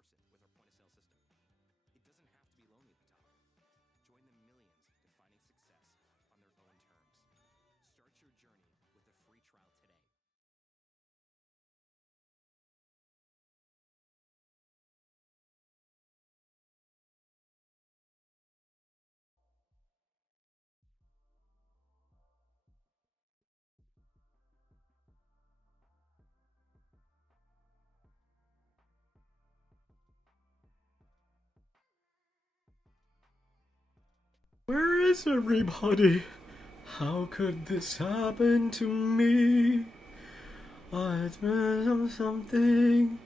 person with our point-of-sale system. It doesn't have to be lonely at the top. Join the millions defining success on their own terms. Start your journey with a free trial today. Where is everybody? How could this happen to me? I something.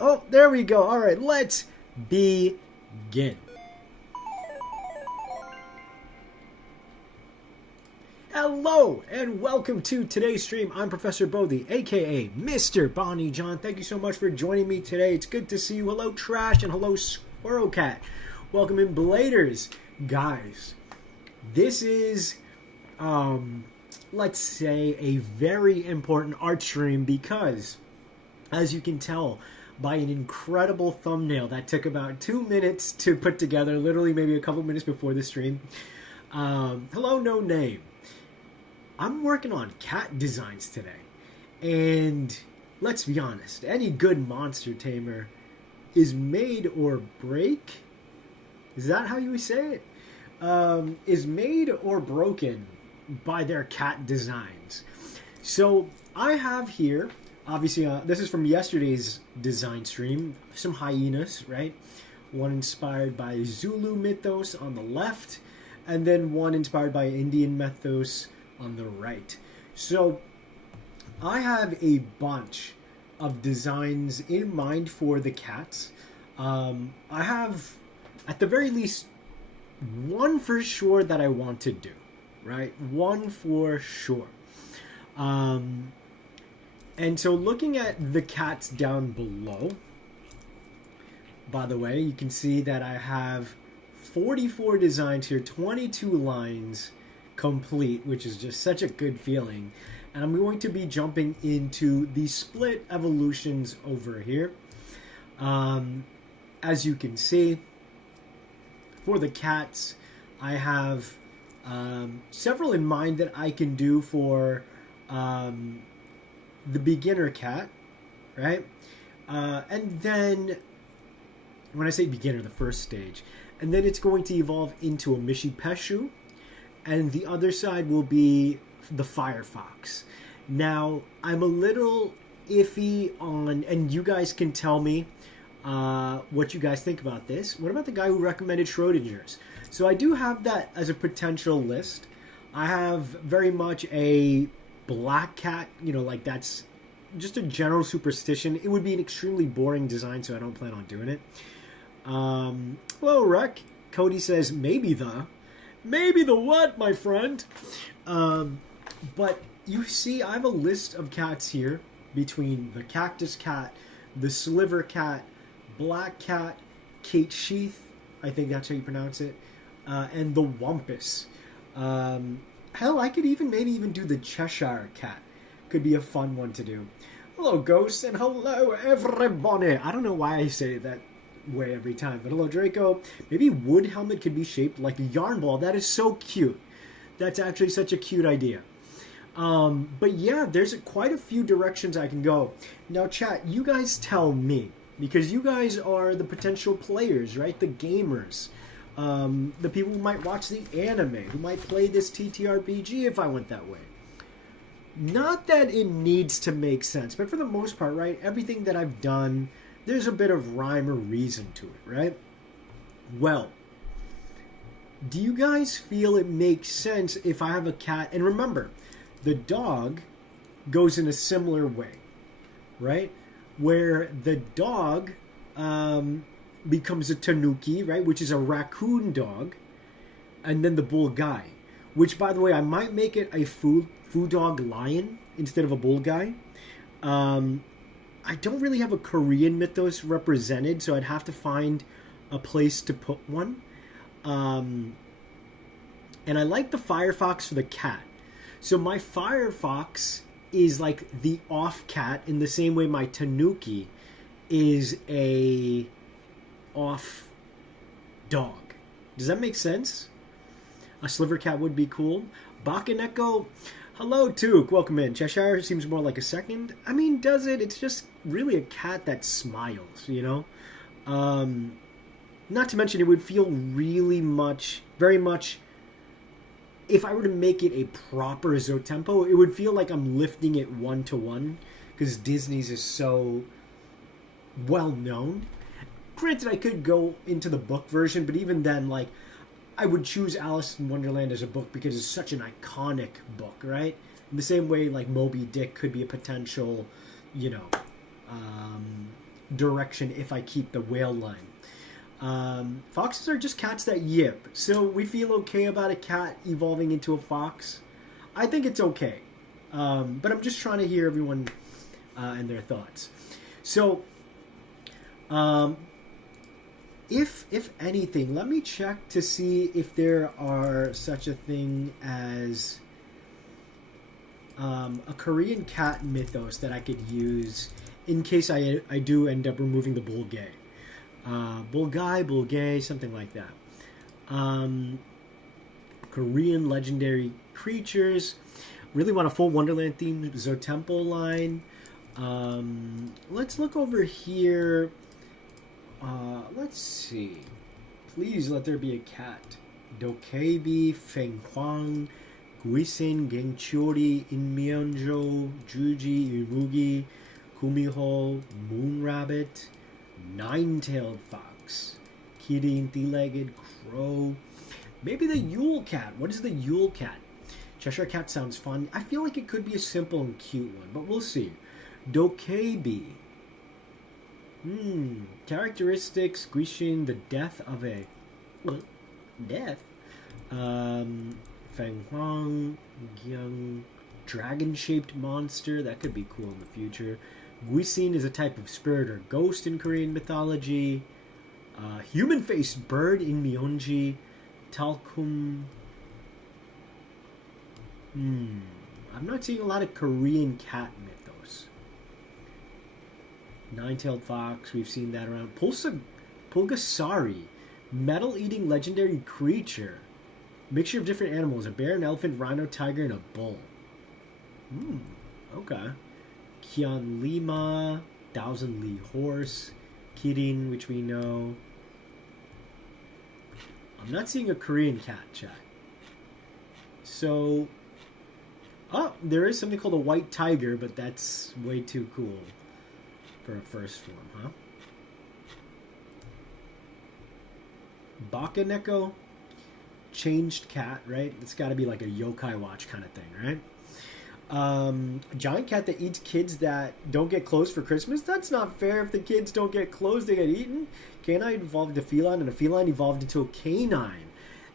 Oh, there we go. All right, let's begin. Hello and welcome to today's stream. I'm Professor Bodhi, aka Mr. Bonny John. Thank you so much for joining me today. It's good to see you. Hello, Trash, and hello, Squirrel Cat. Welcome in, Bladers. Guys, this is, let's say, a very important art stream because, as you can tell by an incredible thumbnail that took about 2 minutes to put together, literally maybe a couple minutes before the stream. Hello, no name. I'm working on cat designs today, and let's be honest, any good monster tamer is made or break. Is that how you say it? Is made or broken by their cat designs. So I have here, obviously, this is from yesterday's design stream, some hyenas, right? One inspired by Zulu mythos on the left, and then one inspired by Indian mythos on the right. So I have a bunch of designs in mind for the cats. I have, at the very least, one for sure that I want to do, right? One for sure. And so looking at the cats down below, by the way, you can see that I have 44 designs here, 22 lines complete, which is just such a good feeling. And I'm going to be jumping into the split evolutions over here. As you can see, for the cats, I have several in mind that I can do for the beginner cat, right? And then, when I say beginner, the first stage, and then it's going to evolve into a Mishipeshu, and the other side will be the Firefox. Now, I'm a little iffy on, and you guys can tell me what you guys think about this. What about the guy who recommended Schrodinger's? So I do have that as a potential list. I have very much a black cat, like that's just a general superstition. It would be an extremely boring design, so I don't plan on doing it. Hello, Rec. Cody says, maybe the what, my friend? But you see, I have a list of cats here between the cactus cat, the sliver cat, black cat, Kate Sheath, I think that's how you pronounce it, and the Wumpus. Hell, I could maybe even do the Cheshire cat. Could be a fun one to do. Hello, Ghost, and hello, everybody. I don't know why I say it that way every time, but hello, Draco. Maybe Wood Helmet could be shaped like a yarn ball. That is so cute. That's actually such a cute idea. But yeah, there's quite a few directions I can go. Now, chat, you guys tell me, because you guys are the potential players, right? The gamers. The people who might watch the anime, who might play this TTRPG if I went that way. Not that it needs to make sense, but for the most part, right, everything that I've done, there's a bit of rhyme or reason to it, right? Well, do you guys feel it makes sense if I have a cat? And remember, the dog goes in a similar way, right? Where the dog becomes a tanuki, right? Which is a raccoon dog. And then the bull guy. Which, by the way, I might make it a food dog lion instead of a bull guy. I don't really have a Korean mythos represented, so I'd have to find a place to put one. And I like the Firefox for the cat. So my Firefox is like the off cat in the same way my Tanuki is a off dog. Does that make sense? A sliver cat would be cool. Bakaneko, hello, Took. Welcome in. Cheshire seems more like a second. I mean, does it? It's just really a cat that smiles, you know? Not to mention, it would feel very much, if I were to make it a proper Zotempo, it would feel like I'm lifting it one-to-one, because Disney's is so well known. Granted, I could go into the book version, but even then, like, I would choose Alice in Wonderland as a book because it's such an iconic book, right? In the same way, like, Moby Dick could be a potential, you know, direction if I keep the whale line. Foxes are just cats that yip. So we feel okay about a cat evolving into a fox. I think it's okay. But I'm just trying to hear everyone and their thoughts. So, if anything, let me check to see if there are such a thing as a Korean cat mythos that I could use in case I do end up removing the bulgay. Bulgay, something like that. Korean legendary creatures. Really want a full Wonderland themed Zotempo line. Let's look over here. Let's see. Please let there be a cat. Dokebi, Feng Huang, Guisen, Gengchori, Inmyeonjo, Juji, Imugi, Kumiho, Moon Rabbit, Nine-tailed Fox, Kidding, Three-legged Crow. Maybe the Yule Cat. What is the Yule Cat? Cheshire Cat sounds fun. I feel like it could be a simple and cute one, but we'll see. Dokebi. Characteristics, Guishin, the death of a... Death? Feng Huang, young dragon-shaped monster. That could be cool in the future. Guisin is a type of spirit or ghost in Korean mythology. Human-faced bird in Myeonji. Talkum... I'm not seeing a lot of Korean cat mythos. Nine-tailed fox, we've seen that around. Pulgasari, metal-eating legendary creature. Mixture of different animals. A bear, an elephant, rhino, tiger, and a bull. Okay. Kian Lima, Thousand Li horse. Kidding, which we know. I'm not seeing a Korean cat, chat. So... Oh, there is something called a white tiger, but that's way too cool for a first form, huh? Bakaneko, changed cat, right? It's got to be like a yokai watch kind of thing, right? A giant cat that eats kids that don't get clothes for Christmas? That's not fair. If the kids don't get clothes, they get eaten. Canine evolved into feline, and a feline evolved into a canine.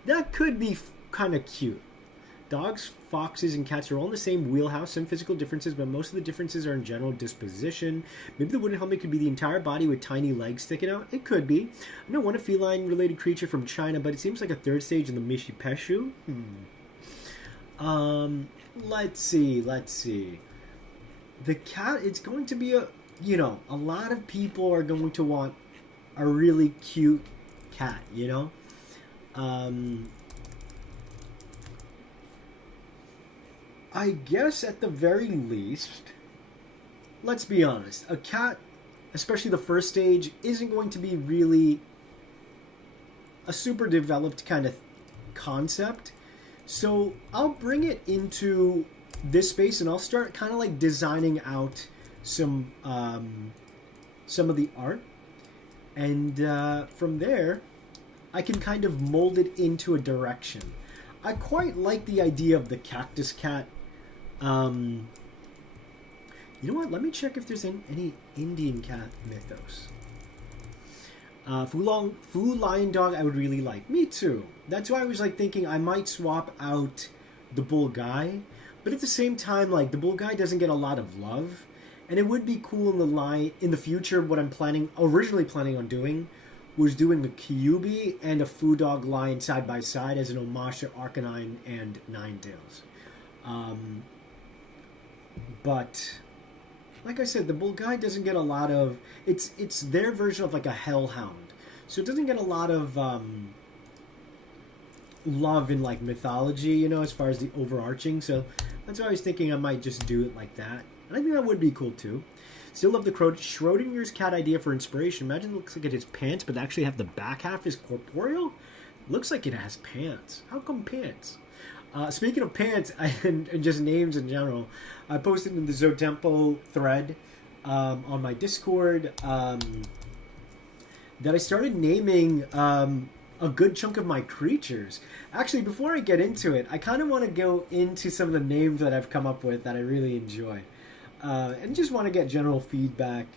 That could be kind of cute. Dogs, foxes, and cats are all in the same wheelhouse. Some physical differences, but most of the differences are in general disposition. Maybe the wooden helmet could be the entire body with tiny legs sticking out. It could be. I know one feline-related creature from China, but it seems like a third stage in the Mishipeshu. Let's see. The cat, it's going to be a lot of people are going to want a really cute cat, you know? I guess at the very least, let's be honest, a cat, especially the first stage, isn't going to be really a super developed kind of concept. So I'll bring it into this space and I'll start kind of like designing out some of the art. And from there, I can kind of mold it into a direction. I quite like the idea of the cactus cat. You know what? Let me check if there's any Indian cat mythos. Fu lion dog I would really like. Me too. That's why I was like thinking I might swap out the bull guy. But at the same time, like the bull guy doesn't get a lot of love. And it would be cool in the future. What I'm originally planning on doing was doing a Kyubi and a Fu dog lion side by side as an homage to Arcanine and Ninetales. But like I said, the Bulgai doesn't get a lot of... It's their version of like a hellhound. So it doesn't get a lot of love in like mythology, you know, as far as the overarching. So that's why I was thinking I might just do it like that. And I think that would be cool too. Still love the Schrodinger's cat idea for inspiration. Imagine it looks like it has pants, but actually have the back half is corporeal. Looks like it has pants. How come pants? Speaking of pants and just names in general, I posted in the Zotempo thread on my Discord that I started naming a good chunk of my creatures. Actually, before I get into it, I kind of want to go into some of the names that I've come up with that I really enjoy. And just want to get general feedback.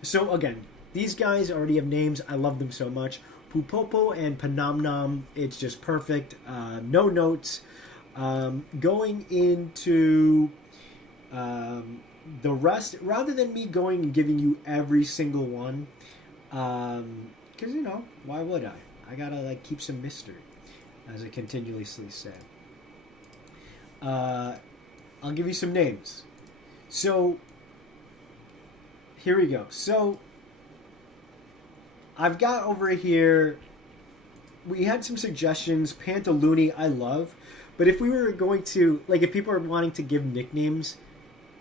So again, these guys already have names. I love them so much. Pupopo and Panamnam, it's just perfect. No notes. Going into the rest, rather than me going and giving you every single one, because, you know, why would I? I gotta, like, keep some mystery, as I continuously say. I'll give you some names. So, here we go. So, I've got over here, we had some suggestions. Pantaloonie, I love. But if we were going to, like, if people are wanting to give nicknames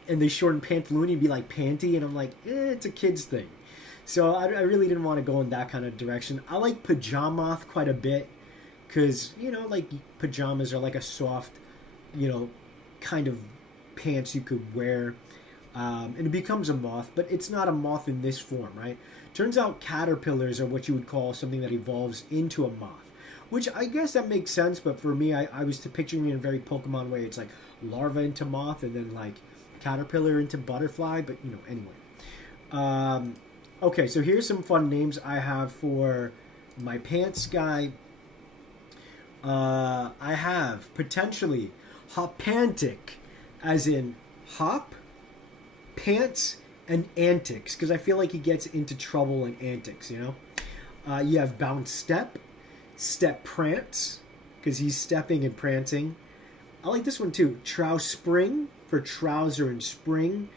and they shorten Pantaloonie, it'd be like Panty, and I'm like, it's a kid's thing. So I really didn't want to go in that kind of direction. I like Pajamath quite a bit because, you know, like, pajamas are like a soft, you know, kind of pants you could wear. And it becomes a moth, but it's not a moth in this form, right? Turns out caterpillars are what you would call something that evolves into a moth, which I guess that makes sense, but for me, I was picturing it in a very Pokemon way. It's like larva into moth and then like caterpillar into butterfly, but, you know, anyway. Okay, so here's some fun names I have for my pants guy. I have potentially Hopantic, as in hop, pants, and antics, because I feel like he gets into trouble and antics, you know? You have Bounce Step, Step Prance, because he's stepping and prancing. I like this one too. Trow Spring, for trouser and spring.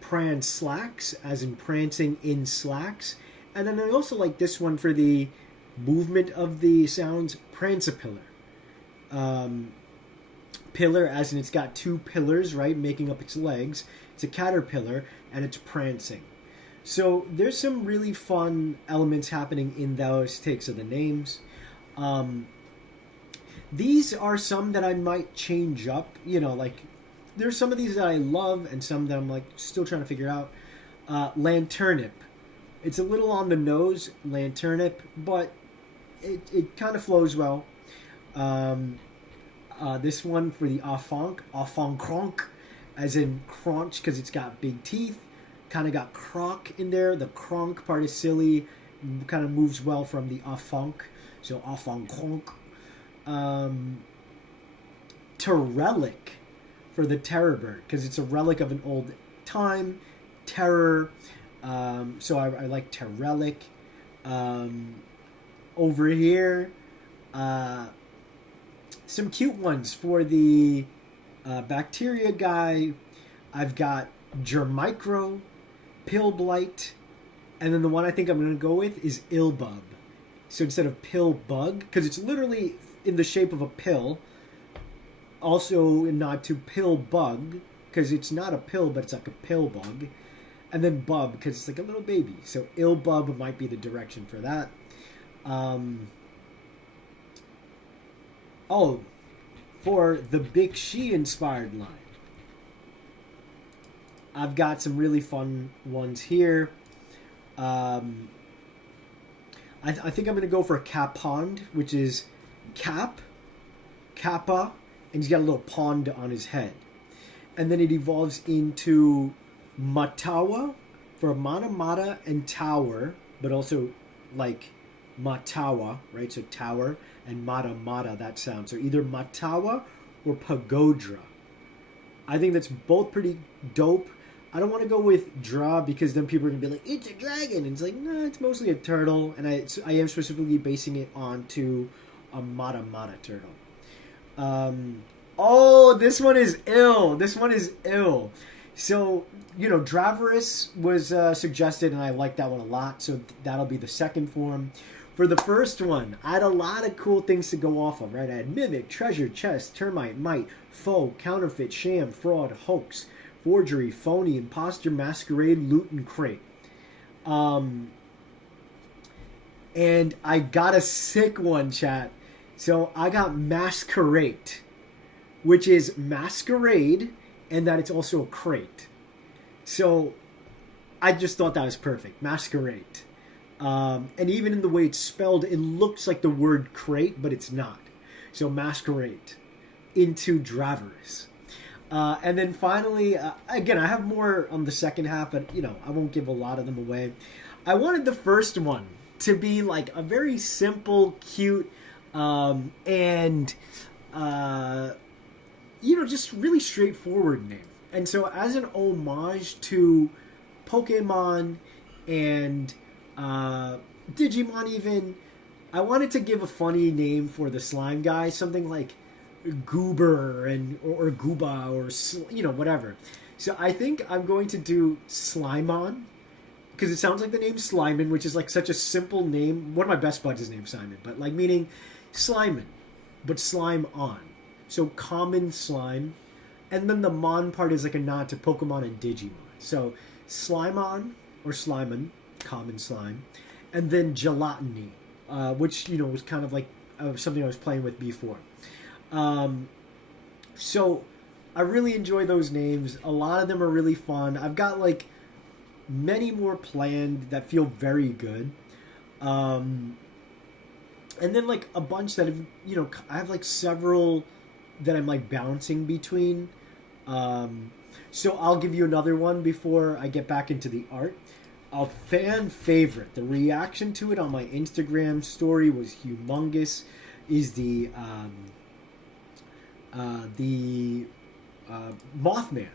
Prance Slacks, as in prancing in slacks. And then I also like this one for the movement of the sounds, Prancipillar. Pillar, as in it's got two pillars, right, making up its legs. It's a caterpillar, and it's prancing. So there's some really fun elements happening in those takes of the names. These are some that I might change up. You know, like, there's some of these that I love and some that I'm, like, still trying to figure out. Lanternip. It's a little on the nose, Lanternip, but it kind of flows well. This one for the Afonk, as in crunch, because it's got big teeth. Kind of got croc in there. The cronk part is silly. Kind of moves well from the Afonk. So Afonkronk. Terrelic for the terror bird, because it's a relic of an old time. Terror. So I like Terrelic. Over here, some cute ones for the bacteria guy. I've got Germicro, Pill Blight, and then the one I think I'm going to go with is Illbub. So instead of Pill Bug, because it's literally in the shape of a pill, also a nod to Pill Bug, because it's not a pill, but it's like a pill bug, and then Bub, because it's like a little baby. So Illbub might be the direction for that. For the Big She inspired line, I've got some really fun ones here. I think I'm going to go for a Capond, which is Cap, Kappa, and he's got a little pond on his head. And then it evolves into Matawa for Mata and Tower, but also like Matawa, right? So tower and Mata, that sound. So either Matawa or Pagodra. I think that's both pretty dope. I don't want to go with Dra because then people are going to be like, it's a dragon. And it's like, no, it's mostly a turtle. And I am specifically basing it onto a Mata turtle. This one is ill. So, Dravarys was suggested, and I like that one a lot. So that'll be the second form. For the first one, I had a lot of cool things to go off of, right? I had mimic, treasure, chest, termite, mite, foe, counterfeit, sham, fraud, hoax, forgery, phony, imposter, masquerade, loot, and crate. And I got a sick one, chat. So I got masquerade, which is masquerade, and that it's also a crate. So I just thought that was perfect. Masquerade. And even in the way it's spelled, it looks like the word crate, but it's not. So masquerade into Dravarys. And then finally, again, I have more on the second half, but, I won't give a lot of them away. I wanted the first one to be like a very simple, cute, and, just really straightforward name. And so as an homage to Pokemon and Digimon even, I wanted to give a funny name for the slime guy, something like Goober or Gooba or whatever. So I think I'm going to do Slimon, because it sounds like the name Slimon, which is like such a simple name. One of my best buds is named Simon, but like meaning Slimon, but slime on. So common slime, and then the mon part is like a nod to Pokemon and Digimon. So Slimon or Slimon, common slime, and then Gelatiny, which was kind of like something I was playing with before. So I really enjoy those names. A lot of them are really fun. I've got like many more planned that feel very good. And then like a bunch that have, I have like several that I'm like bouncing between. So I'll give you another one before I get back into the art. A fan favorite. The reaction to it on my Instagram story was humongous. Is the Mothman.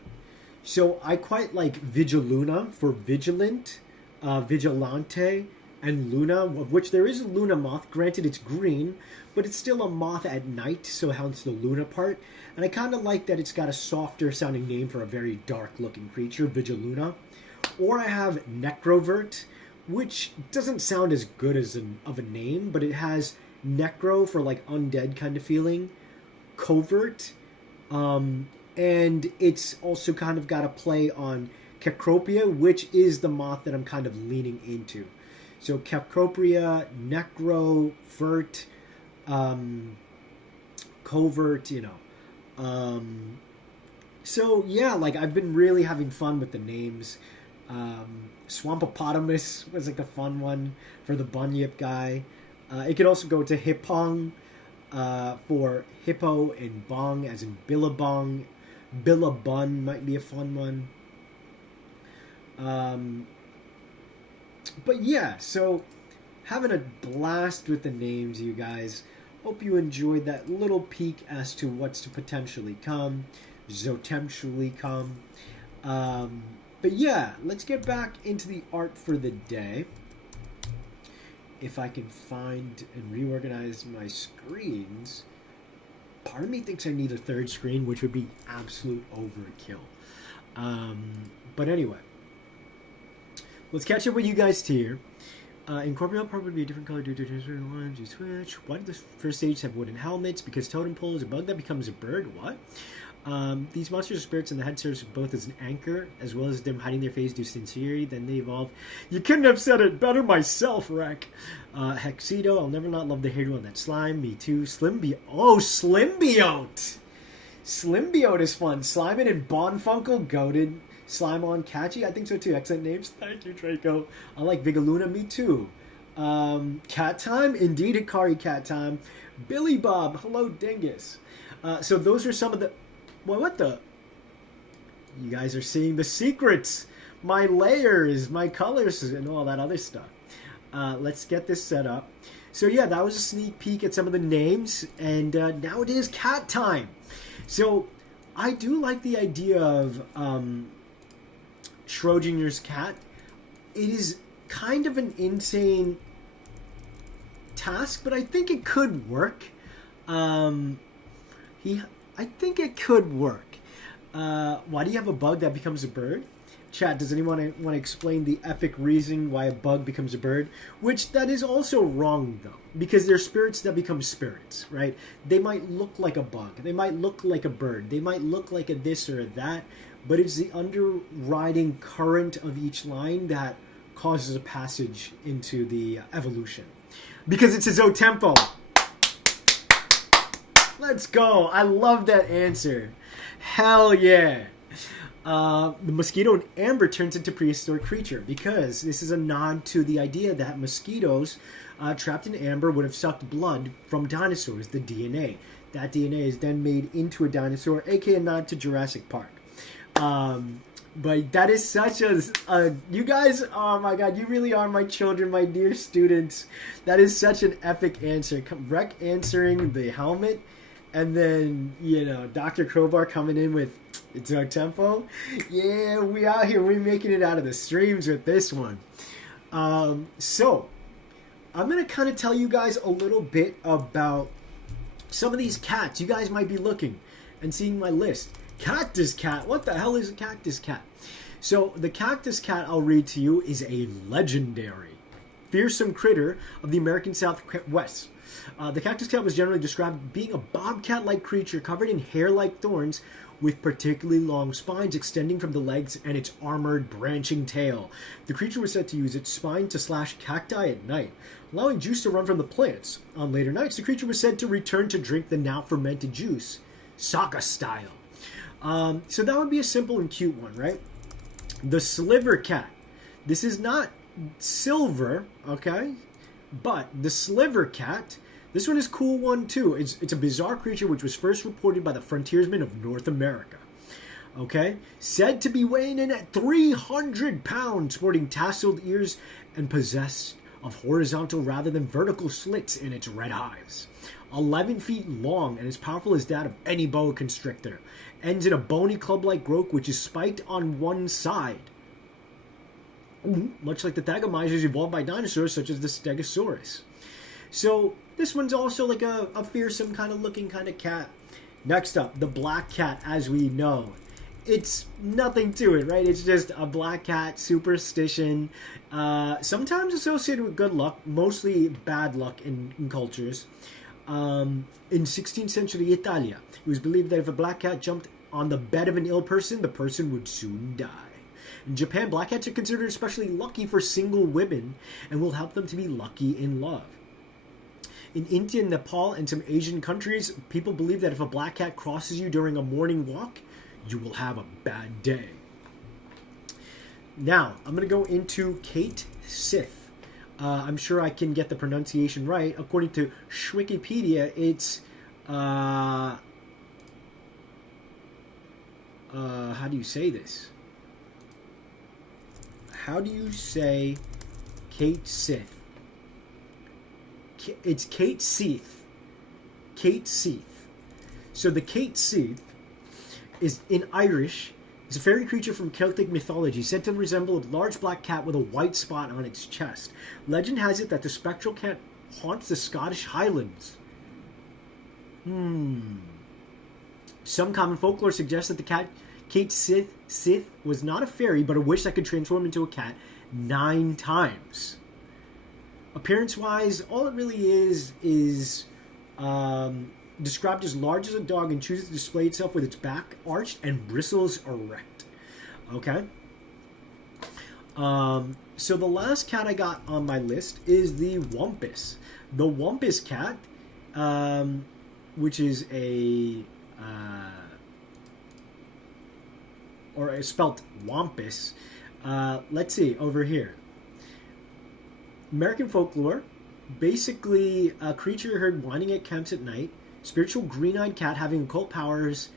So I quite like Vigiluna for vigilant, vigilante, and Luna, of which there is a Luna moth. Granted, it's green, but it's still a moth at night, so hence the Luna part. And I kind of like that it's got a softer sounding name for a very dark looking creature, Vigiluna. Or I have Necrovert, which doesn't sound as good as of a name, but it has necro for like undead kind of feeling. Covert, and it's also kind of got a play on Cecropia, which is the moth that I'm kind of leaning into. So Cecropia, Necro, Vert, Covert, so yeah, like I've been really having fun with the names. Swampopotamus was like a fun one for the bunyip guy. It could also go to Hippong, for hippo and bong, as in Billabong. Billabun might be a fun one. But yeah, so having a blast with the names, you guys. Hope you enjoyed that little peek as to what's to potentially come, zotemtually come. But yeah, let's get back into the art for the day. If I can find and reorganize my screens. Part of me thinks I need a third screen, which would be absolute overkill. But anyway, let's catch up with you guys here. Incorporeal part would be a different color due to lines you switch. Why did the first stage have wooden helmets? Because totem pole is a bug that becomes a bird. What? These monsters are spirits, and the head serves both as an anchor as well as them hiding their face due to sincerity. Then they evolve. You couldn't have said it better myself, Rek. Hexedo, I'll never not love the hero on that slime. Me too. Slimbiote. Oh, Slimbiote! Slimbiote is fun. Slimon and Bonfunkel, goated. Slimon, catchy. I think so too. Excellent names. Thank you, Draco. I like Vigiluna. Me too. Cat Time? Indeed, Hikari Cat Time. Billy Bob. Hello, Dingus. So those are some of the... Well, what the... You guys are seeing the secrets. My layers, my colors, and all that other stuff. Let's get this set up. So yeah, that was a sneak peek at some of the names. And now it is cat time. So I do like the idea of Schrodinger's cat. It is kind of an insane task, but I think it could work. I think it could work. Why do you have a bug that becomes a bird? Chat, does anyone want to explain the epic reason why a bug becomes a bird? Which that is also wrong, though, because they're spirits that become spirits, right? They might look like a bug. They might look like a bird. They might look like a this or a that, but it's the underriding current of each line that causes a passage into the evolution. Because it's his own tempo. Let's go. I love that answer. Hell yeah. The mosquito in amber turns into prehistoric creature because this is a nod to the idea that mosquitoes trapped in amber would have sucked blood from dinosaurs, the DNA. That DNA is then made into a dinosaur, aka a nod to Jurassic Park. But that is such a you guys, oh my god, you really are my children, my dear students. That is such an epic answer. Rec answering the helmet, and then, you know, Dr. Crowbar coming in with it's our tempo. Yeah, we out here. We're making it out of the streams with this one. So, I'm going to kind of tell you guys a little bit about some of these cats. You guys might be looking and seeing my list. Cactus cat. What the hell is a cactus cat? So, the cactus cat I'll read to you is a legendary, fearsome critter of the American Southwest. The cactus cat was generally described as being a bobcat-like creature covered in hair-like thorns with particularly long spines extending from the legs and its armored branching tail. The creature was said to use its spine to slash cacti at night, allowing juice to run from the plants. On later nights, the creature was said to return to drink the now fermented juice, Saka style. So that would be a simple and cute one, right? The sliver cat. This is not silver, okay? But the sliver cat, this one is a cool one too. It's a bizarre creature which was first reported by the frontiersmen of North America. Okay? Said to be weighing in at 300 pounds, sporting tasseled ears and possessed of horizontal rather than vertical slits in its red eyes. 11 feet long and as powerful as that of any boa constrictor. Ends in a bony club-like growth which is spiked on one side. Much like the Thagomisers evolved by dinosaurs such as the Stegosaurus. So this one's also like a fearsome kind of looking kind of cat. Next up, the black cat, as we know. It's nothing to it, right? It's just a black cat superstition. Sometimes associated with good luck, mostly bad luck in cultures. In 16th century Italia, it was believed that if a black cat jumped on the bed of an ill person, the person would soon die. In Japan, black cats are considered especially lucky for single women and will help them to be lucky in love. In India, Nepal, and some Asian countries, people believe that if a black cat crosses you during a morning walk, you will have a bad day. Now, I'm going to go into Kate Sith. I'm sure I can get the pronunciation right. According to Wikipedia, it's how do you say this? How do you say Kate Sith? It's Kate Sith. Kate Sith. So the Kate Sith is in Irish. It's a fairy creature from Celtic mythology, said to resemble a large black cat with a white spot on its chest. Legend has it that the spectral cat haunts the Scottish Highlands. Some common folklore suggests that the cat Kate Sith was not a fairy, but a witch that could transform into a cat 9 times. Appearance-wise, all it really is described as large as a dog and chooses to display itself with its back arched and bristles erect. Okay? So the last cat I got on my list is the Wumpus. The Wumpus cat, which is or is spelt Wampus. Let's see, over here. American folklore, basically a creature heard whining at camps at night, spiritual green-eyed cat having occult powers.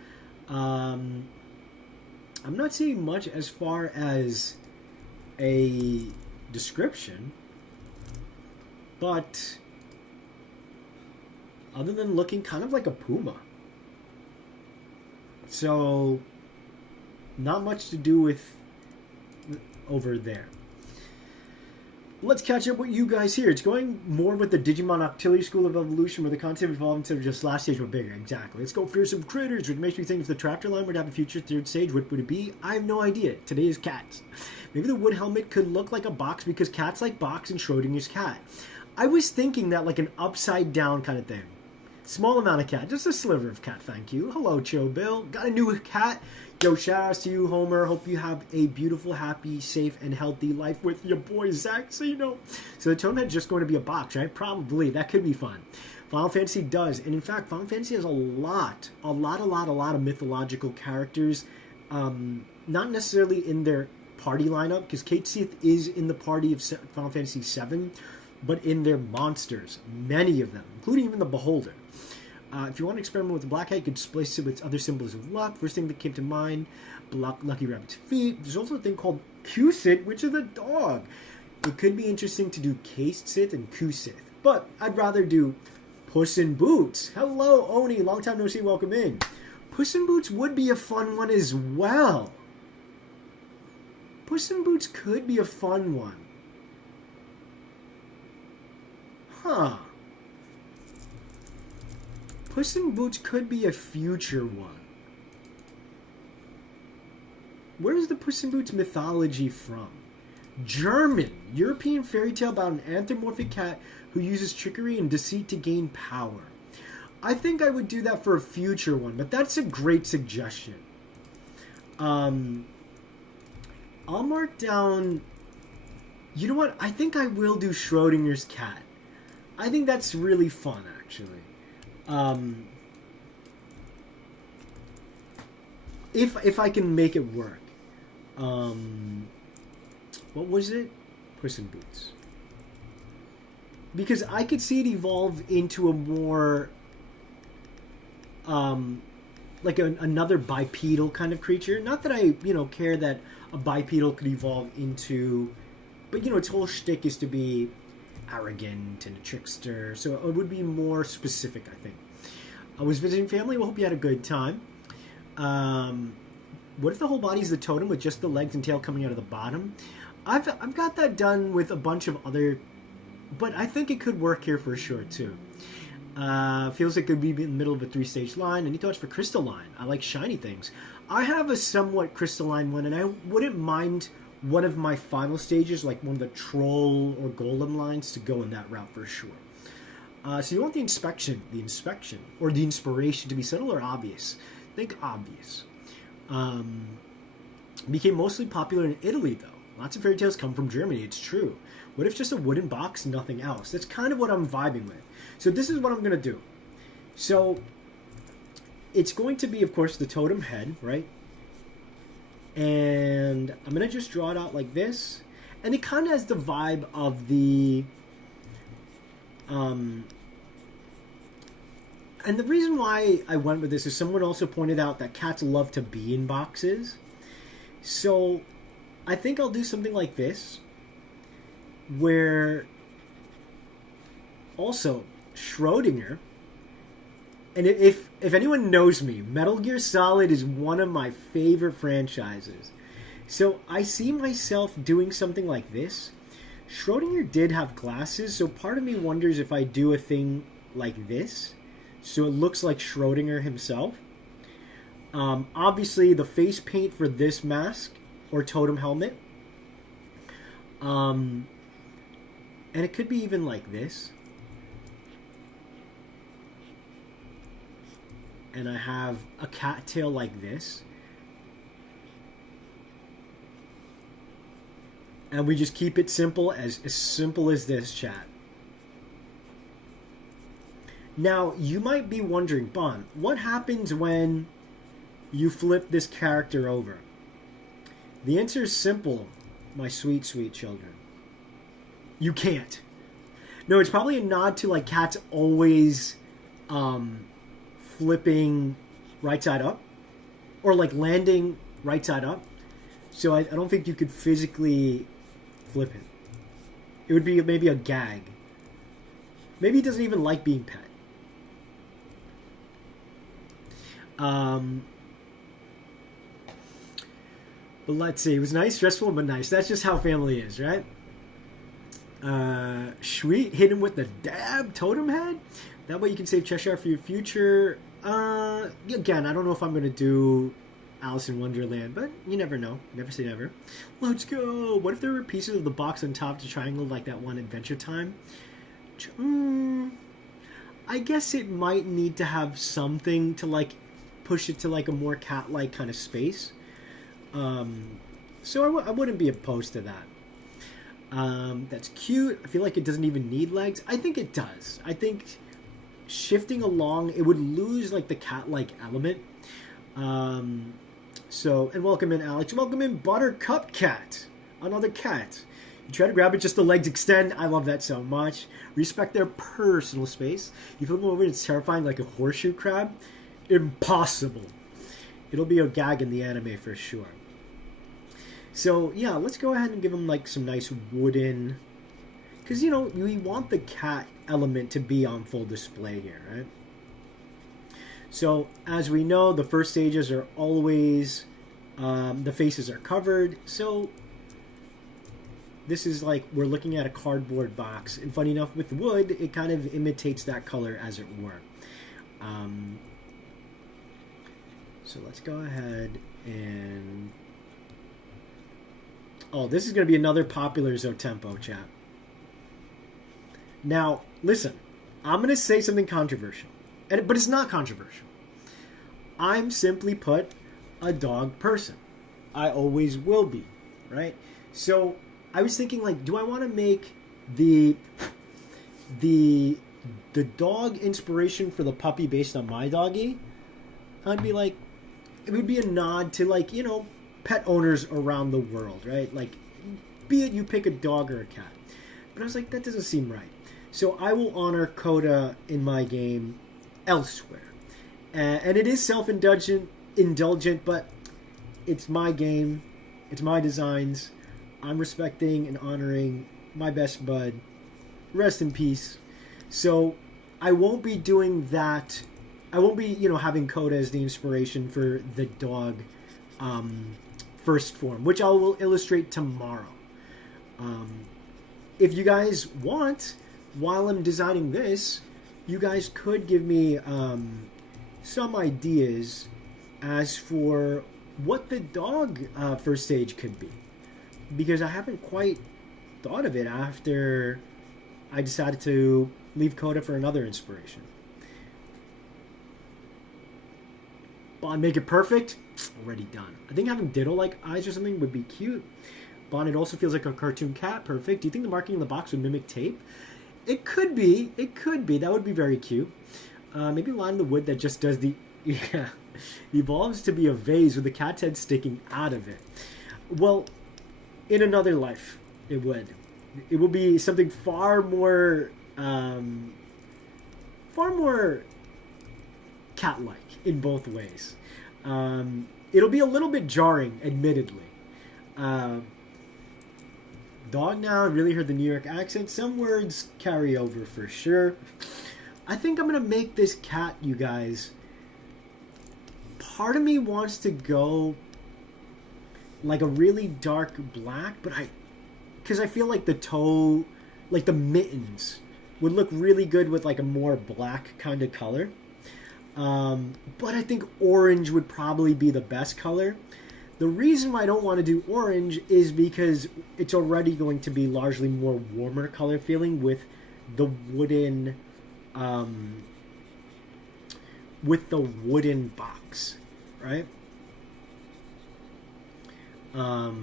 I'm not seeing much as far as a description, but other than looking kind of like a puma. So, not much to do with over there. let's catch up with you guys here. It's going more with the Digimon Octillery School of Evolution, where the concept evolved instead of just last stage but bigger. Exactly. Let's go fearsome critters, which makes me think if the Tractor line were to have a future third stage, what would it be? I have no idea. Today is cats. Maybe the wood helmet could look like a box because cats like box and Schrodinger's cat. I was thinking that like an upside down kind of thing. Small amount of cat, just a sliver of cat, thank you. Hello, Cho Bill. Got a new cat. Yo, shout outs to you, Homer. Hope you have a beautiful, happy, safe, and healthy life with your boy, Zach. So, so the totem head's just going to be a box, right? Probably. That could be fun. Final Fantasy does. And in fact, Final Fantasy has a lot of mythological characters. Not necessarily in their party lineup, because Kate Sith is in the party of Final Fantasy VII, but in their monsters. Many of them, including even the Beholder. If you want to experiment with the black hat, you could displace it with other symbols of luck. First thing that came to mind, Lucky Rabbit's feet. There's also a thing called Q-Sit, which is a dog. It could be interesting to do Case-Sit and Q-Sit, but I'd rather do Puss in Boots. Hello, Oni. Long time no see. Welcome in. Puss in Boots would be a fun one as well. Puss in Boots could be a fun one. Huh. Puss in Boots could be a future one. Where is the Puss in Boots mythology from? German. European fairy tale about an anthropomorphic cat who uses trickery and deceit to gain power. I think I would do that for a future one, but that's a great suggestion. I'll mark down... You know what? I think I will do Schrodinger's cat. I think that's really fun, actually. If I can make it work. What was it? Puss in Boots. Because I could see it evolve into a more like another bipedal kind of creature. Not that I, care that a bipedal could evolve into, but its whole shtick is to be arrogant and a trickster, so it would be more specific, I think. I was visiting family. We hope you had a good time. What if the whole body is the totem with just the legs and tail coming out of the bottom? I've got that done with a bunch of other, but I think it could work here for sure too. Feels like it could be in the middle of a 3-stage line. Any thoughts for crystalline? I like shiny things. I have a somewhat crystalline one, and I wouldn't mind one of my final stages, like one of the troll or golem lines, to go in that route for sure. So you want the inspection, or the inspiration to be subtle or obvious? Think obvious. Became mostly popular in Italy, though. Lots of fairy tales come from Germany, it's true. What if just a wooden box, nothing else? That's kind of what I'm vibing with. So this is what I'm going to do. So it's going to be, of course, the totem head, right? And I'm going to just draw it out like this. And it kind of has the vibe of the... and the reason why I went with this is someone also pointed out that cats love to be in boxes. So I think I'll do something like this, where also Schrodinger, and if anyone knows me, Metal Gear Solid is one of my favorite franchises. So I see myself doing something like this. Schrodinger did have glasses, so part of me wonders if I do a thing like this, so it looks like Schrodinger himself. Obviously, the face paint for this mask, or totem helmet, and it could be even like this. And I have a cat tail like this. And we just keep it simple as this, chat. Now, you might be wondering, Bon, what happens when you flip this character over? The answer is simple, my sweet, sweet children. You can't. No, it's probably a nod to like cats always flipping right side up, or like landing right side up. So I don't think you could physically flip it. It would be maybe a gag. Maybe he doesn't even like being pet. But let's see. It was nice, stressful, but nice. That's just how family is, right? Sweet, hit him with the dab totem head. That way you can save Cheshire for your future. Again, I don't know if I'm going to do Alice in Wonderland, but you never know. Never say never. Let's go. What if there were pieces of the box on top to triangle like that one Adventure Time? I guess it might need to have something to like push it to like a more cat-like kind of space. So I wouldn't be opposed to that. That's cute. I feel like it doesn't even need legs. I think it does. I think shifting along, it would lose like the cat-like element. So, and welcome in, Alex. Welcome in, Buttercup Cat. Another cat. You try to grab it, just the legs extend. I love that so much. Respect their personal space. You flip them over, it's terrifying like a horseshoe crab. Impossible. It'll be a gag in the anime for sure. So, yeah, let's go ahead and give them like some nice wooden... Because, you know, we want the cat element to be on full display here, right? So, as we know, the first stages are always... the faces are covered. So, this is like we're looking at a cardboard box. And funny enough, with wood, it kind of imitates that color, as it were. So, let's go ahead and... Oh, this is going to be another popular Zotempo, chat. Now, listen. I'm going to say something controversial. But it's not controversial. I'm simply put a dog person. I always will be, right? So, I was thinking, like, do I want to make the dog inspiration for the puppy based on my doggy? I'd be like, it would be a nod to, like, you know, pet owners around the world, right? Like, be it you pick a dog or a cat. But I was like, that doesn't seem right. So I will honor Coda in my game elsewhere. And it is self-indulgent, but it's my game. It's my designs. I'm respecting and honoring my best bud. Rest in peace. So I won't be doing that. I won't be, you know, having Coda as the inspiration for the dog first form, which I will illustrate tomorrow. If you guys want, while I'm designing this, you guys could give me some ideas as for what the dog first stage could be. Because I haven't quite thought of it after I decided to leave Coda for another inspiration. Bond, make it perfect. Already done. I think having ditto-like eyes or something would be cute. Bond, it also feels like a cartoon cat. Perfect. Do you think the marking in the box would mimic tape? It could be. It could be. That would be very cute. Maybe a line in the wood that just does the... Yeah. Evolves to be a vase with the cat's head sticking out of it. Well, in another life, it would. It will be something far more cat-like in both ways. It'll be a little bit jarring, admittedly. Dog now, I really heard the New York accent. Some words carry over for sure. I think I'm going to make this cat, you guys. Part of me wants to go like a really dark black, but because I feel like the toe, like the mittens, would look really good with like a more black kind of color. But I think orange would probably be the best color. The reason why I don't want to do orange is because it's already going to be largely more warmer color feeling with the wooden box, right? All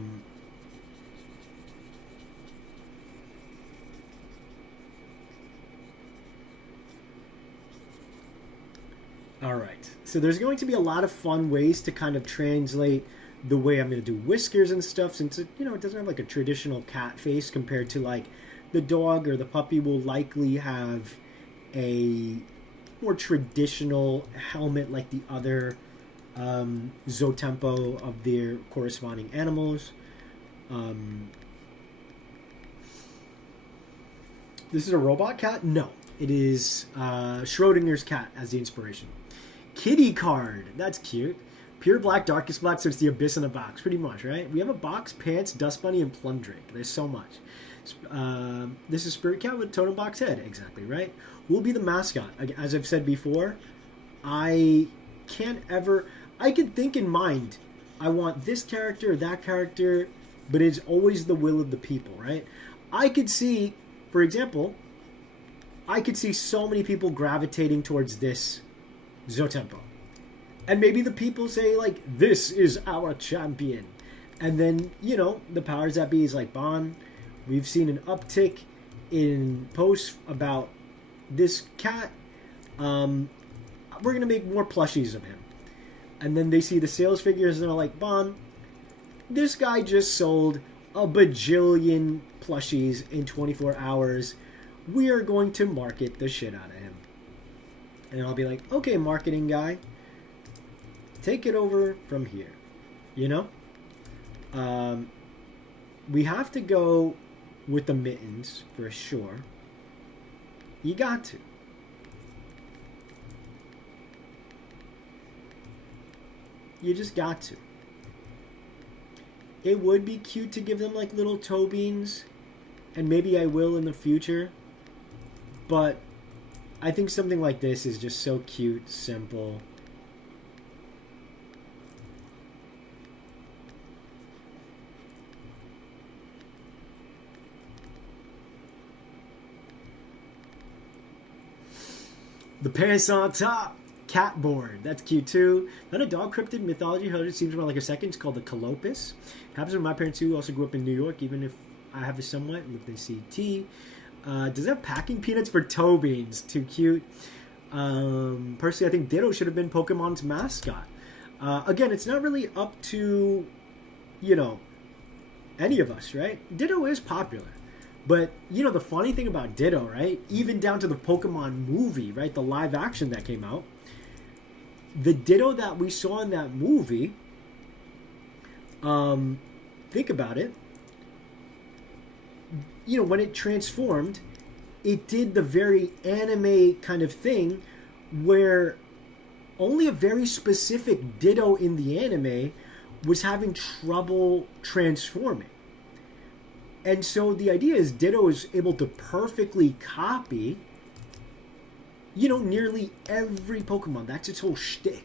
right. So there's going to be a lot of fun ways to kind of translate the way I'm going to do whiskers and stuff, since it, you know, it doesn't have like a traditional cat face compared to like the dog or the puppy will likely have a more traditional helmet like the other Zotempo of their corresponding animals. This is a robot cat? No. It is Schrodinger's cat as the inspiration. Kitty card. That's cute. Pure black, darkest black, so it's the abyss in a box. Pretty much, right? We have a box, pants, dust bunny, and plum drake. There's so much. This is Spirit Cat with totem box head. Exactly right. We'll be the mascot. As I've said before, I can't ever. I can think in mind, I want this character or that character, but it's always the will of the people, right? I could see, for example, I could see so many people gravitating towards this Zotempo. And maybe the people say, like, this is our champion. And then, the powers that be is like, Bon, we've seen an uptick in posts about this cat. We're going to make more plushies of him. And then they see the sales figures and they're like, Bon, this guy just sold a bajillion plushies in 24 hours. We are going to market the shit out of him. And I'll be like, okay, marketing guy, take it over from here. We have to go with the mittens for sure. You got to. You just got to. It would be cute to give them like little toe beans, and maybe I will in the future. But I think something like this is just so cute, simple. The pants on top. Cat board. That's cute too. Not a dog cryptid mythology. However, it seems more like a second. It's called the Colopus. Happens with my parents too. Also grew up in New York, even if I have a somewhat. Lived in CT. Does it have packing peanuts for toe beans? Too cute. Personally, I think Ditto should have been Pokemon's mascot. Again, it's not really up to, any of us, right? Ditto is popular. But, the funny thing about Ditto, right? Even down to the Pokemon movie, right? The live action that came out. The Ditto that we saw in that movie, think about it. When it transformed, it did the very anime kind of thing where only a very specific Ditto in the anime was having trouble transforming. And so the idea is Ditto is able to perfectly copy, nearly every Pokemon. That's its whole shtick.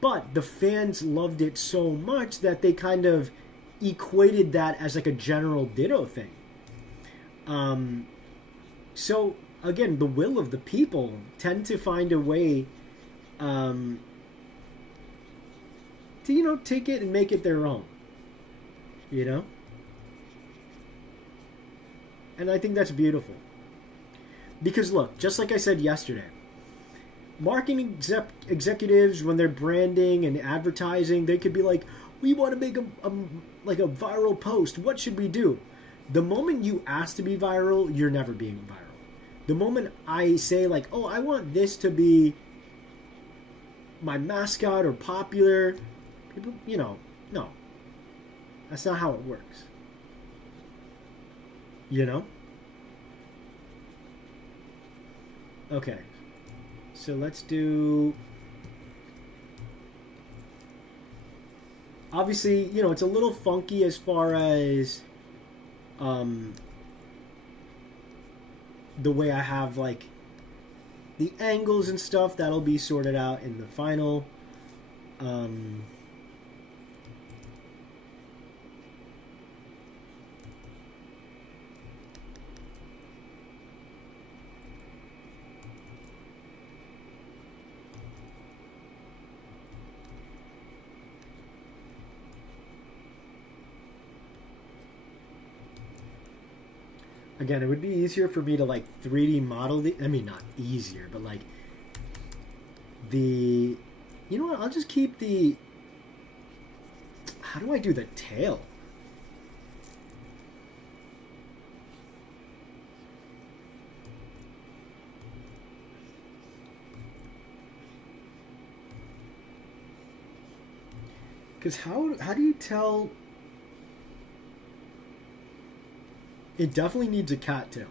But the fans loved it so much that they kind of equated that as like a general Ditto thing. So, again, the will of the people tend to find a way to, take it and make it their own. And I think that's beautiful. Because look, just like I said yesterday, marketing executives, when they're branding and advertising, they could be like, we want to make a viral post. What should we do? The moment you ask to be viral, you're never being viral. The moment I say like, oh, I want this to be my mascot or popular, people, no. That's not how it works. Okay. So let's do... Obviously, it's a little funky as far as the way I have, like, the angles and stuff. That'll be sorted out in the final. Again, it would be easier for me to like 3D model the... I mean, not easier, but like the... You know what? I'll just keep the... How do I do the tail? Because how do you tell... It definitely needs a cattail.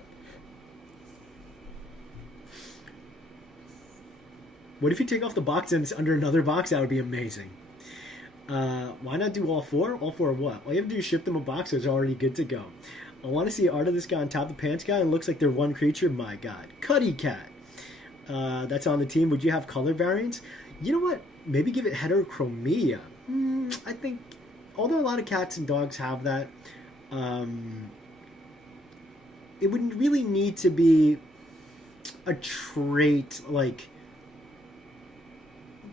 What if you take off the box and it's under another box? That would be amazing. Why not do all four? All four of what? All you have to do is ship them a box, so it's already good to go. I want to see art of this guy on top of the pants guy, and it looks like they're one creature. My God. Cuddy Cat. That's on the team. Would you have color variants? You know what? Maybe give it heterochromia. I think, although a lot of cats and dogs have that, it wouldn't really need to be a trait like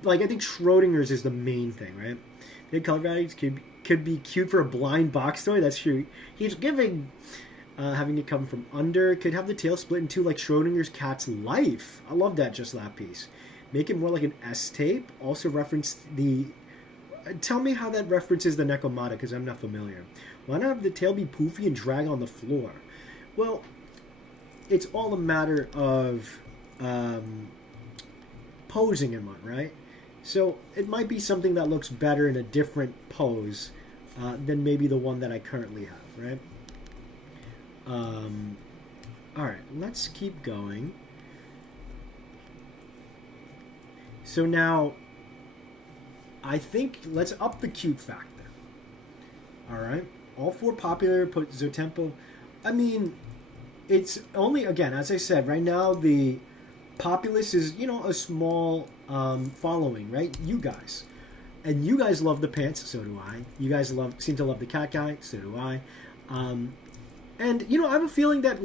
I think Schrodinger's is the main thing, right? The color values could be cute for a blind box toy. That's true. He's giving having to come from under. Could have the tail split in two like Schrodinger's cat's life. I love that just lap piece. Make it more like an S tape. Also reference the. Tell me how that references the Nekomata, because I'm not familiar. Why not have the tail be poofy and drag on the floor? Well, it's all a matter of posing in one, right? So it might be something that looks better in a different pose than maybe the one that I currently have, right? All right, let's keep going. So now, I think let's up the cute factor. All right, all four popular put Zotempo. I mean, it's only, again, as I said, right now the populace is, a small following, right? You guys. And you guys love the pants, so do I. You guys seem to love the cat guy, so do I. And, I have a feeling that,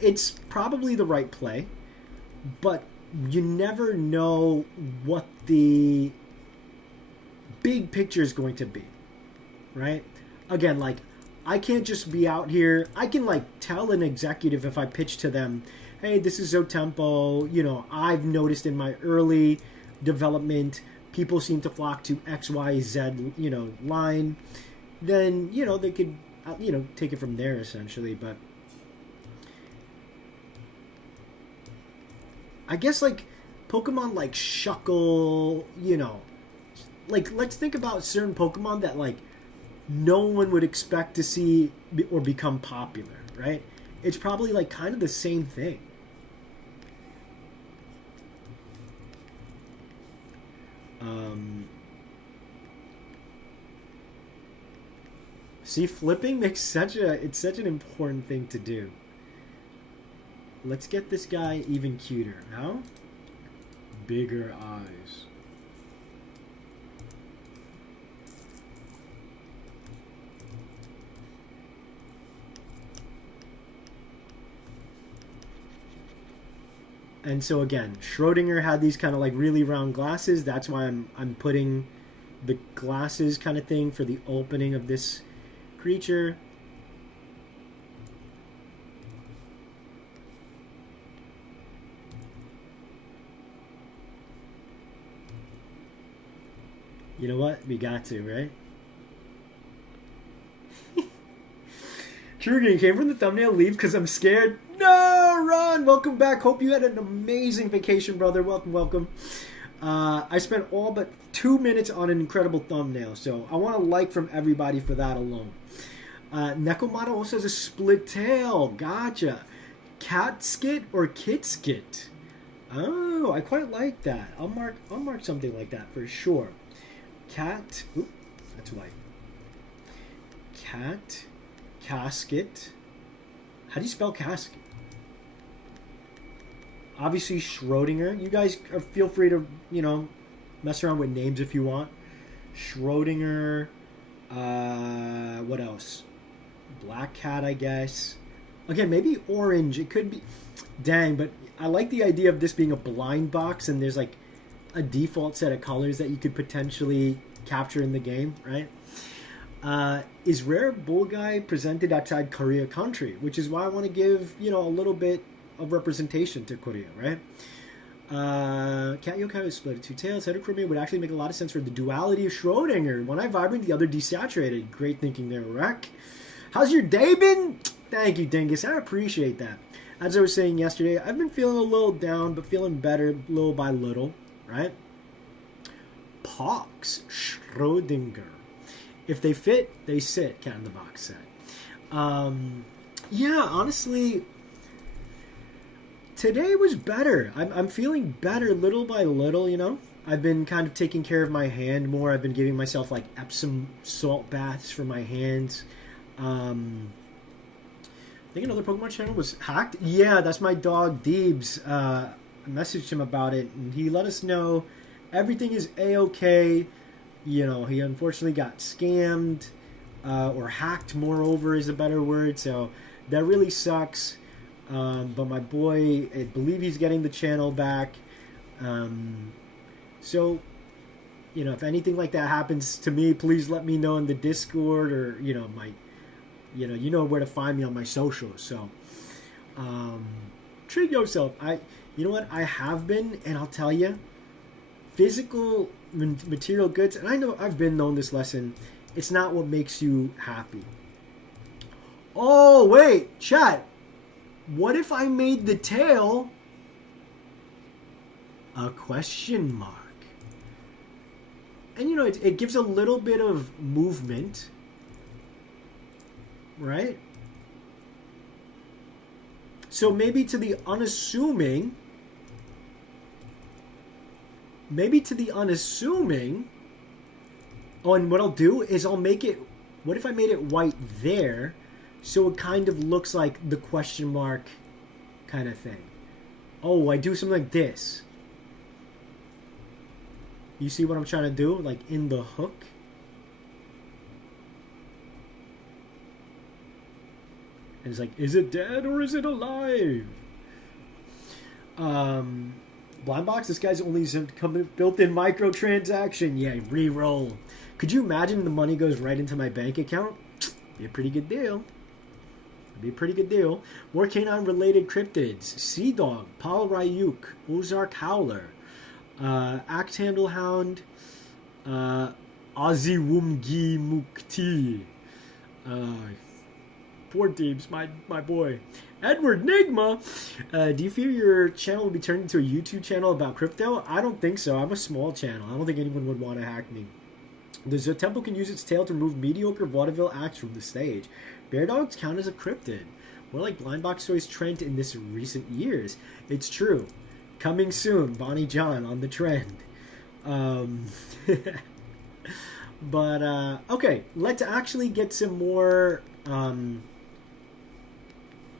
it's probably the right play, but you never know what the big picture is going to be, right? Again, I can't just be out here. I can, tell an executive if I pitch to them, hey, this is Zotempo. I've noticed in my early development, people seem to flock to X, Y, Z, line. Then, they could, take it from there, essentially. But I guess, Pokemon like Shuckle, let's think about certain Pokemon that, no one would expect to see or become popular, right? It's probably, kind of the same thing. See, flipping makes such an important thing to do. Let's get this guy even cuter. How? Bigger eyes. And so again, Schrodinger had these kind of really round glasses. That's why I'm putting the glasses kind of thing for the opening of this creature. You know what? We got to, right? Trugan came from the thumbnail. Leave because I'm scared. No, Ron, welcome back. Hope you had an amazing vacation, brother. Welcome. I spent all but 2 minutes on an incredible thumbnail, so I want a like from everybody for that alone. Nekomata also has a split tail. Gotcha. Cat skit or kit skit? Oh, I quite like that. I'll mark something like that for sure. Cat. Oop, that's white. Cat. Casket. How do you spell casket? Obviously Schrodinger. You guys feel free to, mess around with names if you want. Schrodinger. What else? Black cat, I guess. Again, maybe orange. It could be. Dang, but I like the idea of this being a blind box and there's a default set of colors that you could potentially capture in the game, right? Is Rare Bull Guy presented outside Korea country, which is why I want to give, a little bit of representation to Korea, right? Cat Yokai is split 2 tails. Heterochromia would actually make a lot of sense for the duality of Schrodinger. One eye vibrant, the other desaturated. Great thinking there, Wreck. How's your day been? Thank you, Dingus. I appreciate that. As I was saying yesterday, I've been feeling a little down, but feeling better little by little, right? Pox Schrodinger. If they fit, they sit. Cat in the Box said. Yeah, honestly, today was better. I'm feeling better little by little, I've been kind of taking care of my hand more. I've been giving myself Epsom salt baths for my hands. think another Pokemon channel was hacked. Yeah, that's my dog Deebs. I messaged him about it, and he let us know everything is a-okay. You know, he unfortunately got scammed or hacked. Moreover, is a better word. So that really sucks. But my boy, I believe he's getting the channel back. So, you know, if anything like that happens to me, please let me know in the Discord or you know where to find me on my socials. So, treat yourself. You know what? I have been, and I'll tell you, physical material goods, and I know I've been known this lesson. It's not what makes you happy. Oh wait, chat. What if I made the tail a question mark? And you know, it gives a little bit of movement, right? So maybe to the unassuming, oh, and what I'll do is I'll make it, what if I made it white there, so it kind of looks like the question mark kind of thing. Oh, I do something like this. You see what I'm trying to do? Like in the hook. And it's like, is it dead or is it alive? Blind box, this guy's only built-in microtransaction. Yeah, re-roll. Could you imagine the money goes right into my bank account? Be a pretty good deal. Be a pretty good deal. More canine-related cryptids. Sea Dog, Paul Ryuk, Ozark Howler, Axe Handle Hound, Aziwumgi Mukti. Poor Deebs, my boy. Edward Nigma, do you fear your channel will be turned into a YouTube channel about crypto? I don't think so. I'm a small channel. I don't think anyone would want to hack me. The Zotempo can use its tail to remove mediocre vaudeville acts from the stage. Bear dogs count as a cryptid. More like blind box toys trend in this recent years. It's true. Coming soon, Bonny John on the trend. But, okay, let's actually get some more...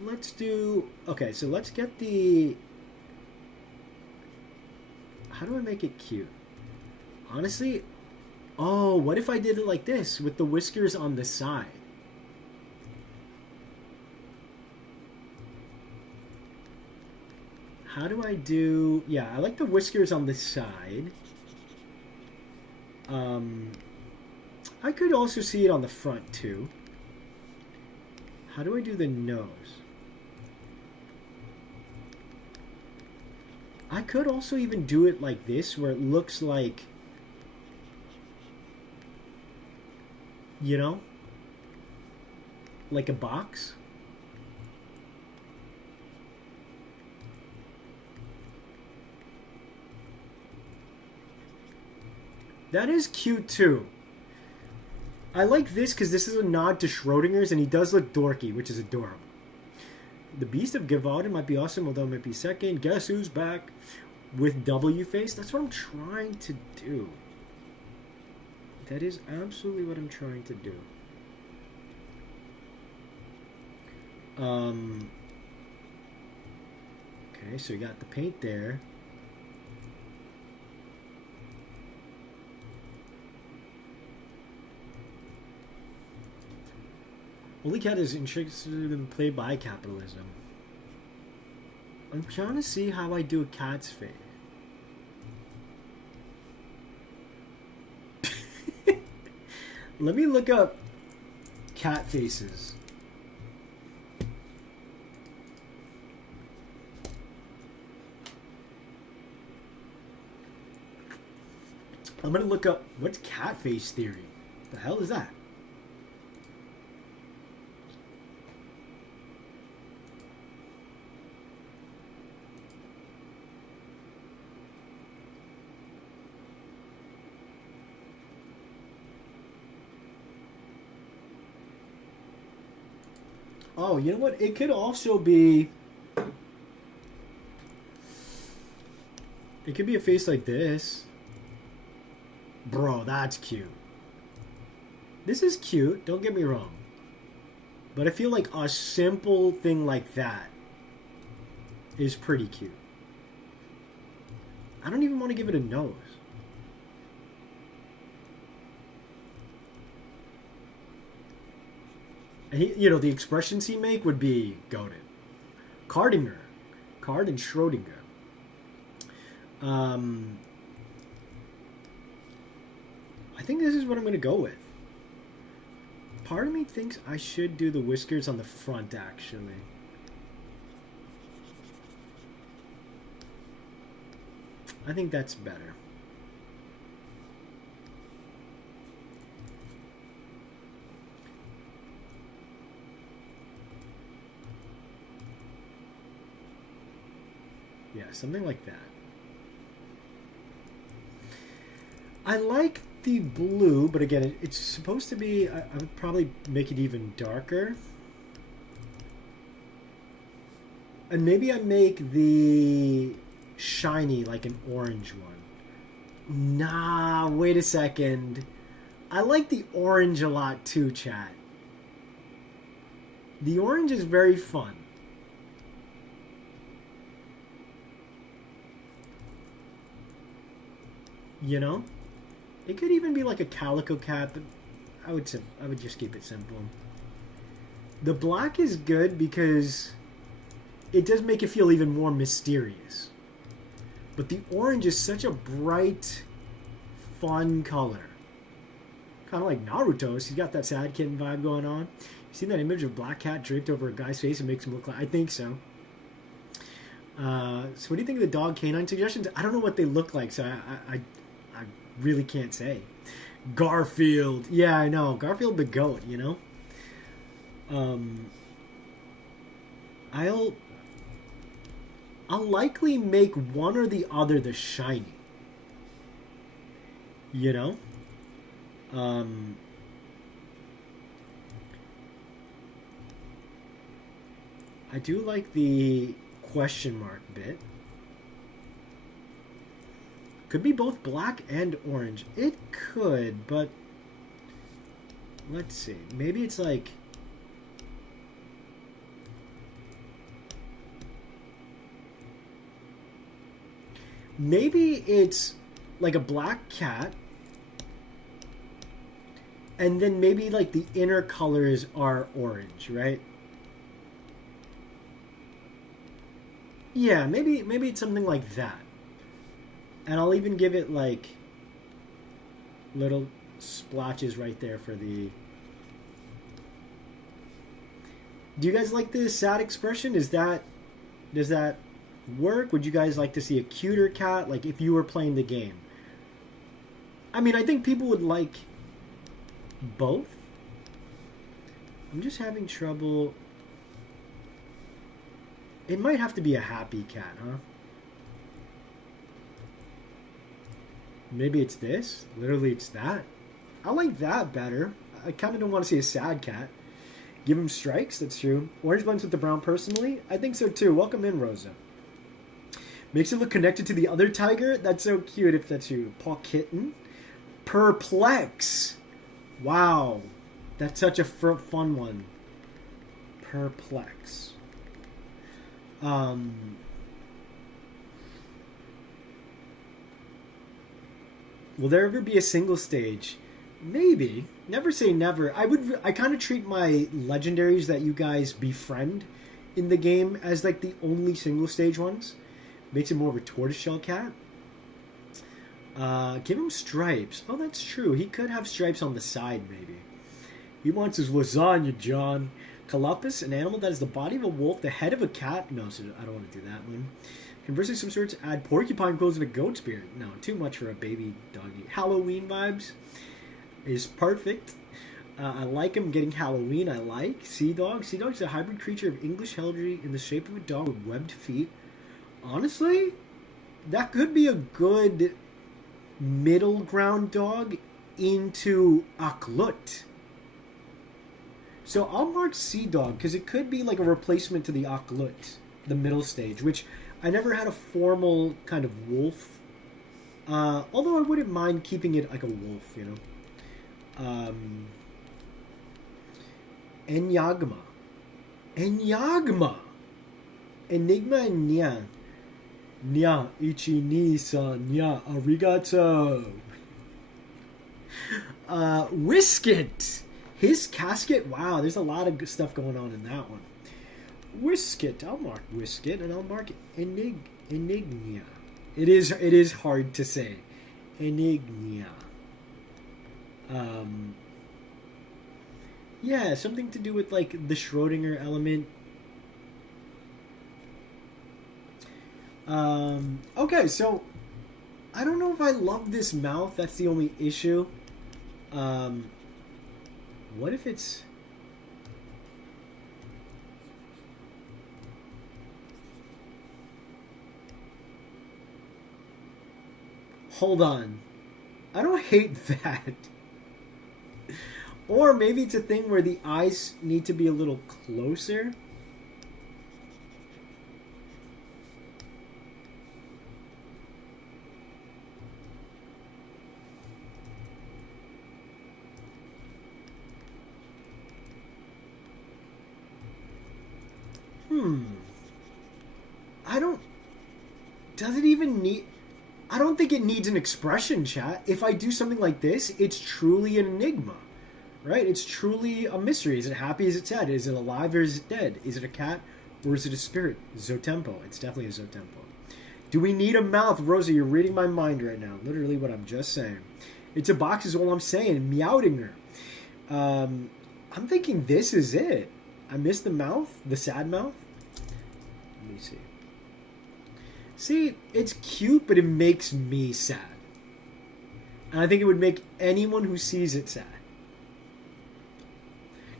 let's do... Okay, so let's get the... How do I make it cute? Honestly... Oh, what if I did it like this, with the whiskers on the side? How do I do... Yeah, I like the whiskers on the side. I could also see it on the front, too. How do I do the nose? I could also even do it like this, where it looks like... You know? Like a box. That is cute too. I like this because this is a nod to Schrodinger's and he does look dorky, which is adorable. The Beast of Gavaldon might be awesome, although it might be second. Guess who's back with W face? That's what I'm trying to do. That is absolutely what I'm trying to do. Okay, so you got the paint there. Only cat is interested in play by capitalism. I'm trying to see how I do a cat's face. Let me look up cat faces. I'm gonna look up what's cat face theory. The hell is that? Oh, you know what? It could also be... It could be a face like this. Bro, that's cute. This is cute, don't get me wrong. But I feel like a simple thing like that is pretty cute. I don't even want to give it a nose. And he, the expressions he make would be goated. Cardinger. Card and Schrodinger. I think this is what I'm going to go with. Part of me thinks I should do the whiskers on the front, actually. I think that's better. Yeah, something like that. I like the blue, but again, it's supposed to be... I would probably make it even darker. And maybe I make the shiny like an orange one. Nah, wait a second. I like the orange a lot too, chat. The orange is very fun. You know? It could even be like a calico cat, but I would just keep it simple. The black is good because it does make it feel even more mysterious. But the orange is such a bright, fun color. Kind of like Naruto's. He's got that sad kitten vibe going on. You seen that image of black cat draped over a guy's face and makes him look like... I think so. So what do you think of the dog canine suggestions? I don't know what they look like, so I really can't say. Garfield. Yeah, I know. Garfield the goat, you know? I'll likely make one or the other the shiny. You know? I do like the question mark bit. Could be both black and orange. It could, but let's see. Maybe it's like... Maybe it's like a black cat, and then maybe like the inner colors are orange, right? Yeah, maybe it's something like that. And I'll even give it like little splotches right there for the... Do you guys like the sad expression? Does that work? Would you guys like to see a cuter cat, like if you were playing the game? I mean, I think people would like both. I'm just having trouble. It might have to be a happy cat, huh? Maybe it's this. Literally, it's that. I like that better. I kind of don't want to see a sad cat. Give him strikes, that's true. Orange blends with the brown personally? I think so too. Welcome in, Rosa. Makes it look connected to the other tiger? That's so cute if that's you. Paw Kitten. Perplex. Wow. That's such a fun one. Perplex. Will there ever be a single stage? Maybe. Never say never. I kind of treat my legendaries that you guys befriend in the game as like the only single stage ones. Makes it more of a tortoiseshell cat. Give him stripes. Oh, that's true. He could have stripes on the side, maybe. He wants his lasagna, John. Calapus, an animal that is the body of a wolf, the head of a cat. No, so I don't want to do that one. Conversely, some sorts add porcupine quills and a goat spirit. No, too much for a baby doggy. Halloween vibes is perfect. I like him getting Halloween. I like Sea Dog. Sea Dog is a hybrid creature of English heraldry in the shape of a dog with webbed feet. Honestly, that could be a good middle ground dog into Aklut. So I'll mark Sea Dog because it could be like a replacement to the Aklut, the middle stage, which I never had a formal kind of wolf. Although I wouldn't mind keeping it like a wolf, you know. Enyagma. Enyagma. Enigma and Nya. Nya. Ichi ni san. Nya. Arigato. Whisket. His casket. Wow, there's a lot of stuff going on in that one. Whisket. I'll mark Whisket and I'll mark Enigma. It is hard to say. Enigma. Yeah, something to do with like the Schrodinger element. Okay, so I don't know if I love this mouth. That's the only issue. What if it's... Hold on. I don't hate that. Or maybe it's a thing where the eyes need to be a little closer. I don't... Does it even need... I don't think it needs an expression, chat. If I do something like this, it's truly an enigma. Right? It's truly a mystery. Is it happy? Is it sad? Is it alive or is it dead? Is it a cat or is it a spirit? Zotempo. It's definitely a Zotempo. Do we need a mouth? Rosa, you're reading my mind right now. Literally what I'm just saying. It's a box is all I'm saying. Meowdinger. I'm thinking this is it. I missed the mouth. The sad mouth. Let me see. See, it's cute, but it makes me sad. And I think it would make anyone who sees it sad.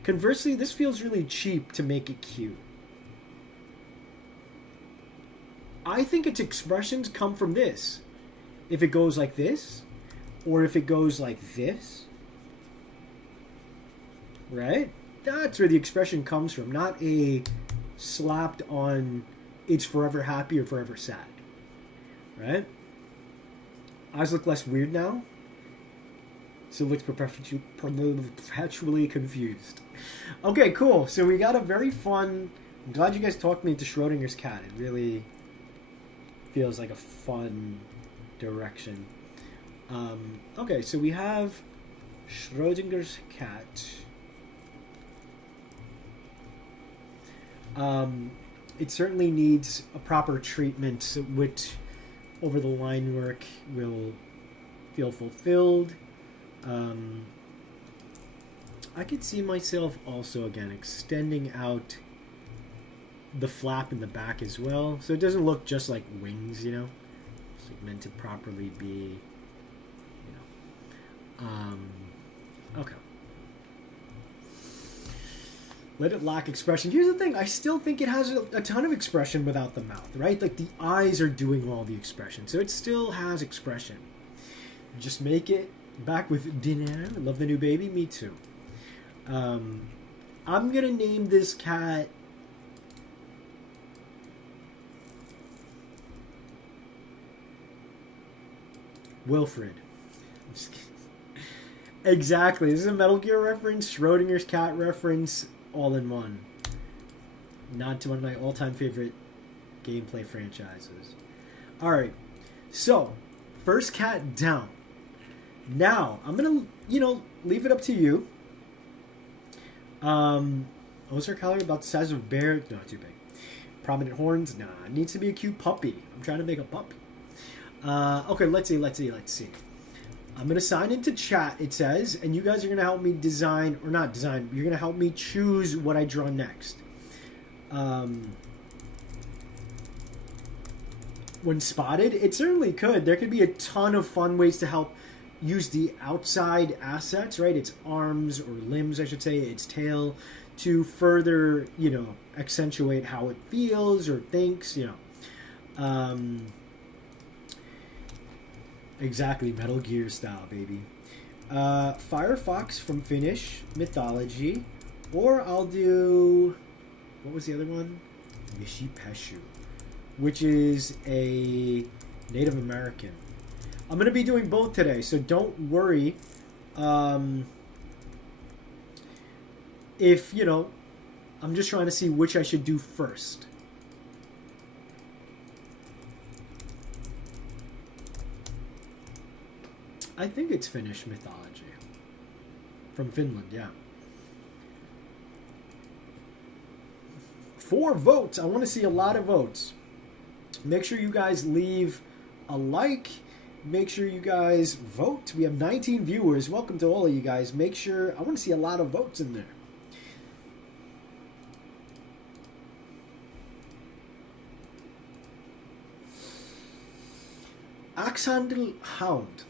Conversely, this feels really cheap to make it cute. I think its expressions come from this. If it goes like this, or if it goes like this. Right? That's where the expression comes from, not a slapped on it's forever happy or forever sad. Right? Eyes look less weird now. So it looks perpetually confused. Okay, cool. So we got a very fun... I'm glad you guys talked me into Schrodinger's cat. It really feels like a fun direction. Okay, so we have Schrodinger's cat. It certainly needs a proper treatment, which over the line work will feel fulfilled. I could see myself also, again, extending out the flap in the back as well. So it doesn't look just like wings, you know? It's like meant to properly be, you know. Okay. Let it lack expression. Here's the thing. I still think it has a ton of expression without the mouth, right? Like the eyes are doing all the expression. So it still has expression. Just make it back with dinner. Love the new baby. Me too. I'm going to name this cat... Wilfred. I'm just kidding. Exactly. This is a Metal Gear reference, Schrodinger's cat reference, all in one. Nod to one of my all-time favorite gameplay franchises. Alright. So, first cat down. Now, I'm going to, leave it up to you. What's her color? About the size of a bear? No, too big. Prominent horns? Nah, it needs to be a cute puppy. I'm trying to make a puppy. Okay, let's see. I'm going to sign into chat, it says, and you guys are going to help me design, or not design, you're going to help me choose what I draw next. When spotted, it certainly could. There could be a ton of fun ways to help use the outside assets, right? Its arms, or limbs, I should say, its tail, to further, accentuate how it feels or thinks, Exactly, Metal Gear style, baby. Firefox from Finnish mythology. Or I'll do... What was the other one? Yippiee, which is a Native American. I'm going to be doing both today, so don't worry. if, I'm just trying to see which I should do first. I think it's Finnish mythology. From Finland, yeah. 4 votes. I want to see a lot of votes. Make sure you guys leave a like. Make sure you guys vote. We have 19 viewers. Welcome to all of you guys. Make sure... I want to see a lot of votes in there. Axhandel Hound.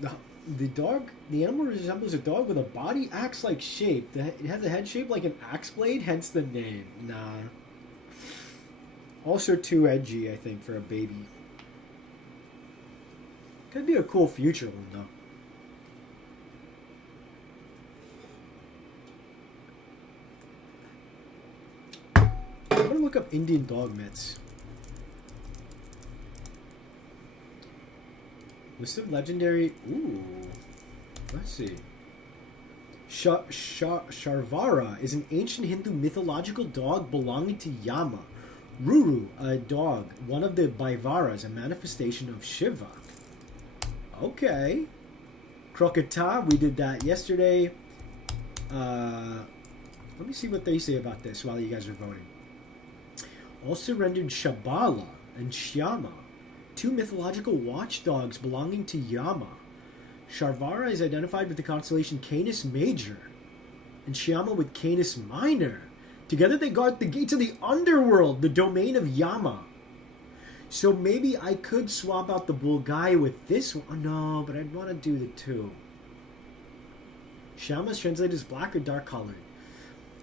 The dog... The animal resembles a dog with a body axe-like shape. It has a head shape like an axe blade, hence the name. Nah. Also too edgy, I think, for a baby. Could be a cool future one, though. I'm gonna look up Indian dog myths. List of legendary... Ooh. Let's see. Sharvara is an ancient Hindu mythological dog belonging to Yama. Ruru, a dog, one of the Baivaras, a manifestation of Shiva. Okay. Crocodile, we did that yesterday. Let me see what they say about this while you guys are voting. Also rendered Shabala and Shyama, 2 mythological watchdogs belonging to Yama. Sharvara is identified with the constellation Canis Major, and Shyama with Canis Minor. Together they guard the gates of the underworld, the domain of Yama. So maybe I could swap out the bull guy with this one. Oh, no, but I'd want to do the 2. Shyama is translated as black or dark colored.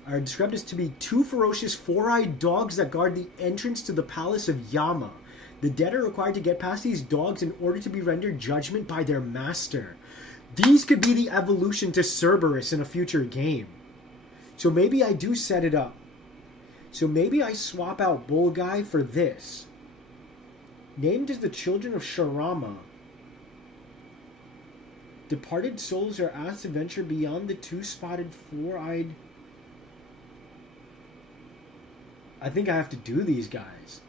Are described as to be 2 ferocious 4-eyed dogs that guard the entrance to the palace of Yama. The dead are required to get past these dogs in order to be rendered judgment by their master. These could be the evolution to Cerberus in a future game. So maybe I do set it up. So maybe I swap out Bull Guy for this. Named as the children of Sharama. Departed souls are asked to venture beyond the 2-spotted 4-eyed... I think I have to do these guys.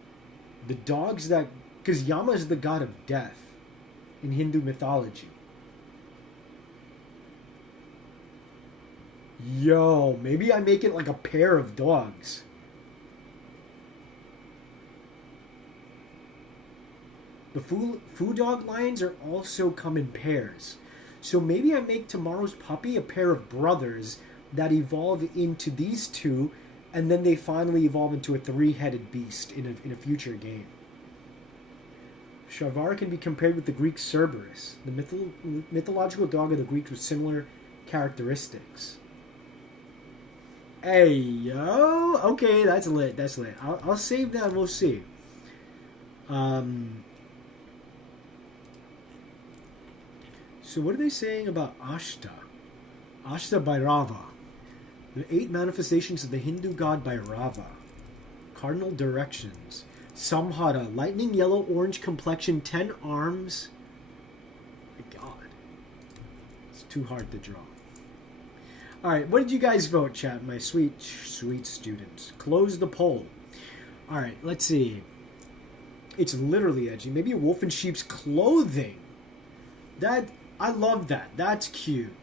The dogs that... Because Yama is the god of death in Hindu mythology. Yo, maybe I make it like a pair of dogs. The foo dog lions are also come in pairs. So maybe I make tomorrow's puppy a pair of brothers that evolve into these 2, and then they finally evolve into a 3-headed beast in a future game. Sharvara can be compared with the Greek Cerberus, the mythological dog of the Greeks with similar characteristics. Hey, yo! Okay, that's lit, that's lit. I'll save that and we'll see. So what are they saying about Ashta? Ashta Bhairava. The 8 manifestations of the Hindu god Bhairava. Cardinal directions. Samhara, lightning yellow orange complexion, 10 arms. My god. It's too hard to draw. Alright, what did you guys vote, chat? My sweet, sweet students. Close the poll. Alright, let's see. It's literally edgy. Maybe a wolf in sheep's clothing. I love that. That's cute.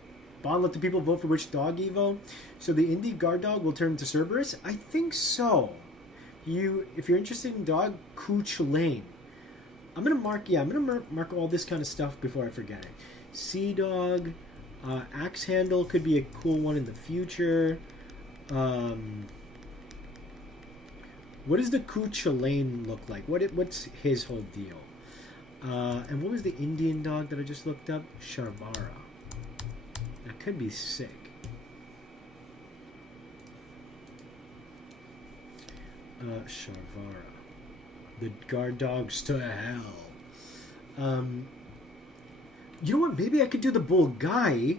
Bond, let the people vote for which dog evo. So the indie guard dog will turn into Cerberus? I think so. If you're interested in dog, Cooch Lane. I'm gonna mark all this kind of stuff before I forget it. Sea dog, axe handle could be a cool one in the future. What does the Cooch Lane look like? What's his whole deal? And what was the Indian dog that I just looked up? Sharvara. That could be sick. Sharvara. The guard dogs to hell. You know what? Maybe I could do the bull guy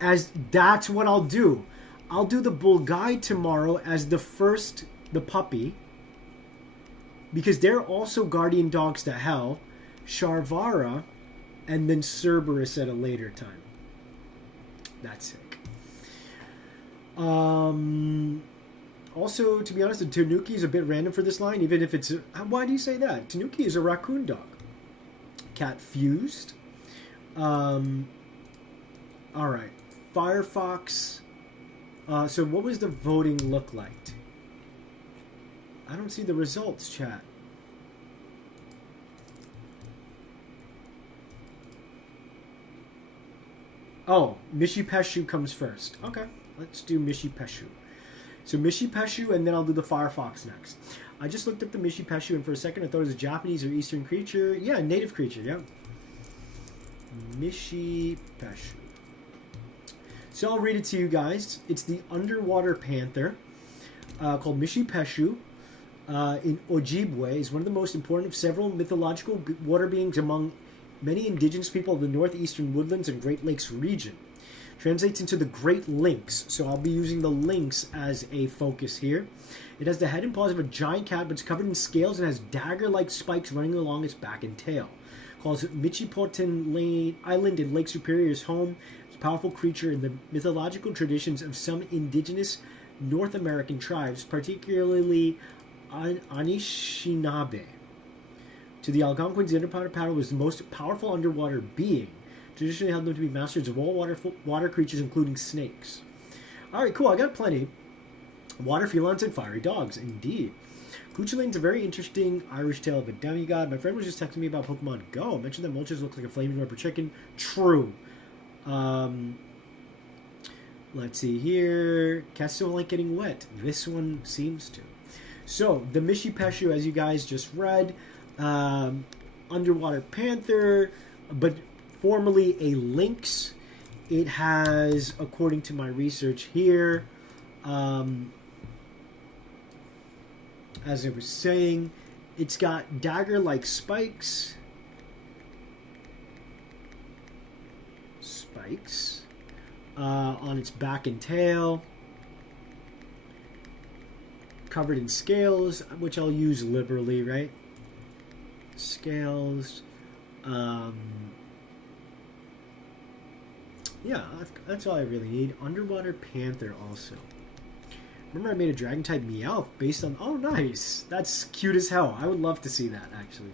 as... That's what I'll do. I'll do the bull guy tomorrow as the puppy. Because they're also guardian dogs to hell. Sharvara. And then Cerberus at a later time. That's sick. Also, to be honest, the Tanuki is a bit random for this line, even if it's... why do you say that? Tanuki is a raccoon dog. Cat fused. Alright. Firefox. So what was the voting look like? I don't see the results, chat. Oh, Mishi Peshu comes first. Okay, let's do Mishi Peshu. So Mishi Peshu, and then I'll do the Firefox next. I just looked up the Mishi Peshu, and for a second I thought it was a Japanese or Eastern creature. Yeah, native creature, yeah. Mishi Peshu. So I'll read it to you guys. It's the underwater panther called Mishi Peshu in Ojibwe. Is one of the most important of several mythological water beings among many indigenous people of the northeastern woodlands and Great Lakes region. Translates into the Great Lynx, so I'll be using the lynx as a focus here. It has the head and paws of a giant cat, but it's covered in scales and has dagger-like spikes running along its back and tail. Calls it Michipoten Island in Lake Superior's home. It's a powerful creature in the mythological traditions of some indigenous North American tribes, particularly Anishinaabe. To the Algonquins, the underwater paddle was the most powerful underwater being. Traditionally held them to be masters of all water creatures, including snakes. Alright, cool. I got plenty. Water felines and fiery dogs, indeed. Cuchulain's a very interesting Irish tale of a demigod. My friend was just texting me about Pokemon Go. I mentioned that Moltres looks like a flaming rubber chicken. True. Let's see here. Cats don't like getting wet. This one seems to. So, the Mishi Peshu, as you guys just read, underwater panther, but formerly a lynx. It has, according to my research here, as I was saying, it's got dagger-like spikes. On its back and tail. Covered in scales, which I'll use liberally, right? Scales. Yeah, that's all I really need. Underwater panther also. Remember I made a dragon type meow based on... Oh, nice. That's cute as hell. I would love to see that, actually.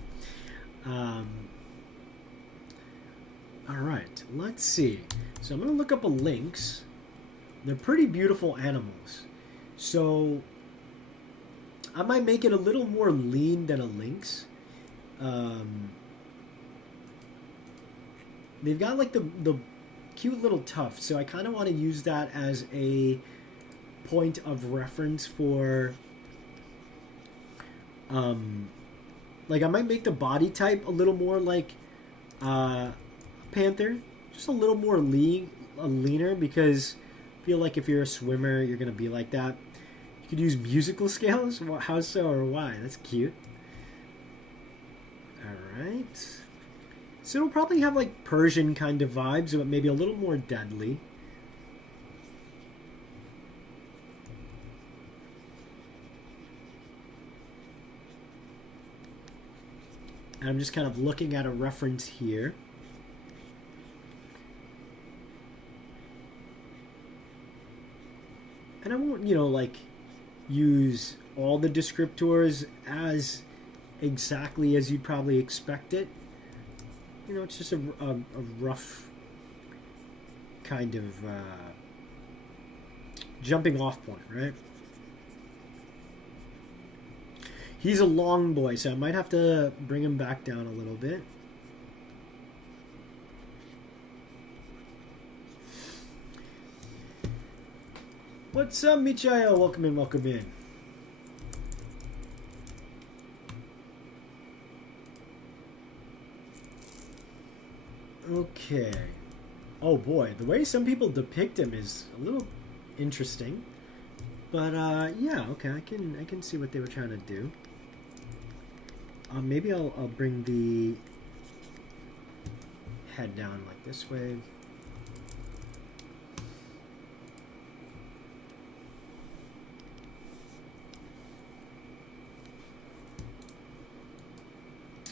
Alright, let's see. So I'm going to look up a lynx. They're pretty beautiful animals. So I might make it a little more lean than a lynx. They've got like the cute little tuft, so I kind of want to use that as a point of reference for like I might make the body type a little more like panther, just a little more leaner, because I feel like if you're a swimmer you're gonna be like that. You could use musical scales. How so, or why? That's cute. Alright, so it'll probably have like Persian kind of vibes, but maybe a little more deadly. And I'm just kind of looking at a reference here. And I won't, like, use all the descriptors as exactly as you'd probably expect it. It's just a rough kind of jumping off point, right? He's a long boy, so I might have to bring him back down a little bit. What's up, Michael? Welcome in, welcome in. Okay. Oh boy, the way some people depict him is a little interesting. But yeah, okay, I can see what they were trying to do. Maybe I'll bring the head down like this way.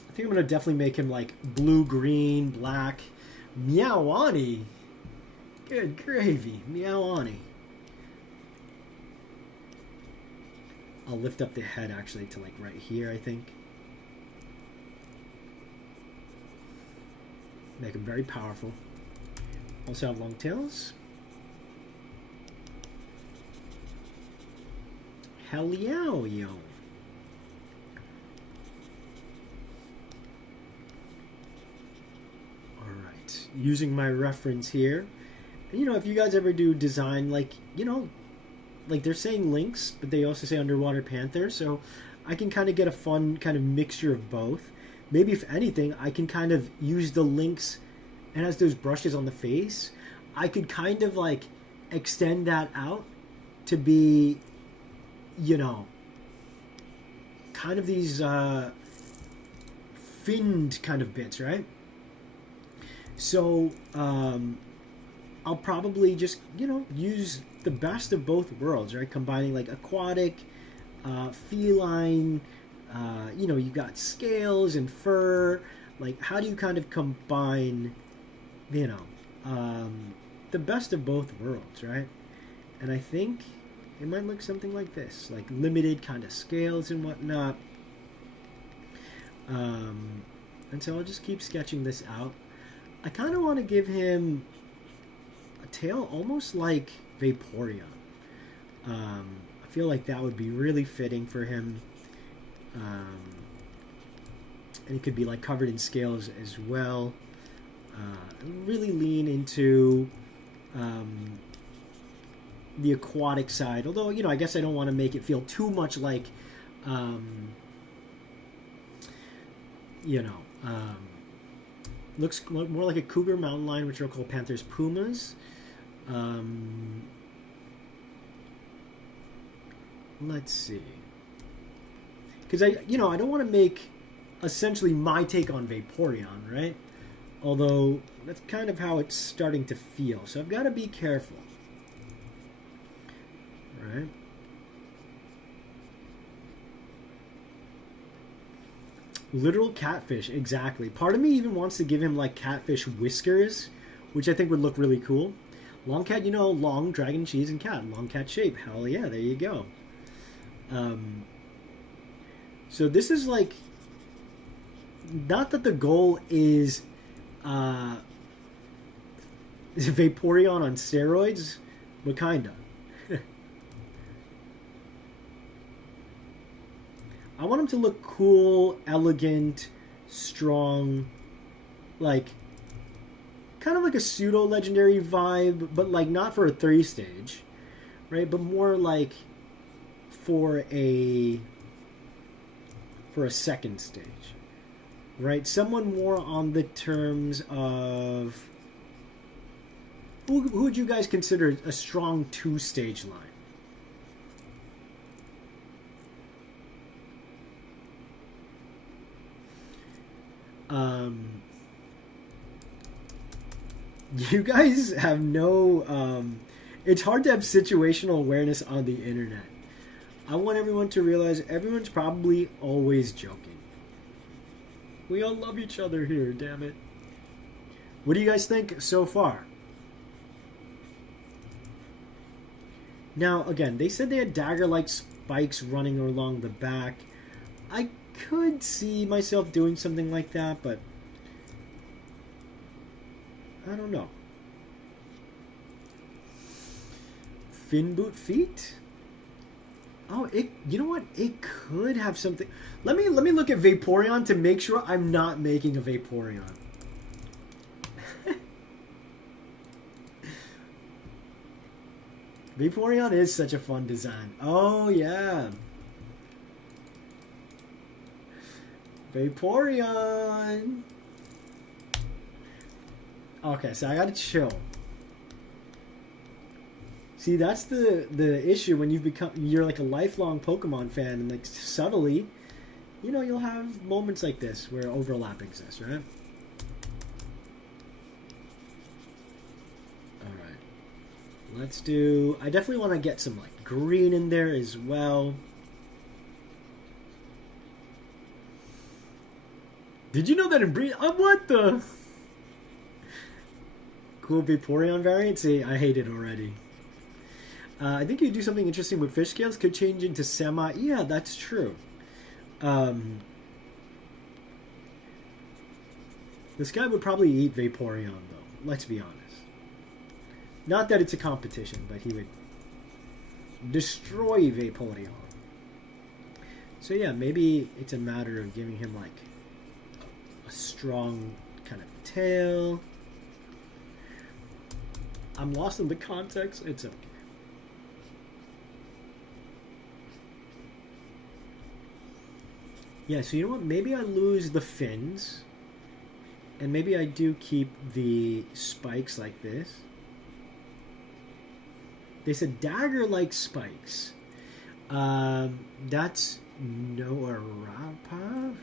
I think I'm gonna definitely make him like blue, green, black. Meow.Any. Good gravy. Meow.Any. I'll lift up the head actually to like right here, I think. Make them very powerful. Also have long tails. Hell yeah, yo. Alright. Using my reference here. You know, if you guys ever do design, like, you know, like they're saying lynx, but they also say underwater panther, so I can kind of get a fun kind of mixture of both. Maybe if anything, I can kind of use the lynx and has those brushes on the face. I could kind of like extend that out to be, you know, kind of these finned kind of bits, right? So I'll probably just, you know, use the best of both worlds, right? Combining like aquatic, feline, you know, you got scales and fur. Like, how do you kind of combine, you know, the best of both worlds, right? And I think it might look something like this, like limited kind of scales and whatnot. And so I'll just keep sketching this out. I kind of want to give him a tail almost like Vaporeon. I feel like that would be really fitting for him. And it could be like covered in scales as well. Really lean into the aquatic side. Although, you know, I guess I don't want to make it feel too much like, you know, looks more like a cougar, mountain lion, which are called panthers, pumas. Let's see. Because I don't want to make essentially my take on Vaporeon, right? Although that's kind of how it's starting to feel. So I've got to be careful. Right? Literal catfish, exactly. Part of me even wants to give him like catfish whiskers, which I think would look really cool. Long cat, you know, long dragon cheese and cat. Long cat shape. Hell yeah, there you go. So this is like, not that the goal is Vaporeon on steroids, but kinda. I want him to look cool, elegant, strong, like kind of like a pseudo-legendary vibe, but like not for a 3-stage, right? But more like for a 2nd stage, right? Someone more on the terms of who would you guys consider a strong 2-stage line? You guys have no it's hard to have situational awareness on the internet. I want everyone to realize everyone's probably always joking. We all love each other here, damn it. What do you guys think so far? Now, again, they said they had dagger-like spikes running along the back. I could see myself doing something like that, but I don't know. Fin boot feet? Oh, you know what? It could have something. Let me look at Vaporeon to make sure I'm not making a Vaporeon. Vaporeon is such a fun design. Oh yeah. Vaporeon. Okay, so I gotta chill. See, that's the issue when you're like a lifelong Pokemon fan, and like subtly, you know, you'll have moments like this where overlap exists, right? Alright. Let's do... I definitely want to get some like green in there as well. Did you know that in breed... what the... Cool Vaporeon variant? See, I hate it already. I think you do something interesting with fish scales. Could change into semi. Yeah, that's true. This guy would probably eat Vaporeon, though. Let's be honest. Not that it's a competition, but he would destroy Vaporeon. So yeah, maybe it's a matter of giving him like a strong kind of tail. I'm lost in the context. It's okay. Yeah, so you know what? Maybe I lose the fins. And maybe I do keep the spikes like this. They said dagger-like spikes. That's Noarapa.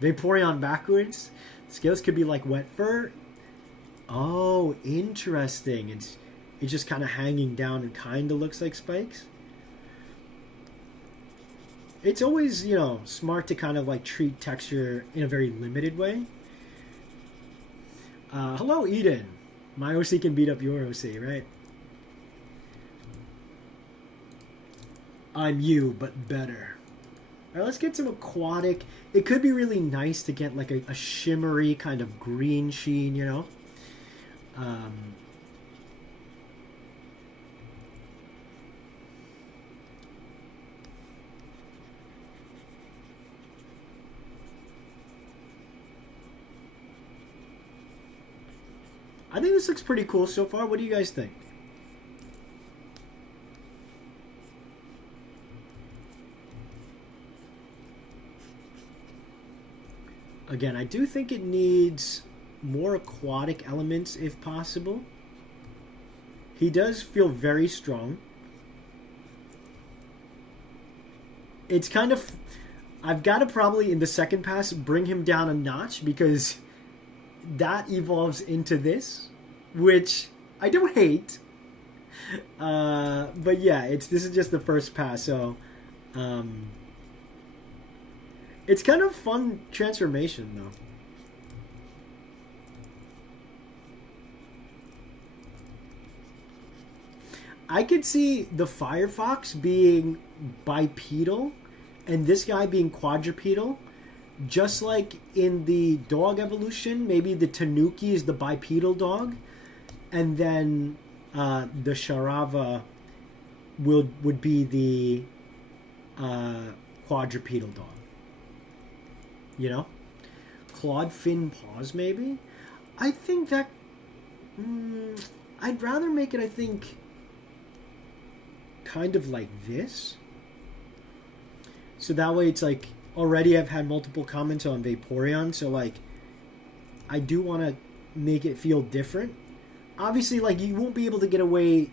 Vaporeon backwards. Scales could be like wet fur. Oh, interesting. It's just kind of hanging down and kind of looks like spikes. It's always, you know, smart to kind of like treat texture in a very limited way. Hello, Eden. My OC can beat up your OC, right? I'm you, but better. Alright, let's get some aquatic. It could be really nice to get like a shimmery kind of green sheen, you know? I think this looks pretty cool so far. What do you guys think? Again, I do think it needs more aquatic elements if possible. He does feel very strong. It's kind of... I've got to probably, in the second pass, bring him down a notch because that evolves into this, which I don't hate. But yeah, this is just the first pass, so... it's kind of fun transformation, though. I could see the Firefox being bipedal and this guy being quadrupedal. Just like in the dog evolution, maybe the Tanuki is the bipedal dog. And then the Sharava would be the quadrupedal dog. You know? Clawed fin paws, maybe? I think that... I'd rather make it, I think, kind of like this. So that way it's like... Already I've had multiple comments on Vaporeon, so like... I do want to make it feel different. Obviously, like, you won't be able to get away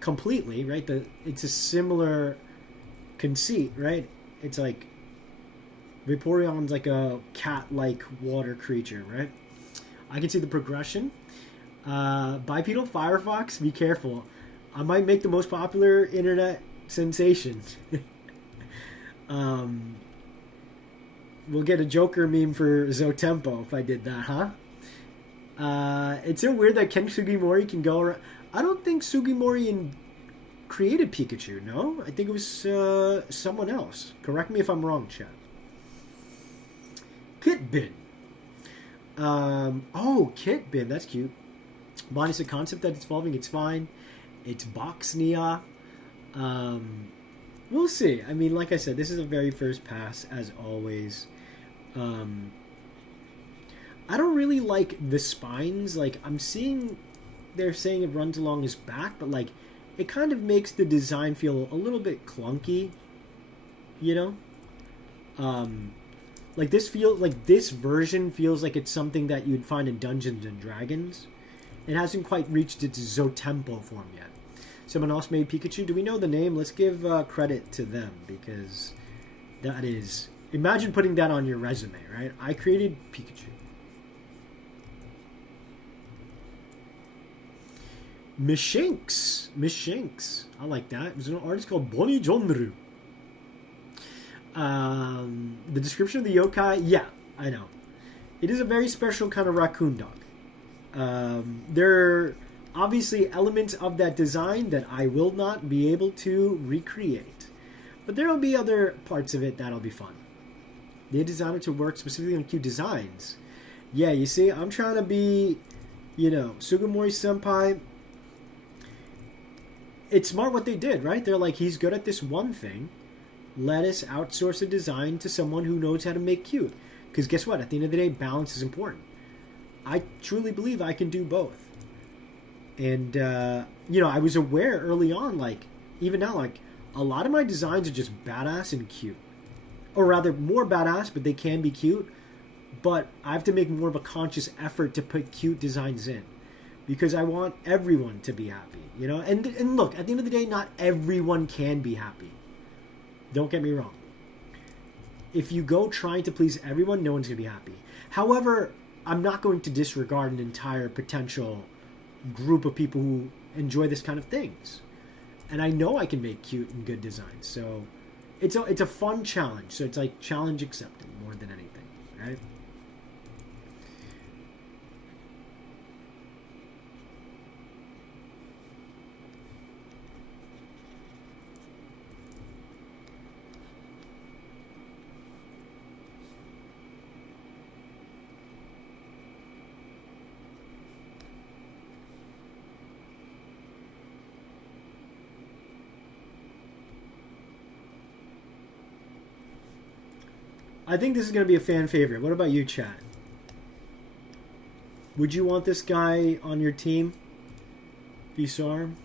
completely, right? It's a similar conceit, right? It's like... Vaporeon's like a cat-like water creature, right? I can see the progression. Bipedal Firefox, be careful. I might make the most popular internet sensation. We'll get a Joker meme for Zotempo if I did that, huh? It's so weird that Ken Sugimori can go around. I don't think Sugimori created Pikachu, no? I think it was someone else. Correct me if I'm wrong, chat. Kitbin. Kitbin, that's cute. Bonnie's a concept that it's evolving, it's fine. It's Boxnia. We'll see. I mean, like I said, this is a very first pass, as always. I don't really like the spines. Like, I'm seeing they're saying it runs along his back, but, like, it kind of makes the design feel a little bit clunky, you know? Like, this version feels like it's something that you'd find in Dungeons and Dragons. It hasn't quite reached its Zotempo form yet. Someone else made Pikachu. Do we know the name? Let's give credit to them, because that is... Imagine putting that on your resume, right? I created Pikachu. Mishinx. I like that. There's an artist called Bonny John.Any. The description of the yokai, yeah, I know. It is a very special kind of raccoon dog. They're obviously elements of that design that I will not be able to recreate. But there will be other parts of it that'll be fun. They designed it to work specifically on cute designs. Yeah, you see, I'm trying to be, Sugimori Senpai. It's smart what they did, right? They're like, he's good at this one thing. Let us outsource a design to someone who knows how to make cute. Because guess what? At the end of the day, balance is important. I truly believe I can do both. And, I was aware early on, like, even now, like, a lot of my designs are just badass and cute. Or rather, more badass, but they can be cute. But I have to make more of a conscious effort to put cute designs in. Because I want everyone to be happy, And look, at the end of the day, not everyone can be happy. Don't get me wrong. If you go trying to please everyone, no one's going to be happy. However, I'm not going to disregard an entire potential group of people who enjoy this kind of things. And I know I can make cute and good designs. So it's a fun challenge. So it's like challenge accepted more than anything, right? I think this is going to be a fan favorite. What about you, chat? Would you want this guy on your team if you saw him?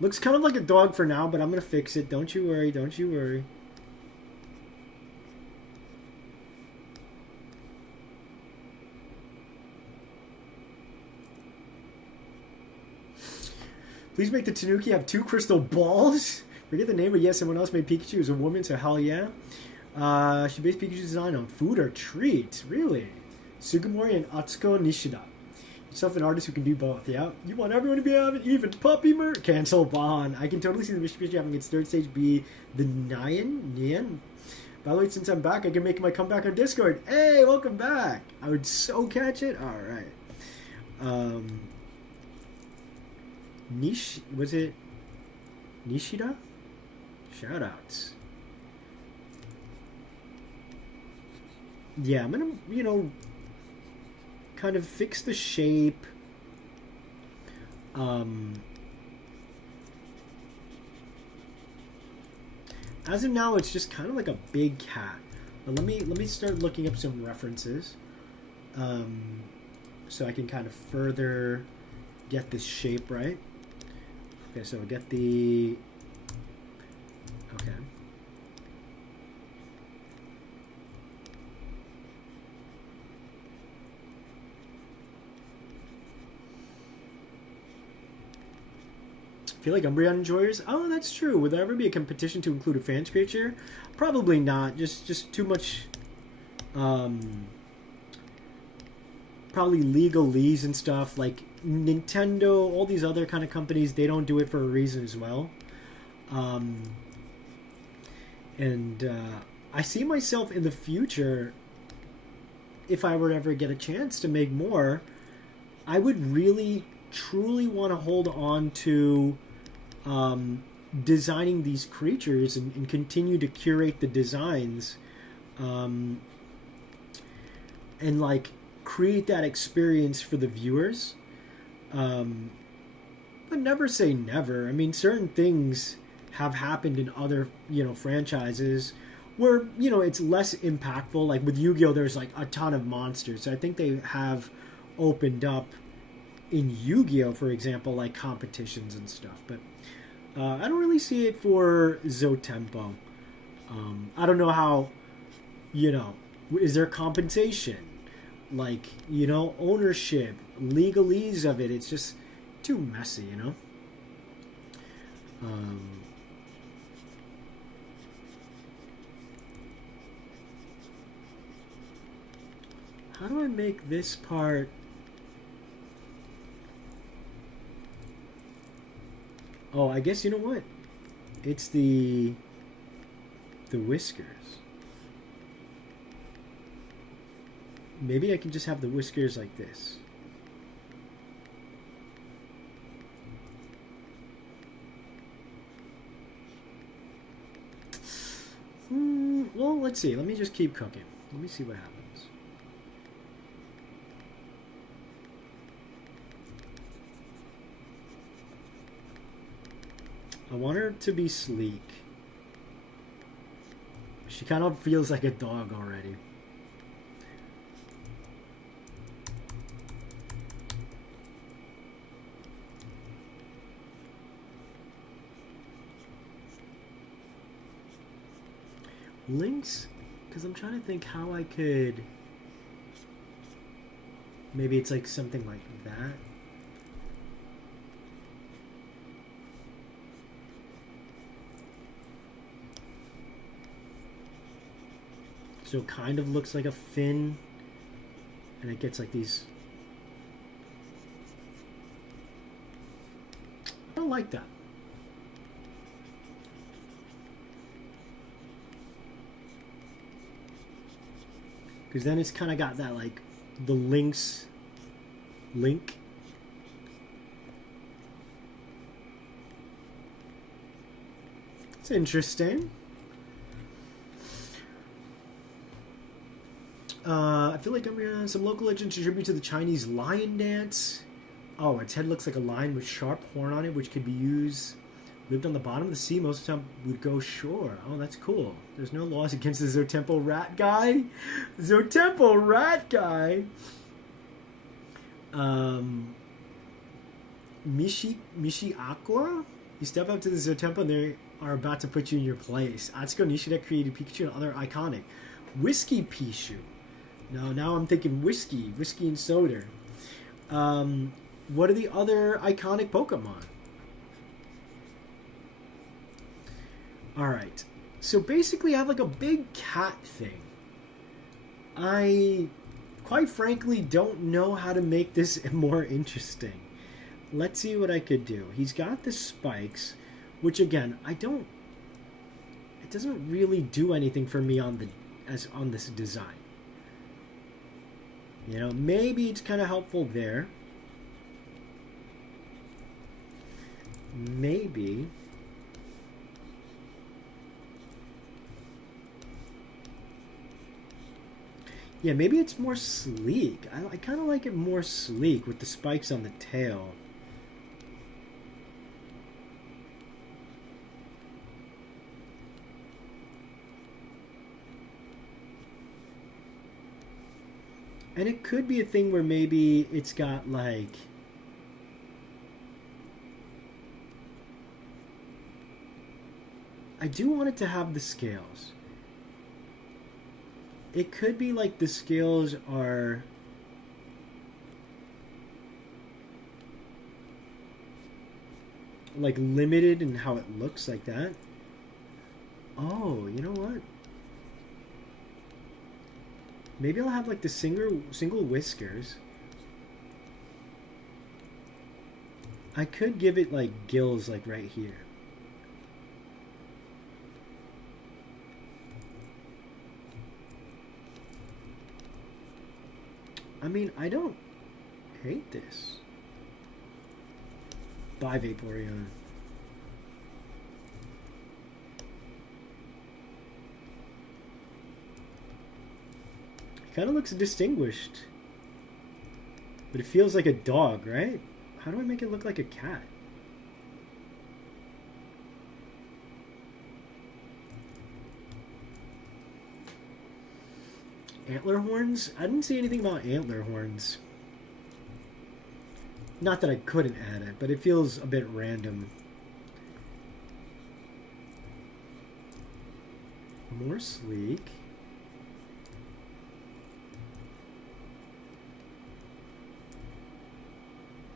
Looks kind of like a dog for now, but I'm going to fix it. Don't you worry. Don't you worry. Please make the Tanuki have 2 crystal balls. Forget the name, but yes, someone else made Pikachu as a woman, so hell yeah. She based Pikachu's design on food or treat. Really? Sugimori and Atsuko Nishida. Yourself an artist who can do both, yeah? You want everyone to be having even puppy mer? Cancel Bon. I can totally see the Mitsubishi having its third stage be the Nyan. By the way, since I'm back, I can make my comeback on Discord. Hey, welcome back. I would so catch it. All right. Was it Nishida? Shoutouts. Yeah, I'm gonna, kind of fix the shape. As of now, it's just kind of like a big cat. But let me start looking up some references, so I can kind of further get this shape right. Okay, so get the... Okay. Feel like Umbreon enjoyers? Oh, that's true. Would there ever be a competition to include a fans creature? Probably not. Just too much... probably legalese and stuff. Like Nintendo, all these other kind of companies, they don't do it for a reason as well. I see myself in the future, if I were to ever get a chance to make more, I would really, truly want to hold on to designing these creatures and continue to curate the designs, and like create that experience for the viewers. But never say never. I mean, certain things have happened in other, franchises where, it's less impactful. Like with Yu-Gi-Oh! There's like a ton of monsters. So I think they have opened up in Yu-Gi-Oh! For example, like competitions and stuff. But I don't really see it for Zotempo. I don't know how, is there compensation? Like, ownership, legalese of it. It's just too messy, How do I make this part... Oh, I guess, you know what? It's the whiskers. Maybe I can just have the whiskers like this. Well, let's see. Let me just keep cooking. Let me see what happens. I want her to be sleek. She kind of feels like a dog already. Links? Because I'm trying to think how I could... Maybe it's like something like that. So it kind of looks like a fin. And it gets like these... I don't like that. Because then it's kind of got that, like, the lynx link. It's interesting. I feel like some local legends contribute to the Chinese lion dance. Oh, its head looks like a lion with sharp horn on it, which could be used... Lived on the bottom of the sea, most of the time would go shore. Oh, that's cool. There's no laws against the Zotempo rat guy. Zotempo rat guy. Mishi Aqua? You step up to the Zotempo and they are about to put you in your place. Atsuko Nishida created Pikachu and other iconic. Whiskey Pichu. No, now I'm thinking whiskey and soda. What are the other iconic Pokemon? Alright, so basically I have like a big cat thing. I, quite frankly, don't know how to make this more interesting. Let's see what I could do. He's got the spikes, which again, it doesn't really do anything for me on this design. You know, maybe it's kind of helpful there. Maybe... Yeah, maybe it's more sleek. I kind of like it more sleek with the spikes on the tail. And it could be a thing where maybe it's got like... I do want it to have the scales. It could be like the scales are... like limited in how it looks like that. Oh, you know what? Maybe I'll have like the single whiskers. I could give it like gills like right here. I mean, I don't hate this. Bye, Vaporeon. He kind of looks distinguished. But it feels like a dog, right? How do I make it look like a cat? Antler horns? I didn't see anything about antler horns. Not that I couldn't add it, but it feels a bit random. More sleek.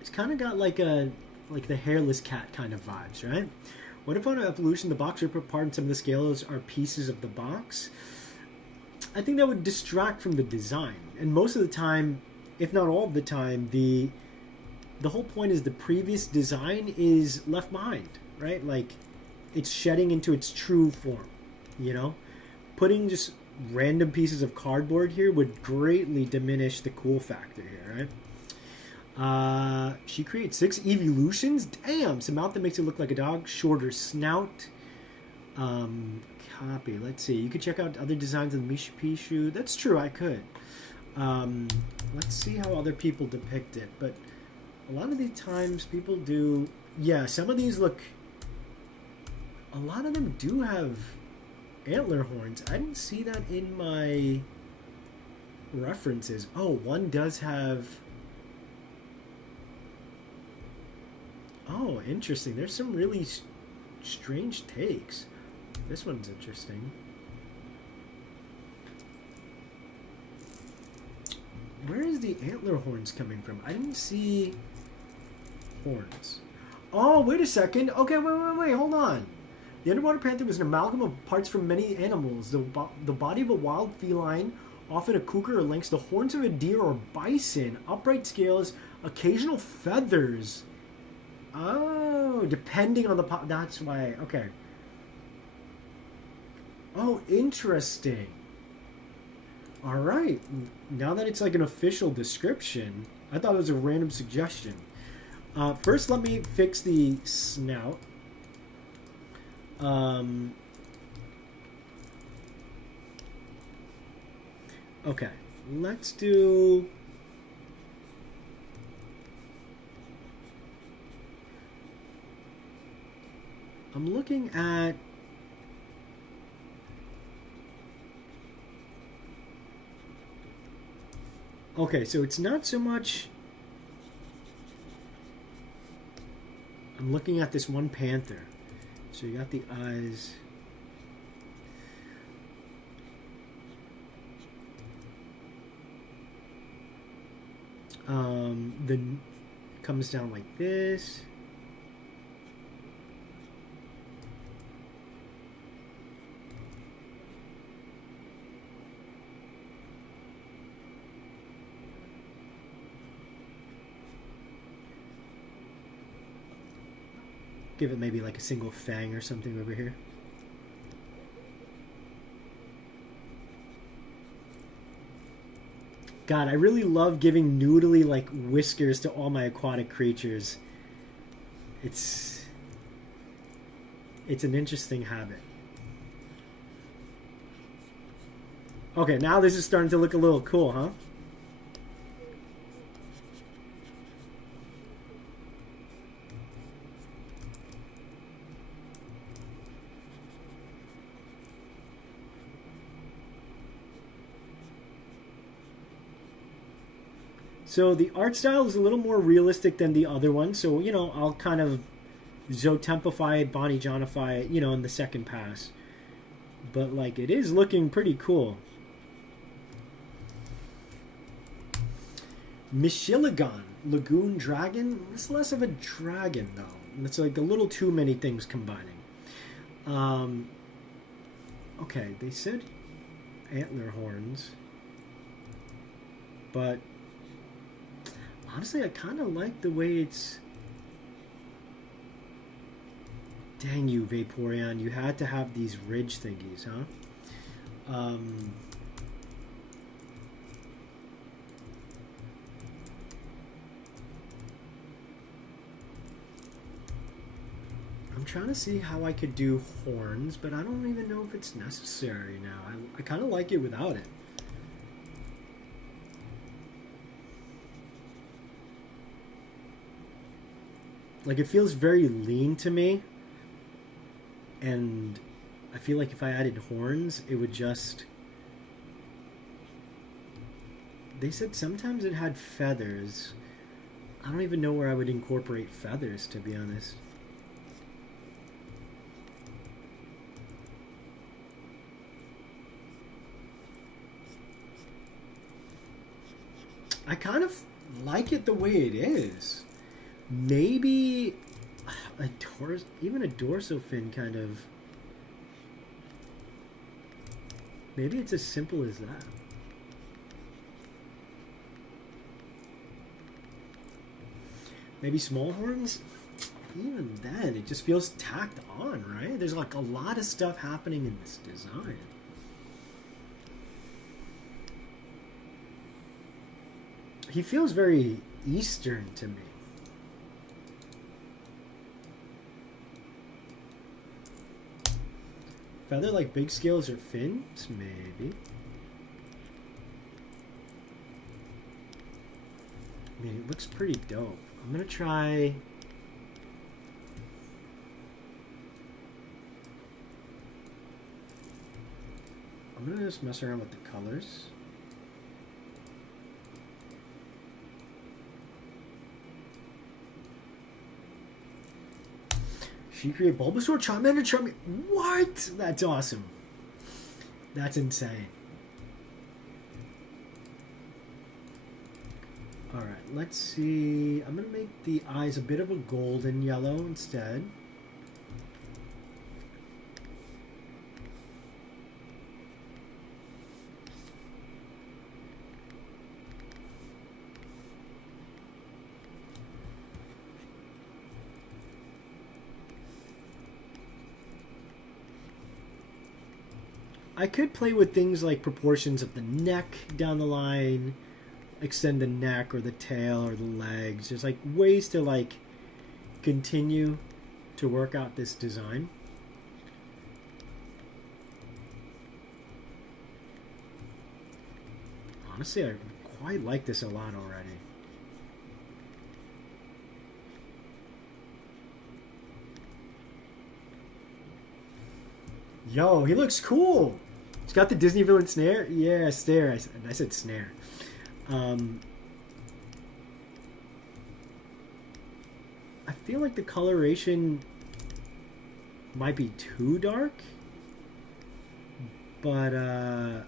It's kind of got like the hairless cat kind of vibes, right? What if on evolution the box rip apart and some of the scales are pieces of the box? I think that would distract from the design. And most of the time, if not all of the time, the whole point is the previous design is left behind, right? Like, it's shedding into its true form, you know? Putting just random pieces of cardboard here would greatly diminish the cool factor here, right? She creates 6 evolutions. Damn, it's a mouth that makes it look like a dog. Shorter snout. Copy. Let's see. You could check out other designs of the YIPPEE shoe. That's true, I could. Let's see how other people depict it. But a lot of the times people do... Yeah, some of these look... A lot of them do have antler horns. I didn't see that in my references. Oh, one does have... Oh, interesting. There's some really strange takes. This one's interesting. Where is the antler horns coming from? I didn't see horns. Oh, wait a second. Okay, wait, hold on. The underwater panther was an amalgam of parts from many animals. The body of a wild feline, often a cougar or lynx, the horns of a deer or bison, upright scales, occasional feathers. Oh, depending on the... That's why... Okay. Oh, interesting. All right. Now that it's like an official description, I thought it was a random suggestion. First, let me fix the snout. Okay. Let's do... I'm looking at... Okay, so it's not so much... I'm looking at this one panther. So you got the eyes. Then comes down like this. Give it maybe like a single fang or something over here. God, I really love giving noodly like whiskers to all my aquatic creatures. It's an interesting habit. Okay, now this is starting to look a little cool, huh? So the art style is a little more realistic than the other one. So, you know, I'll kind of Zotempify it, Bonny John.Ify it, you know, in the second pass. But, like, it is looking pretty cool. Michiligon, Lagoon Dragon. It's less of a dragon, though. It's like a little too many things combining. Okay, they said antler horns. But... honestly, I kind of like the way it's... Dang you, Vaporeon. You had to have these ridge thingies, huh? I'm trying to see how I could do horns, but I don't even know if it's necessary now. I kind of like it without it. Like, it feels very lean to me, and I feel like if I added horns, it would just... They said sometimes it had feathers. I don't even know where I would incorporate feathers, to be honest. I kind of like it the way it is. Maybe even a dorsal fin kind of... Maybe it's as simple as that. Maybe small horns? Even then, it just feels tacked on, right? There's like a lot of stuff happening in this design. He feels very Eastern to me. Feather like big scales or fins, maybe. I mean, it looks pretty dope. I'm gonna try. I'm gonna just mess around with the colors. She created Bulbasaur, Charmander, Charmander. What? That's awesome. That's insane. Alright, let's see. I'm going to make the eyes a bit of a golden yellow instead. I could play with things like proportions of the neck down the line, extend the neck or the tail or the legs. There's like ways to like continue to work out this design. Honestly, I quite like this a lot already. Yo, he looks cool. He's got the Disney villain snare. Yeah, stare. I said snare. I feel like the coloration might be too dark, but I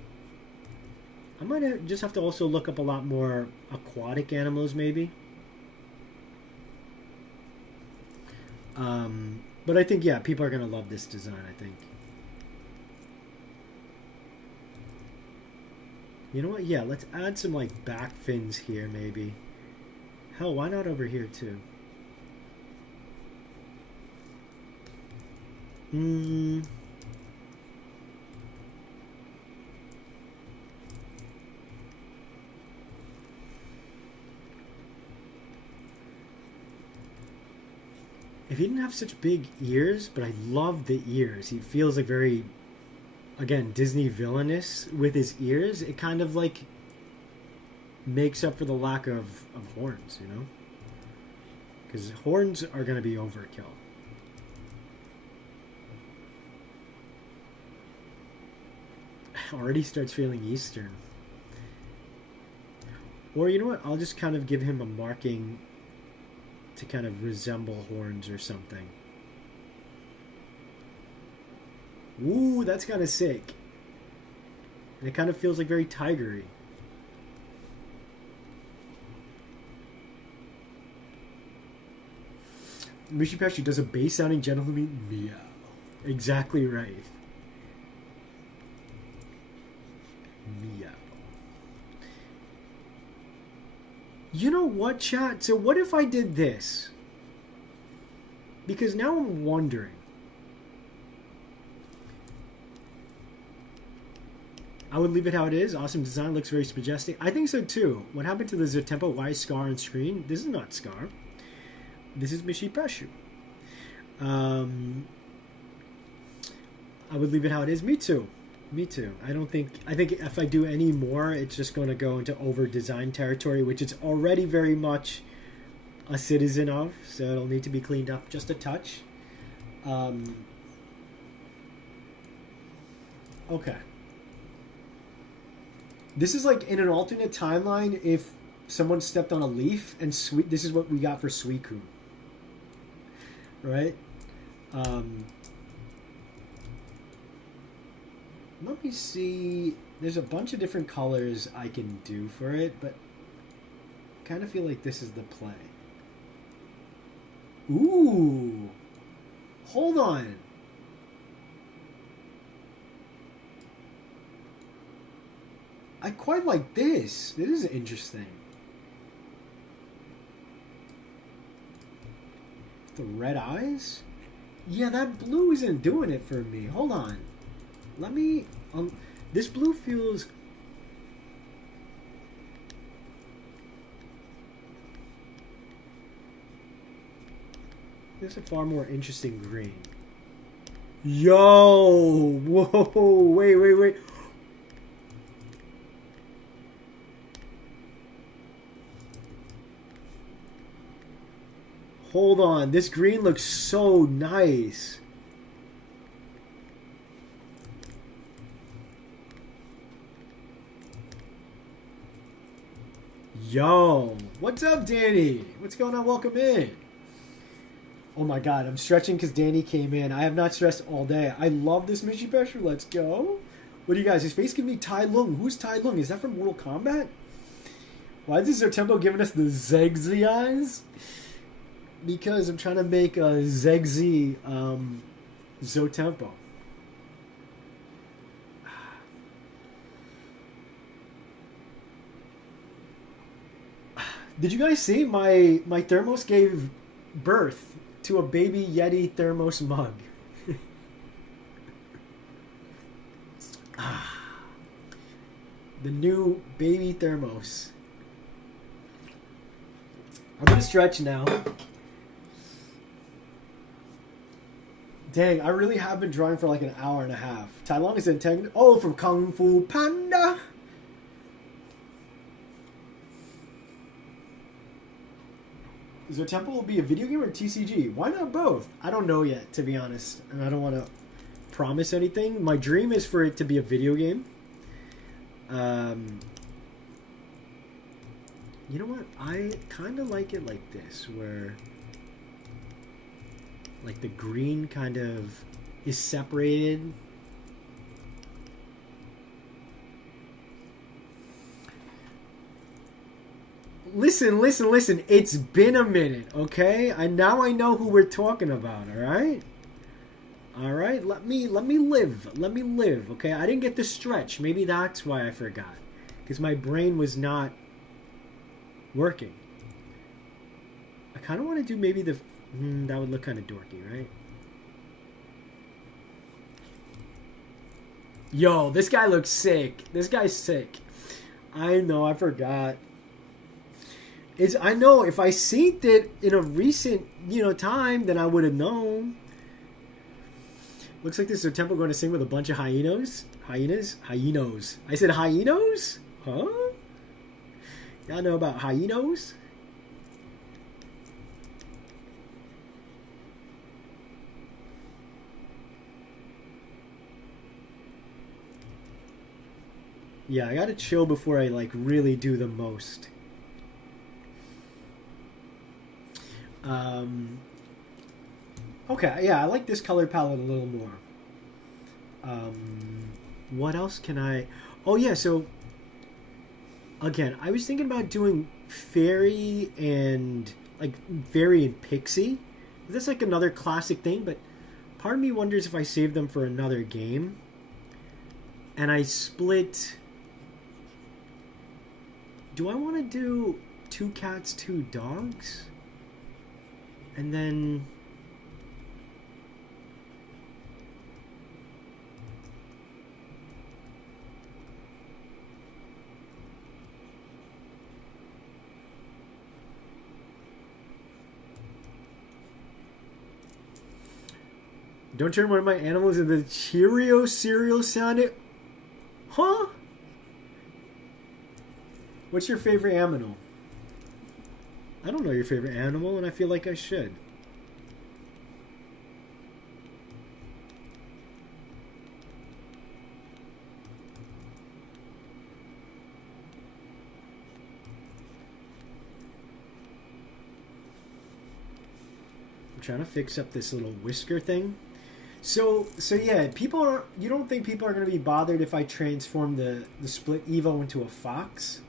might just have to also look up a lot more aquatic animals, maybe. But I think, yeah, people are gonna love this design, I think. You know what? Yeah, let's add some like back fins here, maybe. Hell, why not over here too? If he didn't have such big ears, but I love the ears. He feels like very, again, Disney villainous with his ears. It kind of like makes up for the lack of horns, you know? Because horns are going to be overkill. Already starts feeling Eastern. Or you know what? I'll just kind of give him a marking to kind of resemble horns or something. Ooh, that's kind of sick. And it kind of feels like very tigery. Mishipeshi does a bass sounding gentleman meow. Exactly right. Meow. You know what, chat? So what if I did this? Because now I'm wondering. I would leave it how it is. Awesome design. Looks very majestic. I think so too. What happened to the Zatempa? Why is Scar on screen? This is not Scar. This is Mishipeshi. I would leave it how it is. Me too. Me too. I think if I do any more, it's just going to go into over-design territory, which it's already very much a citizen of, so it'll need to be cleaned up just a touch. Okay. This is like in an alternate timeline if someone stepped on a leaf and this is what we got for Suicune. Right? Let me see. There's a bunch of different colors I can do for it, but I kind of feel like this is the play. Ooh. Hold on. I quite like this. This is interesting. The red eyes? Yeah, that blue isn't doing it for me. Hold on. Let me... this blue feels... This is a far more interesting green. Yo! Whoa! Wait. Hold on. This green looks so nice. Yo! What's up, Danny? What's going on? Welcome in. Oh my god, I'm stretching because Danny came in. I have not stressed all day. I love this Michi pressure. Let's go. What do you guys? His face giving me Tai Lung. Who's Tai Lung? Is that from Mortal Kombat? Why is this Tempo giving us the Zegzi eyes? Because I'm trying to make a Zegzi Zotempo. Did you guys see my thermos gave birth to a baby Yeti thermos mug? The new baby thermos. I'm gonna stretch now. Dang, I really have been drawing for like an hour and a half. Tai Lung is in 10. Oh, from Kung Fu Panda. Is there Temple will be a video game or TCG? Why not both? I don't know yet, to be honest. And I don't want to promise anything. My dream is for it to be a video game. You know what? I kind of like it like this, where like the green kind of is separated. Listen. It's been a minute, okay? Now I know who we're talking about, all right? All right, let me live. Let me live, okay? I didn't get the stretch. Maybe that's why I forgot. Because my brain was not working. I kind of want to do maybe the... that would look kind of dorky, right? Yo, this guy looks sick. This guy's sick. I know, I forgot. I know if I synced it in a recent, time, then I would have known. Looks like this is a temple going to sing with a bunch of hyenas. Hyenas? I said hyenas? Huh? Y'all know about hyenas? Yeah, I gotta chill before I really do the most. Okay, yeah, I like this color palette a little more. What else can I... Oh, yeah, so... Again, I was thinking about doing Fairy and... Fairy and Pixie. That's another classic thing, but part of me wonders if I save them for another game. And I split... Do I want to do 2 cats, 2 dogs? And then... Don't turn one of my animals into the Cheerio cereal sounding... Huh? What's your favorite animal? I don't know your favorite animal, and I feel like I should. I'm trying to fix up this little whisker thing. So yeah, you don't think people are going to be bothered if I transform the split Evo into a fox?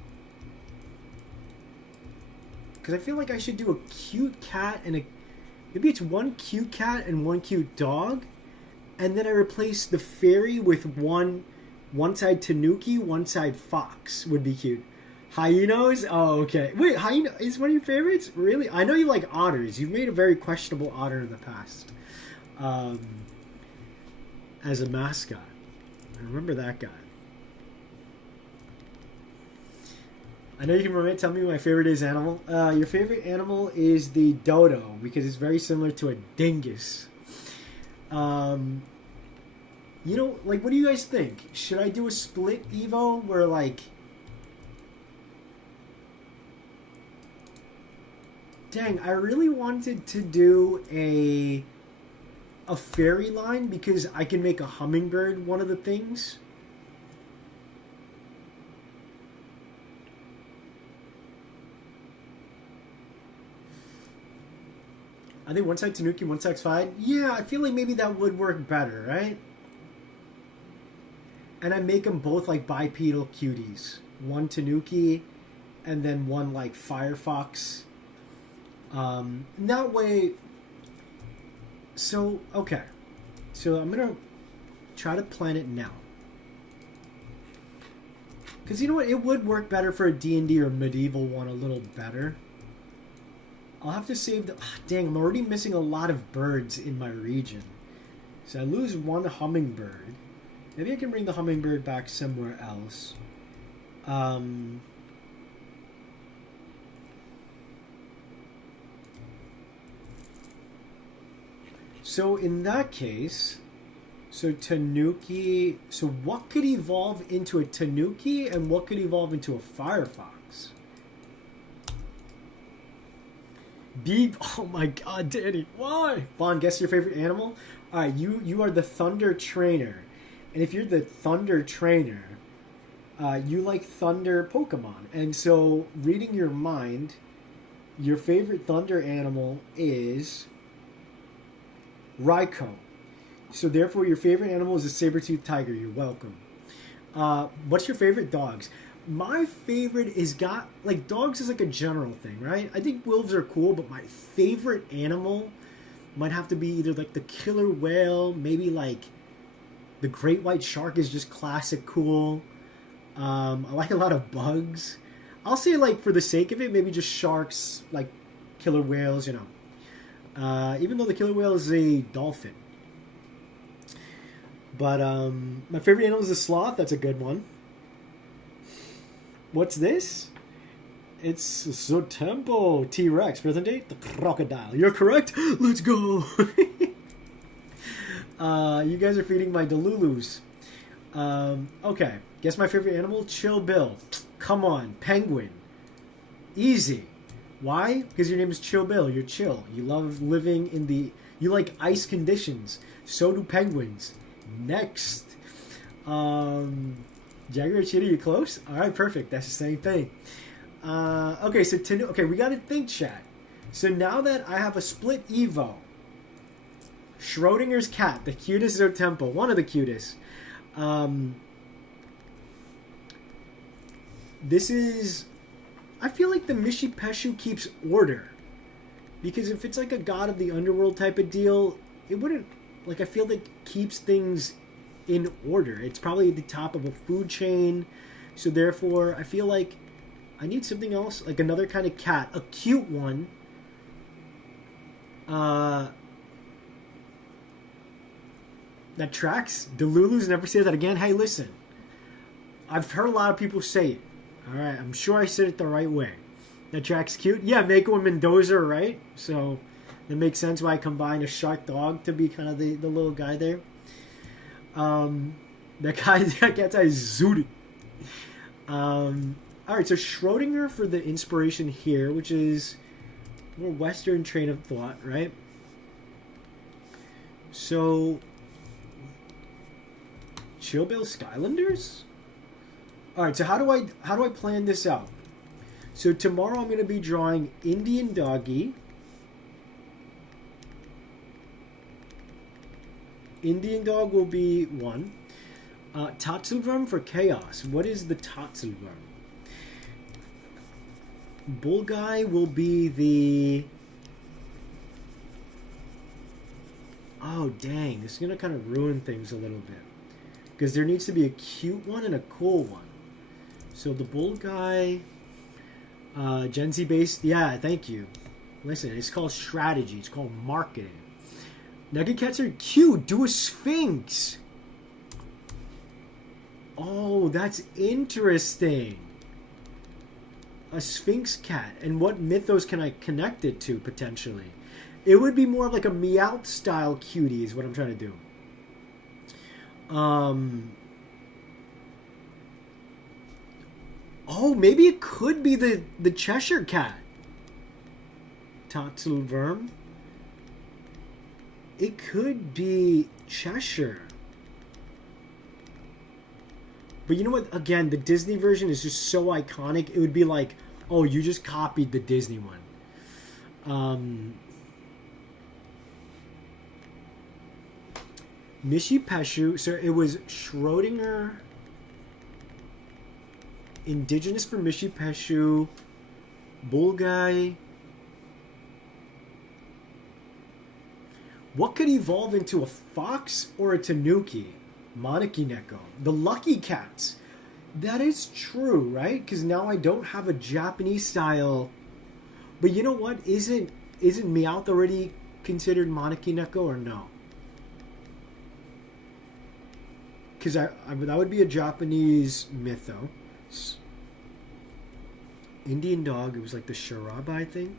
Because I feel like I should do a cute cat and maybe it's 1 cute cat and 1 cute dog, and then I replace the fairy with one side tanuki, one side fox would be cute. Hyenas? Oh, okay. Wait, hyena is one of your favorites? Really? I know you like otters. You've made a very questionable otter in the past. As a mascot. I remember that guy. I know you can remember. Tell me my favorite is animal. Your favorite animal is the dodo because it's very similar to a dingus. You know, like, what do you guys think? Should I do a split Evo where, like... Dang, I really wanted to do a fairy line because I can make a hummingbird one of the things. I think one side Tanuki, one side's fine. Yeah, I feel like maybe that would work better, right? And I make them both like bipedal cuties. One Tanuki and then one like Firefox. That way... So, okay. So I'm going to try to plan it now. Because you know what? It would work better for a D&D or medieval one a little better. I'll have to save the... dang, I'm already missing a lot of birds in my region. So I lose one hummingbird. Maybe I can bring the hummingbird back somewhere else. So in that case... So Tanuki... So what could evolve into a Tanuki and what could evolve into a Firefox? Oh my god, Danny, why? Vaughn, guess your favorite animal? Alright, you are the Thunder Trainer. And if you're the Thunder Trainer, you like Thunder Pokemon. And so, reading your mind, your favorite Thunder animal is Raikou. So therefore, your favorite animal is a saber-toothed tiger. You're welcome. What's your favorite dogs? My favorite is dogs is like a general thing, right? I think wolves are cool, but my favorite animal might have to be either like the killer whale, maybe like the great white shark is just classic cool. I like a lot of bugs. I'll say like for the sake of it, maybe just sharks, like killer whales, you know. Even though the killer whale is a dolphin. But my favorite animal is the sloth. That's a good one. What's this? It's Zotempo T-Rex. Present date, the crocodile. You're correct. Let's go. You guys are feeding my Delulus. Okay. Guess my favorite animal? Chill Bill. Come on. Penguin. Easy. Why? Because your name is Chill Bill. You're chill. You love living in the... You like ice conditions. So do penguins. Next. Jaguar Cheetah, you close? Alright, perfect. That's the same thing. Okay, so we gotta think, chat. So now that I have a split Evo, Schrodinger's cat, the cutest Zotempo, one of the cutest. This is... I feel like the Mishipeshu keeps order. Because if it's like a god of the underworld type of deal, it wouldn't... Like, I feel like it keeps things in order. It's probably at the top of a food chain. So therefore, I feel like I need something else. Like another kind of cat. A cute one. That tracks. Delulu's never say that again. Hey, listen. I've heard a lot of people say it. Alright, I'm sure I said it the right way. That tracks cute. Yeah, Mako and Mendoza, right? So that makes sense why I combined a shark dog to be kind of the little guy there. That cat's eye is zooted. Alright, so Schrodinger for the inspiration here, which is more Western train of thought, right? So, Chillbill Skylanders? Alright, so how do I plan this out? So tomorrow I'm going to be drawing Indian Doggy. Indian Dog will be one. Tatzelwurm for Chaos. What is the Tatzelwurm? Bull Guy will be the... Oh, dang. This is going to kind of ruin things a little bit. Because there needs to be a cute one and a cool one. So the Bull Guy... Gen Z based... Yeah, thank you. Listen, it's called strategy. It's called marketing. Nugget cats are cute. Do a Sphinx. Oh, that's interesting. a Sphinx cat, and what mythos can I connect it to potentially? It would be more of like a meow style cutie is what I'm trying to do. Oh, maybe it could be the Cheshire cat. Tatzelwurm. It could be Cheshire. But you know what? Again, the Disney version is just so iconic. It would be like, oh, you just copied the Disney one. Mishi Peshu. So it was Schrodinger. Indigenous for Mishi Peshu. Bulgai. What could evolve into a fox or a tanuki? Monarchy Neko. The lucky cats. That is true, right? Because now I don't have a Japanese style. But you know what? Isn't Meowth already considered Monarchy Neko or no? Because that would be a Japanese mythos. Indian dog. It was like the Sharaba, I think.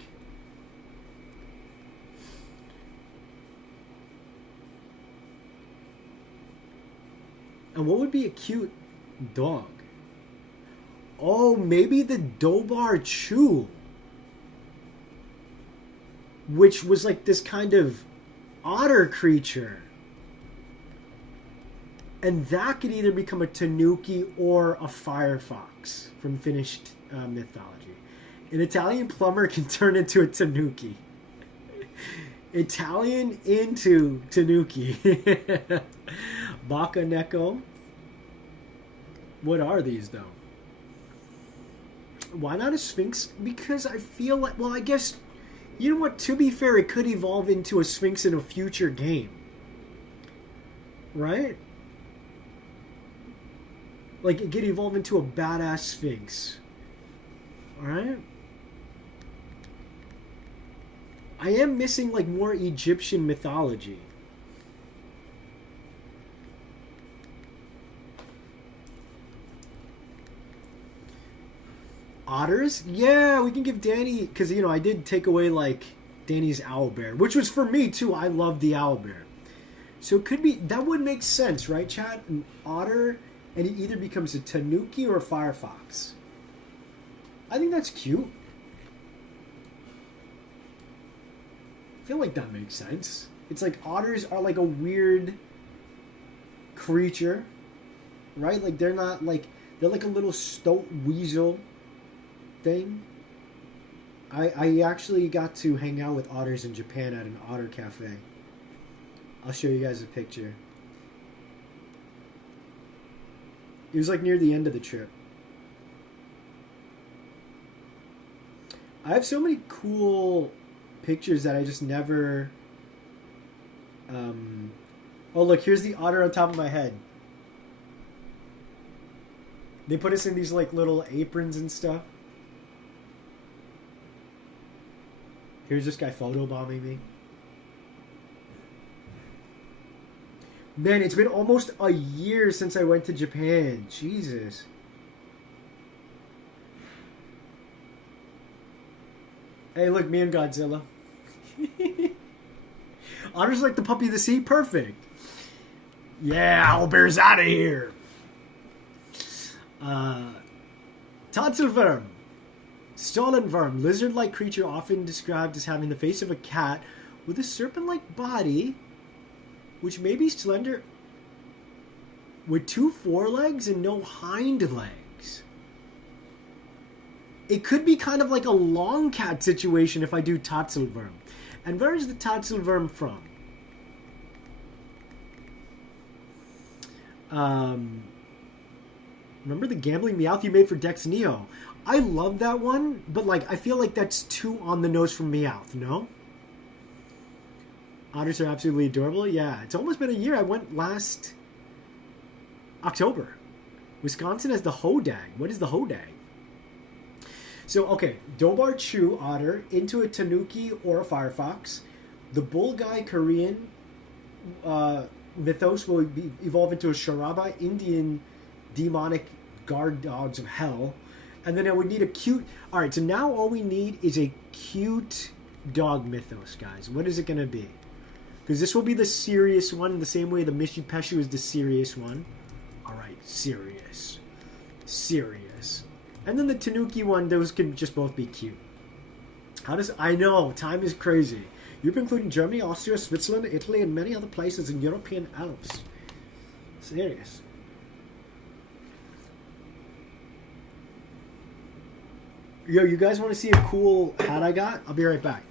And what would be a cute dog? Oh, maybe the Dobar Chu. Which was like this kind of otter creature. And that could either become a tanuki or a firefox from Finnish mythology. An Italian plumber can turn into a tanuki. Italian into tanuki. Baka Neko. What are these, though? Why not a Sphinx? Because I feel like... Well, I guess... You know what? To be fair, it could evolve into a Sphinx in a future game. Right? Like, it could evolve into a badass Sphinx. Alright? I am missing, like, more Egyptian mythology. Otters? Yeah, we can give Danny... Because, you know, I did take away, like, Danny's owlbear. Which was for me, too. I love the owlbear. So it could be... That would make sense, right, chat? An otter, and it either becomes a tanuki or a firefox. I think that's cute. I feel like that makes sense. It's like otters are like a weird creature, right? Like they're not like... They're like a little stoat weasel thing. I actually got to hang out with otters in Japan at an otter cafe. I'll show you guys a picture. It was like near the end of the trip. I have so many cool pictures that I just never... Oh, look, here's the otter on top of my head. They put us in these like little aprons and stuff. Here's this guy photobombing me. Man, it's been almost a year since I went to Japan. Jesus. Hey, look, me and Godzilla. Otter's like the puppy of the sea. Perfect. Yeah, owlbear's out of here. Tatzelwurm. Stollenwurm. Lizard-like creature often described as having the face of a cat with a serpent-like body, which may be slender, with 2 forelegs and no hind legs. It could be kind of like a long cat situation if I do Tatzelwurm. And where is the Tatzelwurm from? Remember the gambling Meowth you made for Dex Neo? I love that one, but like I feel like that's too on the nose from Meowth, no? Otters are absolutely adorable. Yeah, it's almost been a year. I went last October. Wisconsin has the Hodag. What is the Hodag? So, okay, Dobar Chu otter into a tanuki or a firefox. The Bulgai Korean mythos will evolve into a Sharaba, Indian demonic guard dogs of hell. And then I would need a cute... All right, so now all we need is a cute dog mythos, guys. What is it going to be? Because this will be the serious one, the same way the Mishi Peshu is the serious one. All right, serious. Serious. And then the Tanuki one, those can just both be cute. How does... I know, time is crazy. You've been including Germany, Austria, Switzerland, Italy, and many other places in European Alps. Serious. Yo, you guys want to see a cool hat I got? I'll be right back.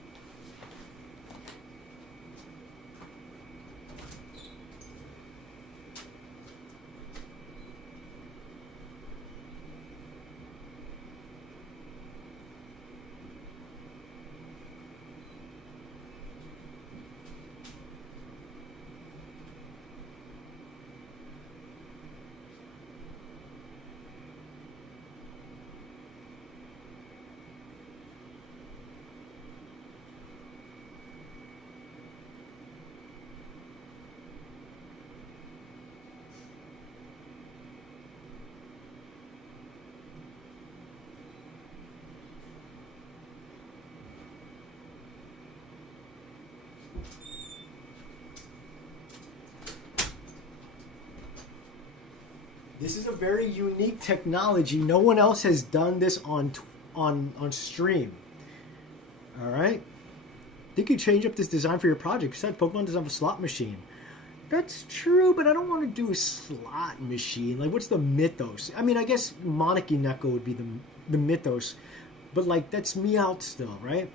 This is a very unique technology. No one else has done this on stream. All right. I think you change up this design for your project. Besides, Pokemon doesn't have a slot machine. That's true, but I don't want to do a slot machine. Like, what's the mythos? I mean, I guess Monarchy Neko would be the mythos, but like that's meow still, right?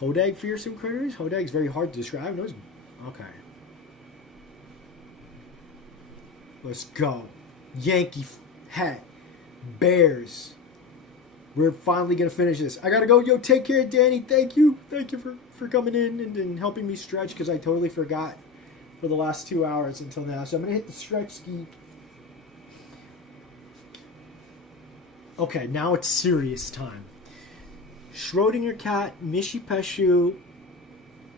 Hodag fearsome critters. Hodag's very hard to describe. No, okay. Let's go. Yankee hat. Bears. We're finally going to finish this. I got to go. Yo, take care, Danny. Thank you. Thank you for coming in and helping me stretch because I totally forgot for the last 2 hours until now. So I'm going to hit the stretch ski. Okay, now it's serious time. Schrodinger cat, Mishi Peshu.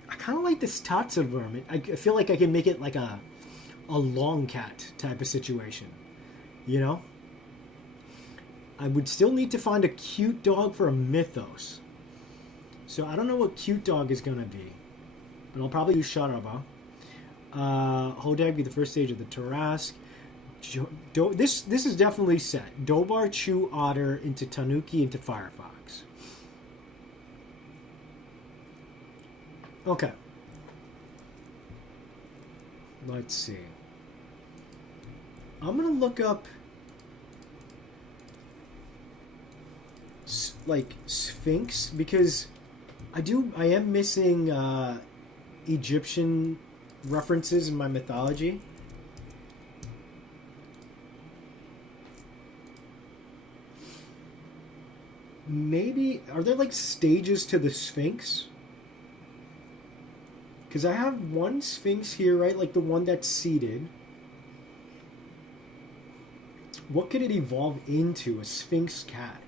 I kind of like this Tatsa vermin. I feel like I can make it like a long cat type of situation. You know? I would still need to find a cute dog for a mythos. So I don't know what cute dog is going to be. But I'll probably use Sharaba. Hodag be the first stage of the Tarask. This is definitely set. Dobar, Chew, Otter, into Tanuki, into Firefox. Okay. Let's see. I'm going to look up like Sphinx because I am missing Egyptian references in my mythology. Maybe are there like stages to the Sphinx? Because I have one Sphinx here, right? Like the one that's seated. What could it evolve into? A Sphinx cat?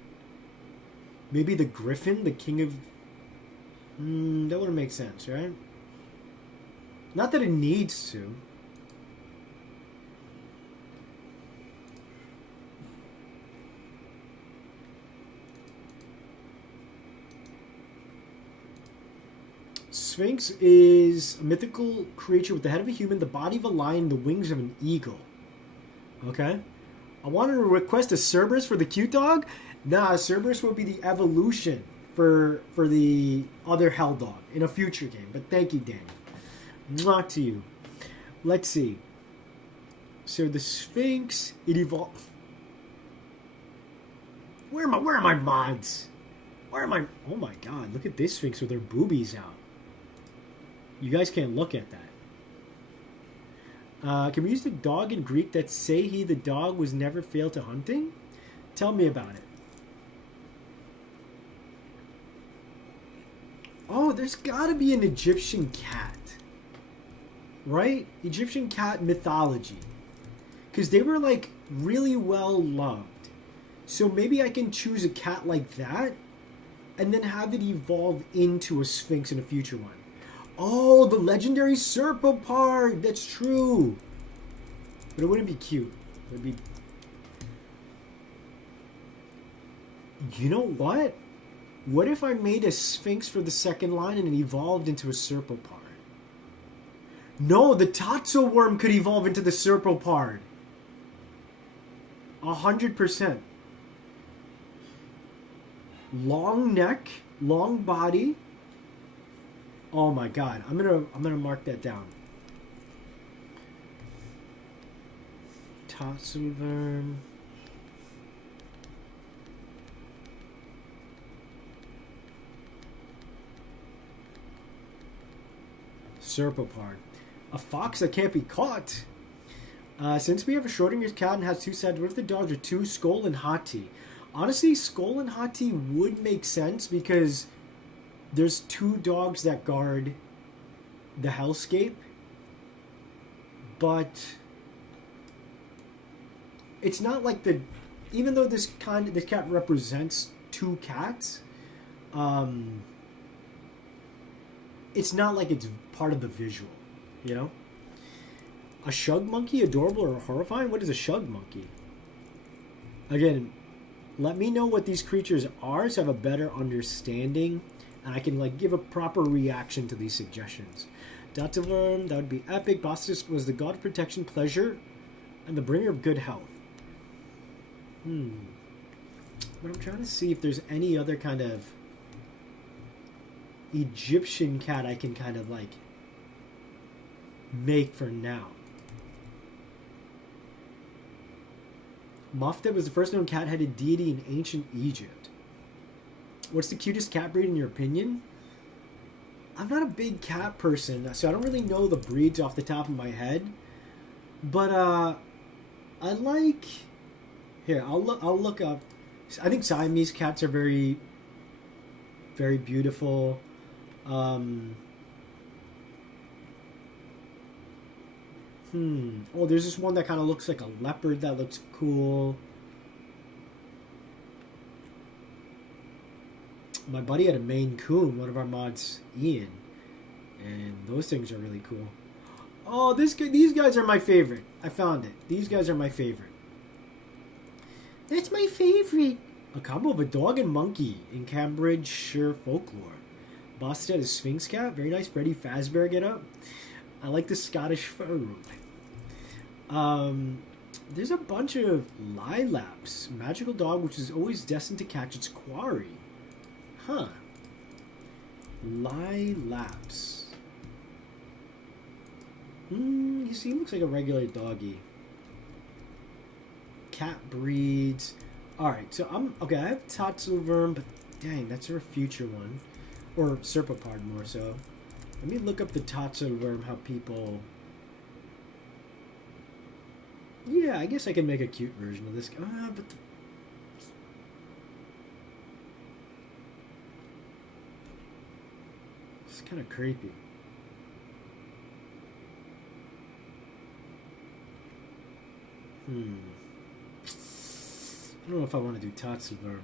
Maybe the Griffin, the king of... that wouldn't make sense, right? Not that it needs to. Sphinx is a mythical creature with the head of a human, the body of a lion, the wings of an eagle. Okay? I wanted to request a Cerberus for the cute dog. Nah, Cerberus will be the evolution for the other hell dog in a future game. But thank you, Danny. Mwah to you. Let's see. So the Sphinx, it evolved. Where are my mods? Where am I? Oh my god, look at this Sphinx with her boobies out. You guys can't look at that. Can we use the dog in Greek that say he, the dog, was never failed to hunting? Tell me about it. Oh, there's got to be an Egyptian cat. Right? Egyptian cat mythology. Because they were, like, really well loved. So maybe I can choose a cat like that and then have it evolve into a Sphinx in a future one. Oh, the legendary Serpopard! That's true! But it wouldn't be cute. It would be... You know what? What if I made a sphinx for the second line and it evolved into a serpopard? No, the Tatsu worm could evolve into the serpopard. 100%. Long neck, long body. Oh my god, I'm gonna mark that down. Tatsu worm. Serpopard. A fox that can't be caught. Since we have a Schrodinger's cat and has two sides, what if the dogs are two, Skull and Hati? Honestly, Skull and Hati would make sense because there's two dogs that guard the hellscape. But it's not like the... Even though this cat represents two cats, it's not like it's part of the visual, you know? A shug monkey, adorable or horrifying? What is a shug monkey? Again, let me know what these creatures are so I have a better understanding and I can like give a proper reaction to these suggestions. Dataverm, that would be epic. Bostis was the god of protection, pleasure, and the bringer of good health. But I'm trying to see if there's any other kind of Egyptian cat I can kind of like make for now. Mufta was the first known cat-headed deity in ancient Egypt. What's the cutest cat breed in your opinion? I'm not a big cat person, so I don't really know the breeds off the top of my head. But I like... Here, I'll look up... I think Siamese cats are very, very beautiful. Oh, there's this one that kind of looks like a leopard that looks cool. My buddy had a Maine Coon, one of our mods, Ian. And those things are really cool. Oh, these guys are my favorite. I found it. These guys are my favorite. That's my favorite. A combo of a dog and monkey in Cambridgeshire folklore. Boston had a Sphinx cat. Very nice Freddy Fazbear get up. I like the Scottish fur room. There's a bunch of lilaps. Magical dog which is always destined to catch its quarry. Huh. Lilaps. You see, he looks like a regular doggy. Cat breeds. Alright, so I have Tatsu Worm, but dang, that's our future one. Or Serpopard more so. Let me look up the Tatsu Worm, how people... Yeah, I guess I can make a cute version of this. But it's kind of creepy. I don't know if I want to do Tatsu Worm.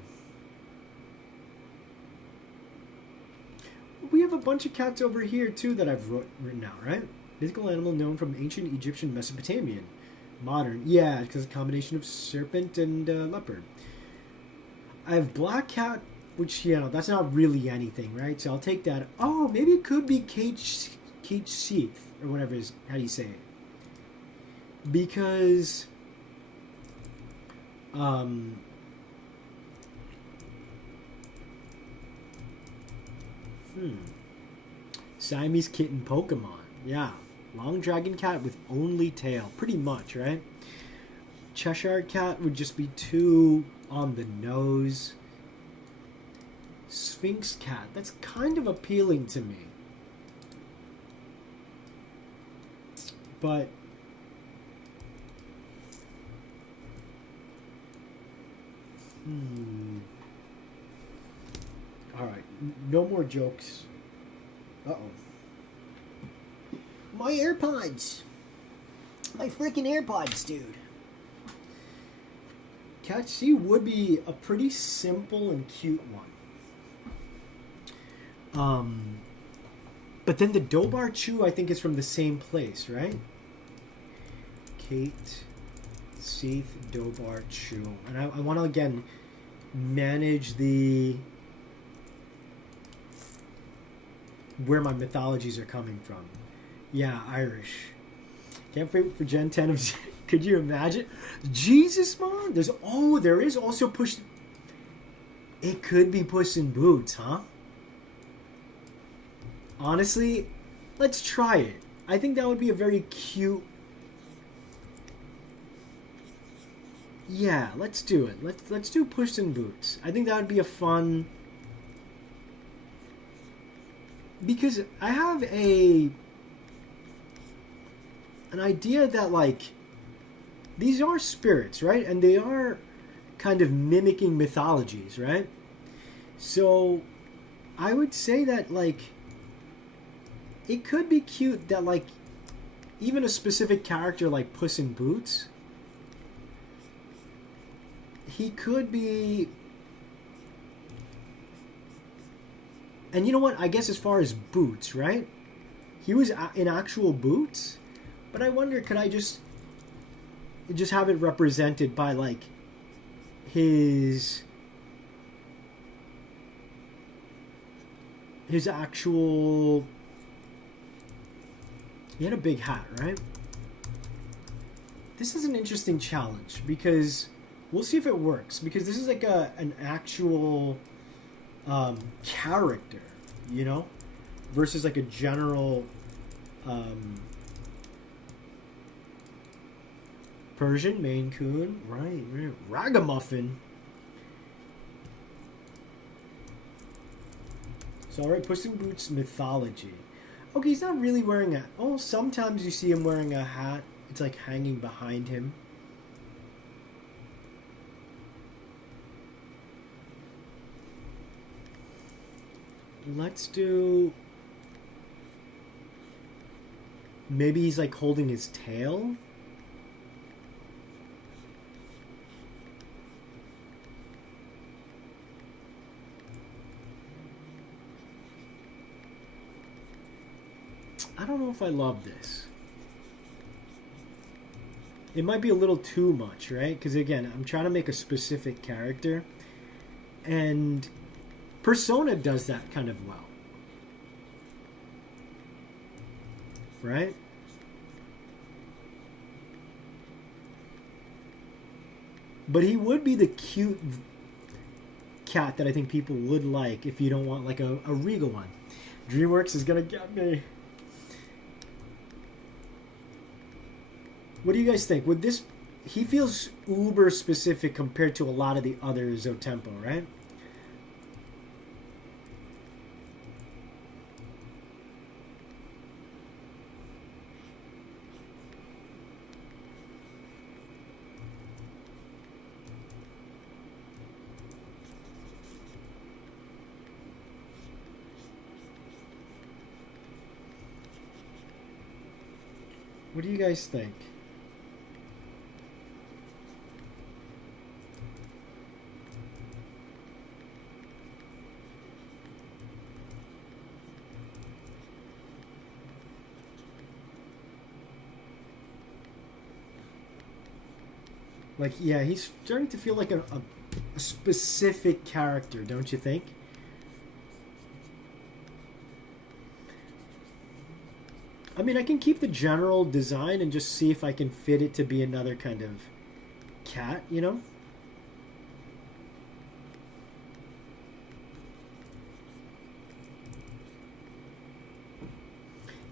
We have a bunch of cats over here too that I've written out, right? Mythical animal known from ancient Egyptian Mesopotamian. Modern, yeah, because it's a combination of serpent and leopard. I have black cat, which, you know, that's not really anything, right? So I'll take that. Oh, maybe it could be Cage Sheath, or whatever is, how do you say it? Because, Siamese kitten Pokemon, yeah. Long dragon cat with only tail. Pretty much, right? Cheshire cat would just be too on the nose. Sphinx cat. That's kind of appealing to me. But... Alright. No more jokes. Uh-oh. My AirPods! My freaking AirPods, dude. Cat C would be a pretty simple and cute one. But then the Dobar Chew, I think, is from the same place, right? Kate Seath Dobar Chew. And I want to, again, manage where my mythologies are coming from. Yeah, Irish. Can't wait for Gen 10 of... Could you imagine? Jesus, man! There is also Puss... It could be Puss in Boots, huh? Honestly, let's try it. I think that would be a very cute... Yeah, let's do it. Let's do Puss in Boots. I think that would be a fun... Because I have an idea that, like, these are spirits, right? And they are kind of mimicking mythologies, right? So I would say that, like, it could be cute that, like, even a specific character like Puss in Boots, he could be... And you know what? I guess as far as boots, right? He was in actual boots, but I wonder, could I just have it represented by, like, his actual... He had a big hat, right? This is an interesting challenge because we'll see if it works, because this is like an actual character, you know, versus like a general Persian, Maine Coon, right, ragamuffin. So, alright, Puss in Boots mythology. Okay, he's not really wearing a... Oh, sometimes you see him wearing a hat. It's like hanging behind him. Let's do... Maybe he's like holding his tail? I don't know if I love this. It might be a little too much, right? Because again, I'm trying to make a specific character. And Persona does that kind of well. Right? But he would be the cute cat that I think people would like if you don't want like a regal one. DreamWorks is gonna get me. What do you guys think? Would this... He feels uber specific compared to a lot of the other Zotempo, right? What do you guys think? Like, yeah, he's starting to feel like a specific character, don't you think? I mean, I can keep the general design and just see if I can fit it to be another kind of cat, you know?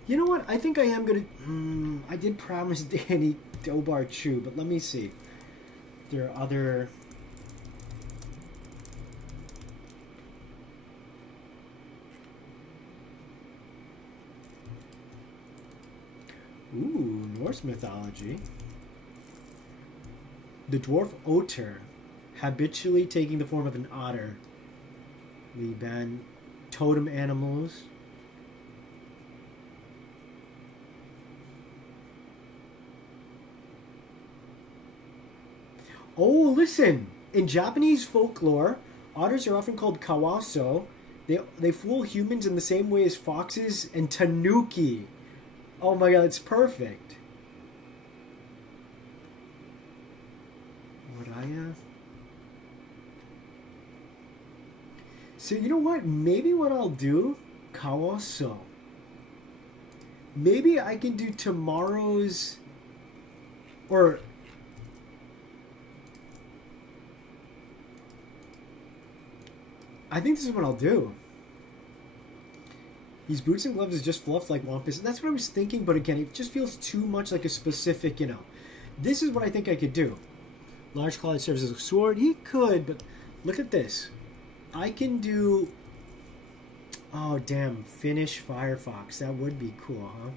You know what? I think I am gonna... I did promise Danny Dobar Chew, but let me see. There are other... Ooh, Norse mythology. The dwarf otter, habitually taking the form of an otter. Liban, totem animals. Oh, listen! In Japanese folklore, otters are often called kawaso. They fool humans in the same way as foxes and tanuki. Oh my god, it's perfect. Raya. So you know what? Maybe what I'll do, Kawaso. Maybe I can do tomorrow's, or I think this is what I'll do. These boots and gloves is just fluff like Wampus. That's what I was thinking, but again, it just feels too much like a specific, This is what I think I could do. Large claw that serves as a sword. He could, but look at this. I can do... Oh, damn. Finnish Firefox. That would be cool, huh?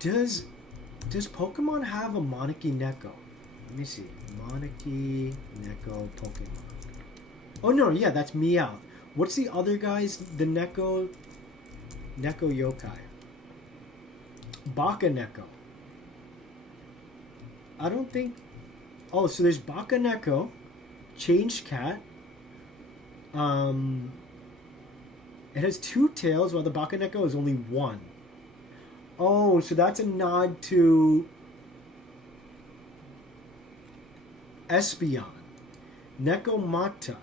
Does Pokemon have a Monarchy Neko? Let me see. Monarchy Neko Pokemon. Oh, no, yeah, that's Meow. What's the other guys? The Neko Yokai. Baka Neko. I don't think... Oh, so there's Baka Neko, Changed Cat. It has 2 tails, while the Baka Neko is only 1. Oh, so that's a nod to Espeon. Nekomata.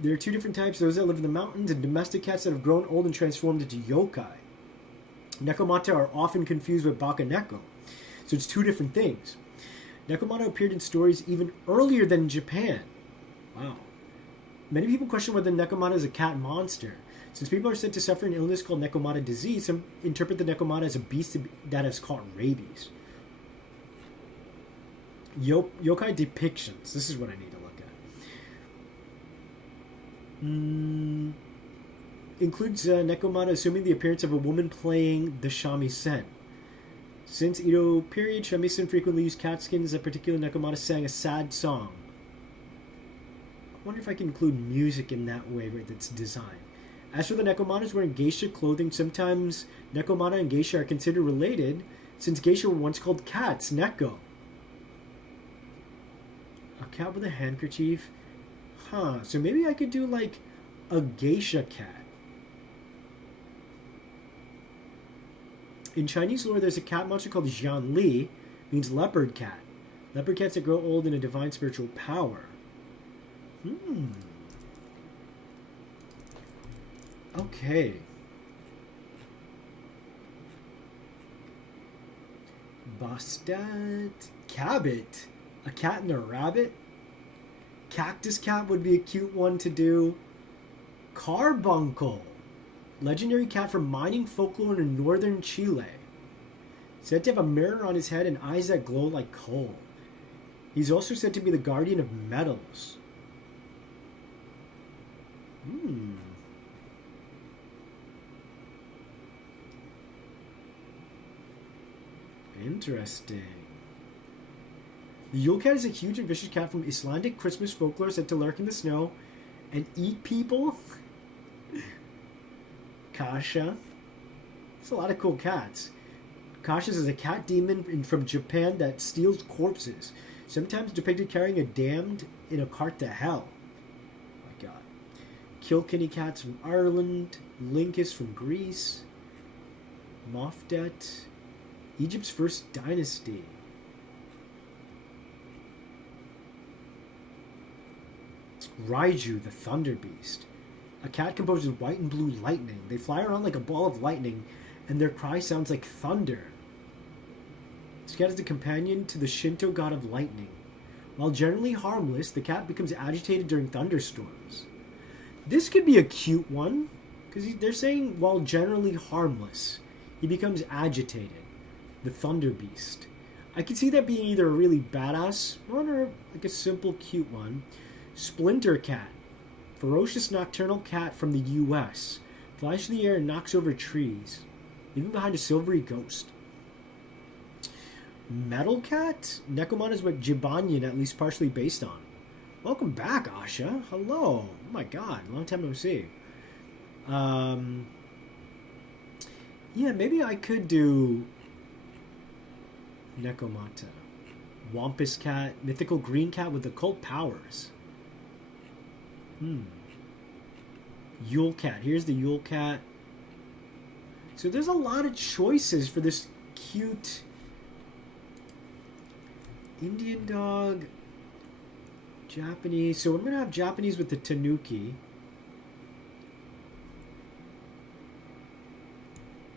There are 2 different types, those that live in the mountains and domestic cats that have grown old and transformed into yokai. Nekomata are often confused with Baka Neko, so it's 2 different things. Nekomata appeared in stories even earlier than in Japan. Wow. Many people question whether Nekomata is a cat monster. Since people are said to suffer an illness called Nekomata disease, some interpret the Nekomata as a beast that has caught rabies. Yokai depictions. This is what I need to look at. Includes Nekomata assuming the appearance of a woman playing the shamisen. Since Edo period, shamisen frequently used cat skins. A particular Nekomata sang a sad song. I wonder if I can include music in that way with its design. As for the Nekomatas wearing geisha clothing, sometimes Nekomata and geisha are considered related, since geisha were once called cats, Neko. A cat with a handkerchief? Huh, so maybe I could do like a geisha cat. In Chinese lore, there's a cat monster called Jianli, means leopard cat. Leopard cats that grow old in a divine spiritual power. Okay. Bastet. Cabot. A cat and a rabbit? Cactus cat would be a cute one to do. Carbuncle. Legendary cat from mining folklore in northern Chile. Said to have a mirror on his head and eyes that glow like coal. He's also said to be the guardian of metals. Interesting. The Yule Cat is a huge and vicious cat from Icelandic Christmas folklore said to lurk in the snow and eat people. Kasha. It's a lot of cool cats. Kasha is a cat demon from Japan that steals corpses, sometimes depicted carrying a damned in a cart to hell. Oh my god. Kilkenny cats from Ireland. Linkus from Greece. Mofdet. Egypt's first dynasty. Raiju, the Thunder Beast. A cat composed of white and blue lightning. They fly around like a ball of lightning, and their cry sounds like thunder. This cat is the companion to the Shinto god of lightning. While generally harmless, the cat becomes agitated during thunderstorms. This could be a cute one, because they're saying while generally harmless, he becomes agitated. The Thunder Beast. I could see that being either a really badass one or like a simple cute one. Splinter Cat. Ferocious nocturnal cat from the U.S. Flies through the air and knocks over trees, even behind a silvery ghost. Metal Cat? Nekomata is what Jibanyan at least partially based on. Welcome back, Asha. Hello. Oh my god, long time no see. Yeah, maybe I could do Nekomata. Wampus Cat. Mythical green cat with occult powers. Yule Cat. Here's the Yule Cat. So there's a lot of choices for this cute Indian dog, Japanese. So I'm going to have Japanese with the Tanuki.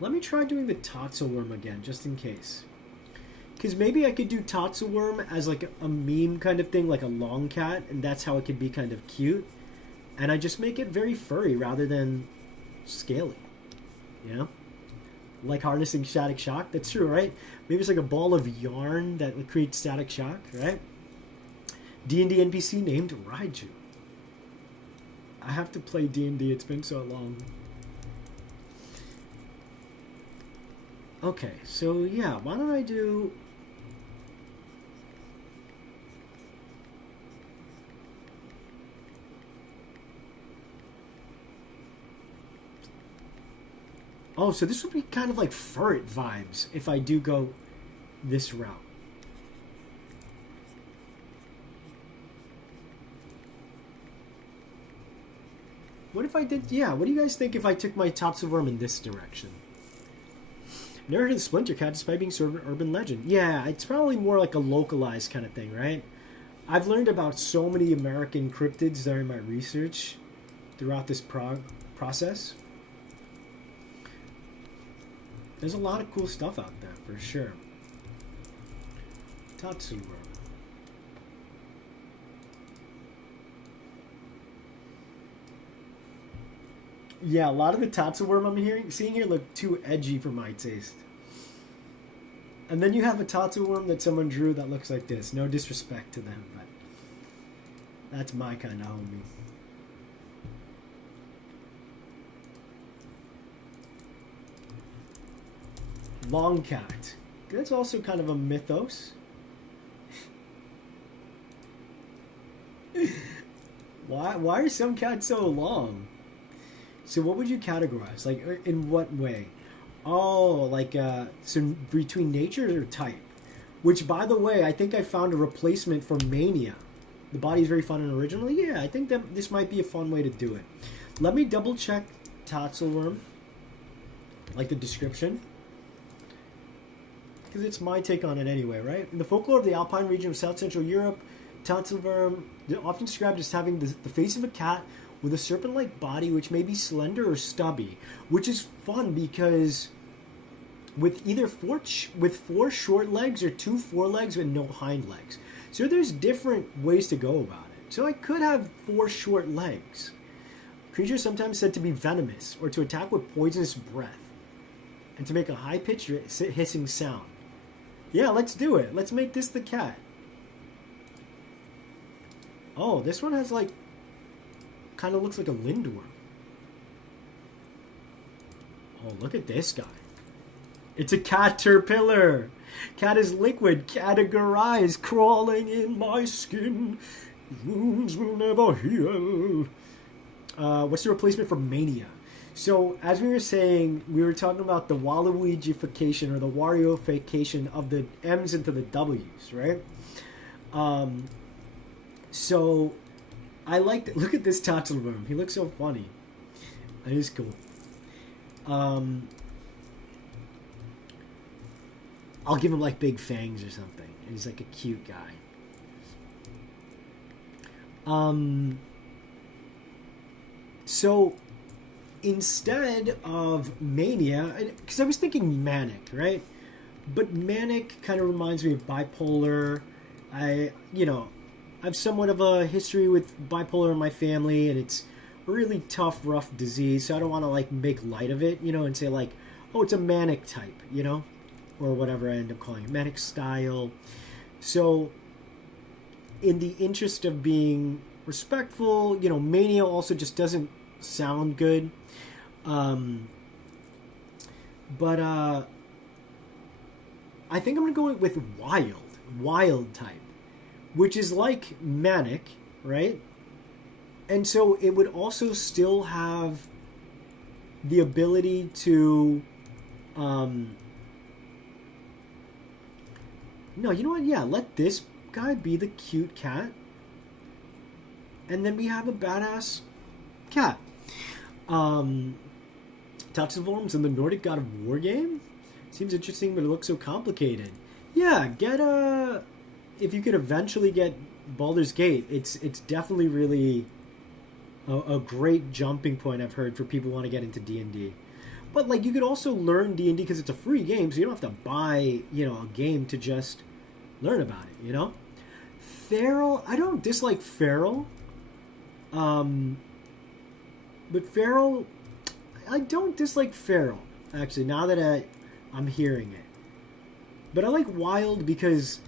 Let me try doing the Tatzelworm again, just in case. Because maybe I could do Tatzelworm as like a meme kind of thing, like a long cat, and that's how it could be kind of cute. And I just make it very furry rather than scaly. You know? Like harnessing static shock. That's true, right? Maybe it's like a ball of yarn that would create static shock, right? D&D NPC named Raiju. I have to play D&D. It's been so long. Okay, so yeah, why don't I do... Oh, so this would be kind of like Furret vibes if I do go this route. What if I did... Yeah, what do you guys think if I took my Tatzelworm in this direction? Never heard of the Splinter Cat despite being sort of an urban legend. Yeah, it's probably more like a localized kind of thing, right? I've learned about so many American cryptids during my research throughout this process. There's a lot of cool stuff out there, for sure. Tatsuworm. Yeah, a lot of the Tatsuworm I'm seeing here look too edgy for my taste. And then you have a Tatsuworm that someone drew that looks like this. No disrespect to them, but that's my kind of homie. Long cat. That's also kind of a mythos. Why are some cats so long? So what would you categorize? Like, in what way? Oh, like, so between nature or type? Which, by the way, I think I found a replacement for Mania. The body is very fun and original. Yeah, I think that this might be a fun way to do it. Let me double check Tatzelworm. Like the description. Because it's my take on it anyway, right? In the folklore of the Alpine region of South Central Europe, Tatzelworm is often described as having the face of a cat with a serpent-like body which may be slender or stubby, which is fun because with either four short legs or 2 forelegs and no hind legs. So there's different ways to go about it. So I could have 4 short legs. Creatures sometimes said to be venomous or to attack with poisonous breath and to make a high-pitched hissing sound. Yeah, let's do it. Let's make this the cat. Oh, this one has like kind of looks like a lindworm. Oh, look at this guy. It's a caterpillar. Cat is liquid, categorized, crawling in my skin. Wounds will never heal. What's the replacement for Mania? So, as we were saying, we were talking about the Waluigification or the Wariofication of the M's into the W's, right? So, I like that. Look at this Tatzelworm. He looks so funny. That is cool. I'll give him like big fangs or something. And he's like a cute guy. So instead of Mania, because I was thinking Manic, right? But Manic kind of reminds me of bipolar. I have somewhat of a history with bipolar in my family, and it's a really tough, rough disease. So I don't want to like make light of it, and say like, oh, it's a manic type, or whatever I end up calling it, manic style. So in the interest of being respectful, Mania also just doesn't sound good. But I think I'm going to go with wild type, which is like manic, right? And so it would also still have the ability to, no, you know what? Yeah, let this guy be the cute cat. And then we have a badass cat. Tatsuforms in the Nordic God of War game? Seems interesting, but it looks so complicated. Yeah, get a... If you could eventually get Baldur's Gate, it's definitely really a great jumping point, I've heard, for people who want to get into D&D. But, like, you could also learn D&D because it's a free game, so you don't have to buy, you know, a game to just learn about it, you know? Feral, I don't dislike Feral. But Feral, I don't dislike Feral, actually, now that I'm hearing it. But I like Wild because,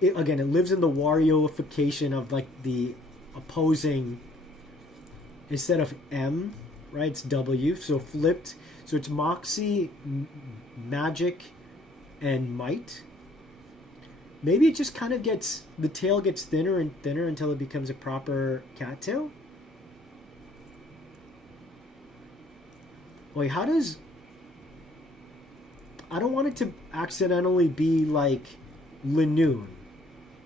it lives in the Warioification of, like, the opposing, instead of M, right, it's W, so flipped. So it's Moxie, Magic, and Might. Maybe it just kind of gets, the tail gets thinner and thinner until it becomes a proper cattail. Wait, how does... I don't want it to accidentally be like Linoon.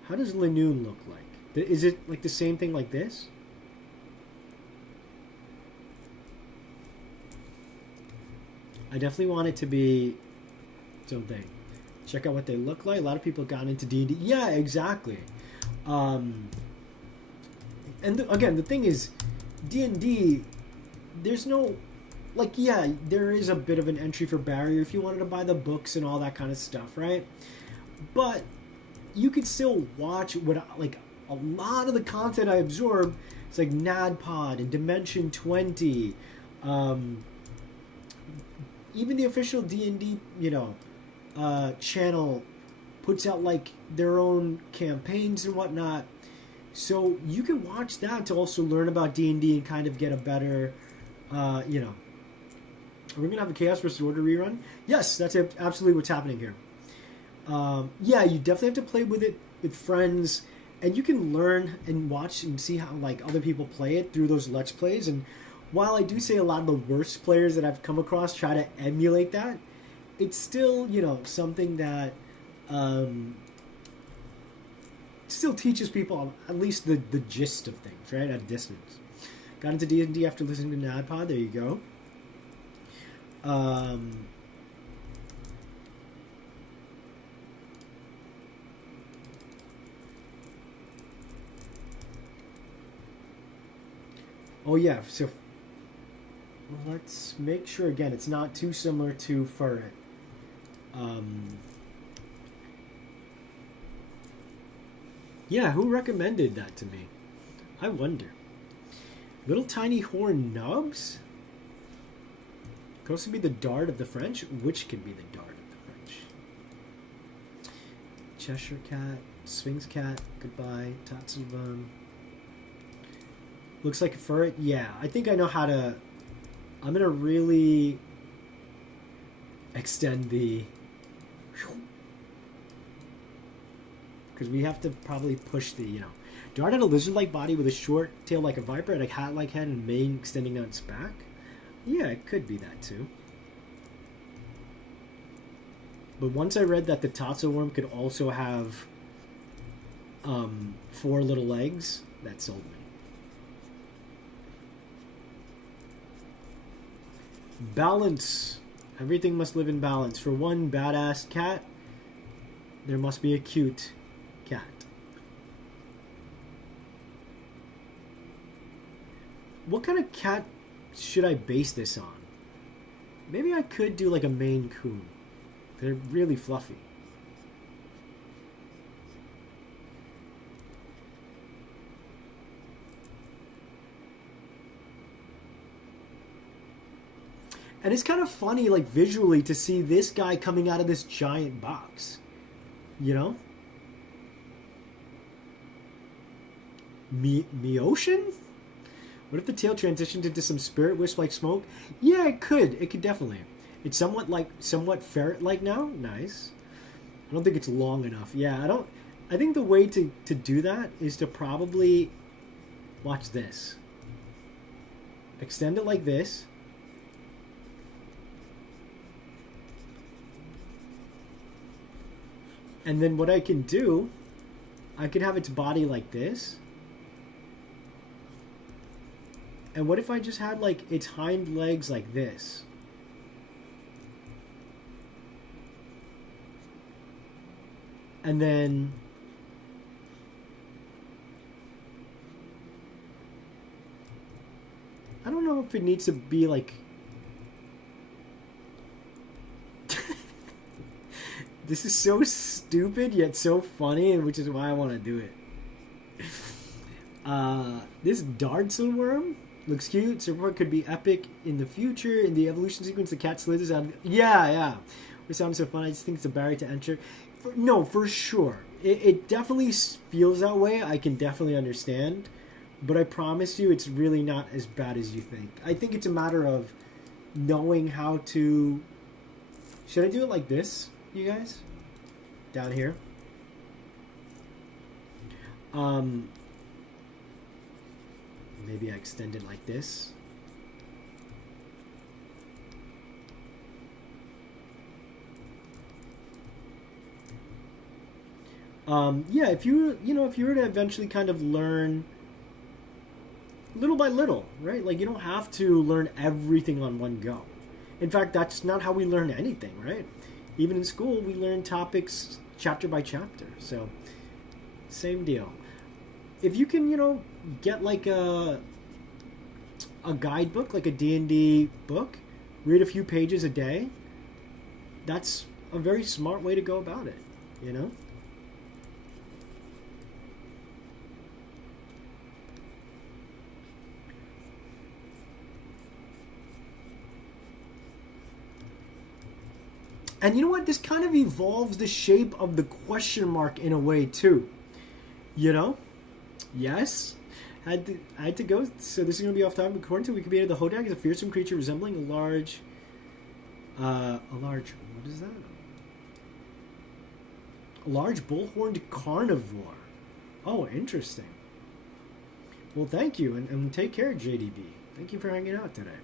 How does Linoon look like? Is it like the same thing like this? I definitely want it to be something. Check out what they look like. A lot of people got into D&D. Yeah, exactly. And again, the thing is, D&D, there's no... Like, yeah, there is a bit of an entry for barrier if you wanted to buy the books and all that kind of stuff, right? But you could still watch what, like, a lot of the content I absorb. It's like NADPOD and Dimension 20. Even the official D&D, you know, channel puts out, like, their own campaigns and whatnot. So you can watch that to also learn about D&D and kind of get a better, you know... Are we going to have a Chaos vs. Order rerun? Yes, that's absolutely what's happening here. Yeah, you definitely have to play with it with friends, and you can learn and watch and see how, like, other people play it through those Let's Plays. And while I do say a lot of the worst players that I've come across try to emulate that, it's still, you know, something that still teaches people at least the gist of things, right, at a distance. Got into D&D after listening to NADPOD. There you go. Oh yeah, so let's make sure again it's not too similar to Furret. Yeah, who recommended that to me? I wonder. Little tiny horn nubs? Could also be the dart of the French. Which can be the dart of the French? Cheshire cat, Sphinx cat, goodbye, Tatsuban. Looks like a furret. Yeah, I think I know how to... I'm going to really extend the... Because we have to probably push the, you know... Dart had a lizard-like body with a short tail like a viper and a hat-like head and mane extending out its back. Yeah, it could be that too. But once I read that the Tatsu worm could also have 4 little legs, that sold me. Balance. Everything must live in balance. For one badass cat, there must be a cute cat. What kind of cat should I base this on? Maybe I could do like a Maine Coon. They're really fluffy. And it's kind of funny, like, visually, to see this guy coming out of this giant box. You know? Meocean? What if the tail transitioned into some spirit wisp-like smoke? Yeah, it could. It could definitely. It's somewhat ferret-like now. Nice. I don't think it's long enough. Yeah, I think the way to do that is to probably... Watch this. Extend it like this. And then what I can do, I could have its body like this. And what if I just had, like, its hind legs like this? And then I don't know if it needs to be like this is so stupid yet so funny, which is why I want to do it. This Dartzel worm looks cute. Support could be epic in the future. In the evolution sequence, the cat slithers out. Yeah. It sounds so fun. I just think it's a barrier to enter. No, for sure. It definitely feels that way. I can definitely understand. But I promise you, it's really not as bad as you think. I think it's a matter of knowing how to... Should I do it like this, you guys? Down here. Maybe I extend it like this. Yeah, if you were to eventually kind of learn little by little, right? Like, you don't have to learn everything on one go. In fact, that's not how we learn anything, right? Even in school, we learn topics chapter by chapter. So, same deal. If you can, get like a guidebook, like a D&D book, read a few pages a day, that's a very smart way to go about it, And you know what? This kind of evolves the shape of the question mark in a way, too. Yes. I had to go. So this is going to be off topic. According to Wikipedia, the Hodag is a fearsome creature resembling a large... what is that? A large bull-horned carnivore. Oh, interesting. Well, thank you. And take care, JDB. Thank you for hanging out today.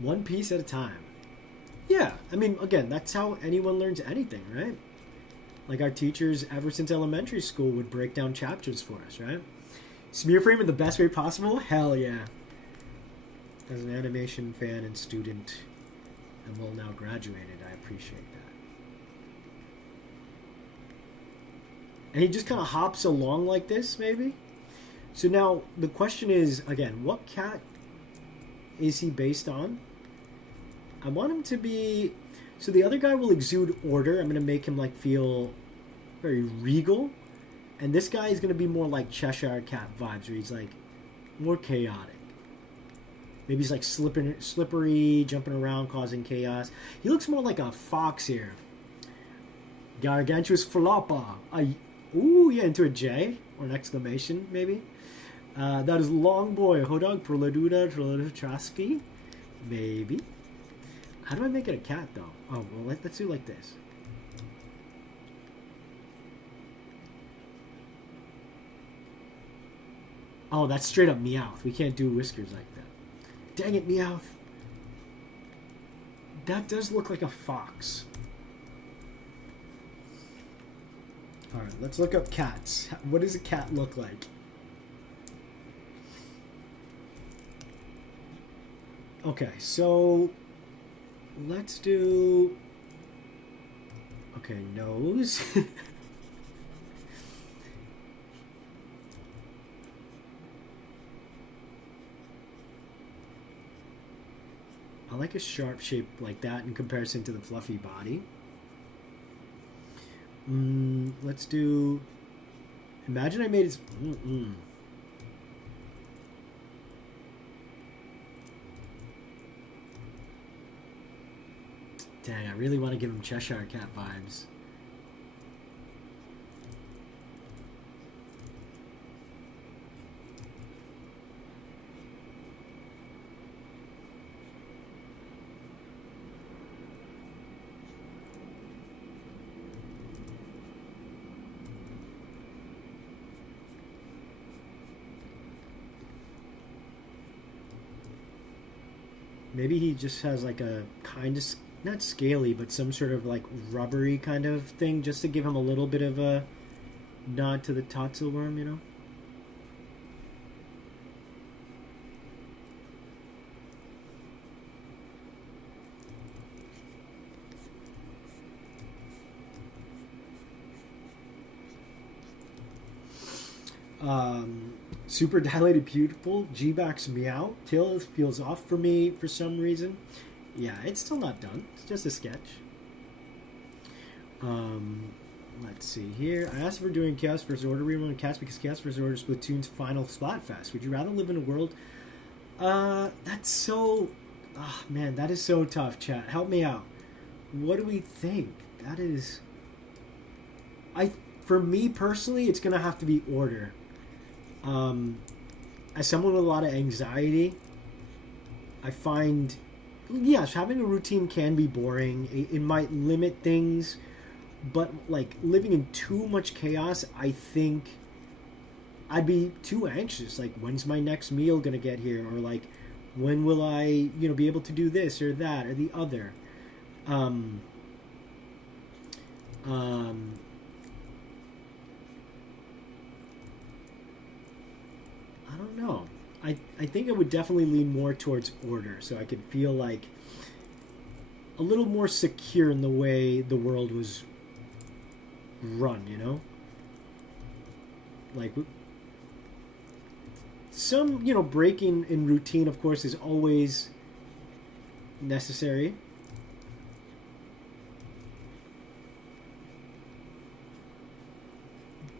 One piece at a time. Yeah, I mean, again, that's how anyone learns anything, right? Like our teachers ever since elementary school would break down chapters for us, right? Smear frame in the best way possible? Hell yeah. As an animation fan and student, and well now graduated, I appreciate that. And he just kind of hops along like this, maybe? So now, the question is, again, what cat is he based on? I want him to be... So the other guy will exude order. I'm going to make him feel very regal. And this guy is going to be more like Cheshire Cat vibes, where he's more chaotic. Maybe he's slippery, jumping around, causing chaos. He looks more like a fox here. Gargantuous Falapa. Ooh, yeah, into a J or an exclamation, maybe. That is Long Boy, Hodog, Proladuda, Trolatraski. Maybe. How do I make it a cat, though? Oh, well, let's do it like this. Oh, that's straight up Meowth. We can't do whiskers like that. Dang it, Meowth. That does look like a fox. Alright, let's look up cats. What does a cat look like? Okay, so let's do... Okay, nose. I like a sharp shape like that in comparison to the fluffy body. Let's do... Imagine I made his... Dang, I really want to give him Cheshire Cat vibes. Maybe he just has a kind of... Not scaly, but some sort of rubbery kind of thing, just to give him a little bit of a nod to the Totzel worm, Super dilated pupil, G-Back's meow. Tail feels off for me for some reason. Yeah, it's still not done. It's just a sketch. Let's see here. I asked if we're doing Chaos vs. Order rerun of Cats because Chaos vs. Order is Splatoon's final Splatfest. Would you rather live in a world... that's so... Oh, man, that is so tough, chat. Help me out. What do we think? That is... For me, personally, it's going to have to be Order. As someone with a lot of anxiety, I find... Yes, having a routine can be boring. It might limit things, but like living in too much chaos, I think I'd be too anxious. Like, when's my next meal gonna get here? Or like, when will I, be able to do this or that or the other? I don't know. I think I would definitely lean more towards Order, so I could feel like a little more secure in the way the world was run, Like, some, breaking in routine, of course, is always necessary.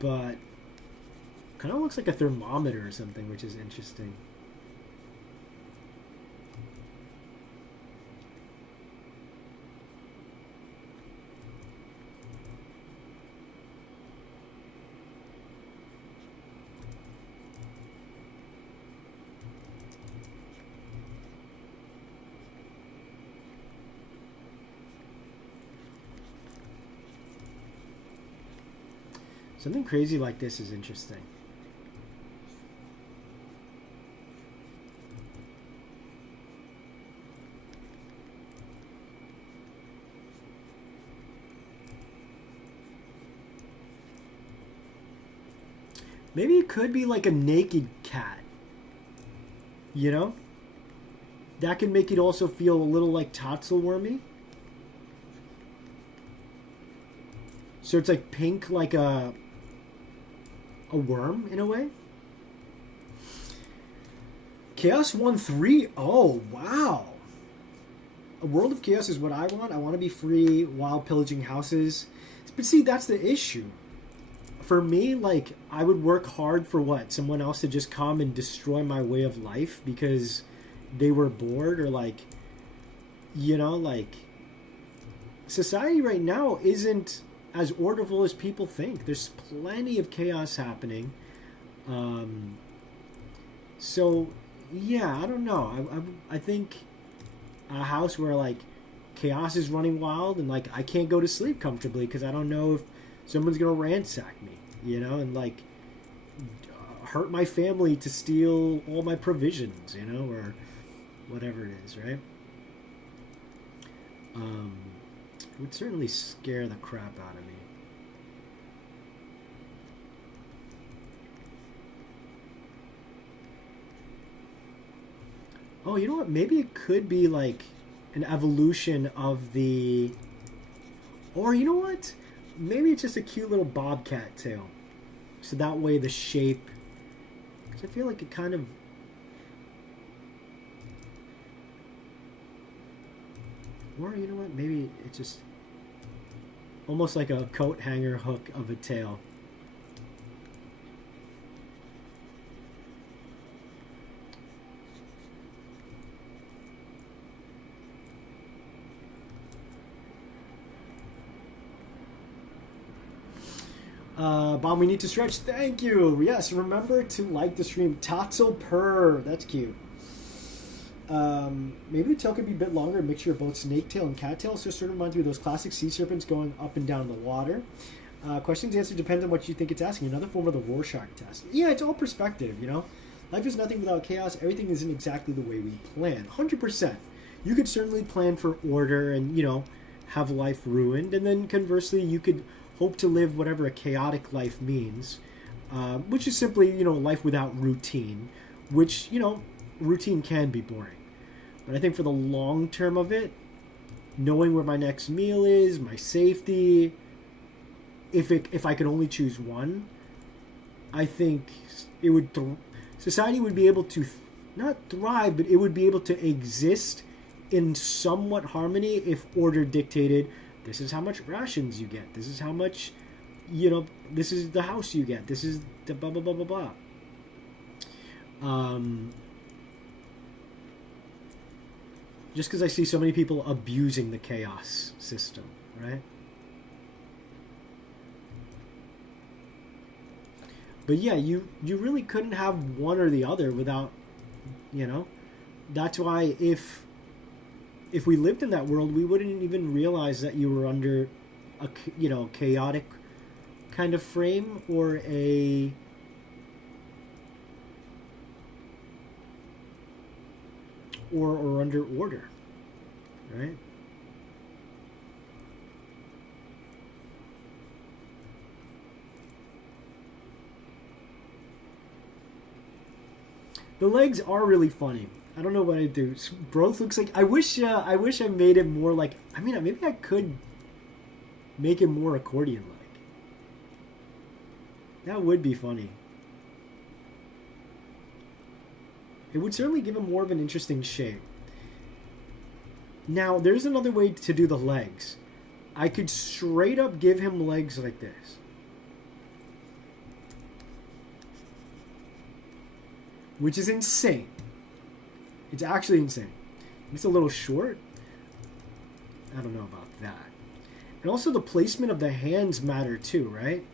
But kind of looks like a thermometer or something, which is interesting. Something crazy like this is interesting. Maybe it could be like a naked cat. That can make it also feel a little like Totzelwormy. So it's like pink, like a worm in a way. Chaos 1-3. Oh, wow. A world of chaos is what I want. I want to be free while pillaging houses. But see, that's the issue. For me, like, I would work hard for what? Someone else to just come and destroy my way of life because they were bored, or like, like, society right now isn't as orderful as people think. There's plenty of chaos happening. So, yeah, I don't know. I think a house where, like, chaos is running wild and, like, I can't go to sleep comfortably because I don't know if someone's going to ransack me, and, like, hurt my family to steal all my provisions, or whatever it is, right? It would certainly scare the crap out of me. Oh, you know what? Maybe it could be like an evolution of the... Or, you know what? Maybe it's just a cute little bobcat tail. So that way the shape... Because I feel like it kind of... Or, you know what? Maybe it's just... almost like a coat hanger hook of a tail. Bomb, we need to stretch. Thank you. Yes, remember to like the stream. Totzel purr. That's cute. Maybe the tail could be a bit longer, a mixture of both snake tail and cat tail. So it sort of reminds me of those classic sea serpents going up and down the water. Questions answered depends on what you think it's asking. Another form of the Rorschach test. Yeah, it's all perspective, Life is nothing without chaos. Everything isn't exactly the way we plan. 100%. You could certainly plan for order and, have life ruined. And then conversely, you could hope to live whatever a chaotic life means, which is simply, life without routine, which, routine can be boring. But I think for the long term of it, knowing where my next meal is, my safety, if I could only choose one, I think it would society would be able to not thrive, but it would be able to exist in somewhat harmony if order dictated. This is how much rations you get. This is how much, this is the house you get. This is the blah blah blah blah blah. Just because I see so many people abusing the chaos system, right? But yeah, you really couldn't have one or the other without, That's why if we lived in that world, we wouldn't even realize that you were under a, chaotic kind of frame or or under order, right? The legs are really funny. I don't know what I do. Broth looks like. I wish I made it more like. I mean, maybe I could make it more accordion-like. That would be funny. It would certainly give him more of an interesting shape. Now, there's another way to do the legs. I could straight up give him legs like this. Which is insane. It's actually insane. It's a little short. I don't know about that. And also the placement of the hands matter too, right?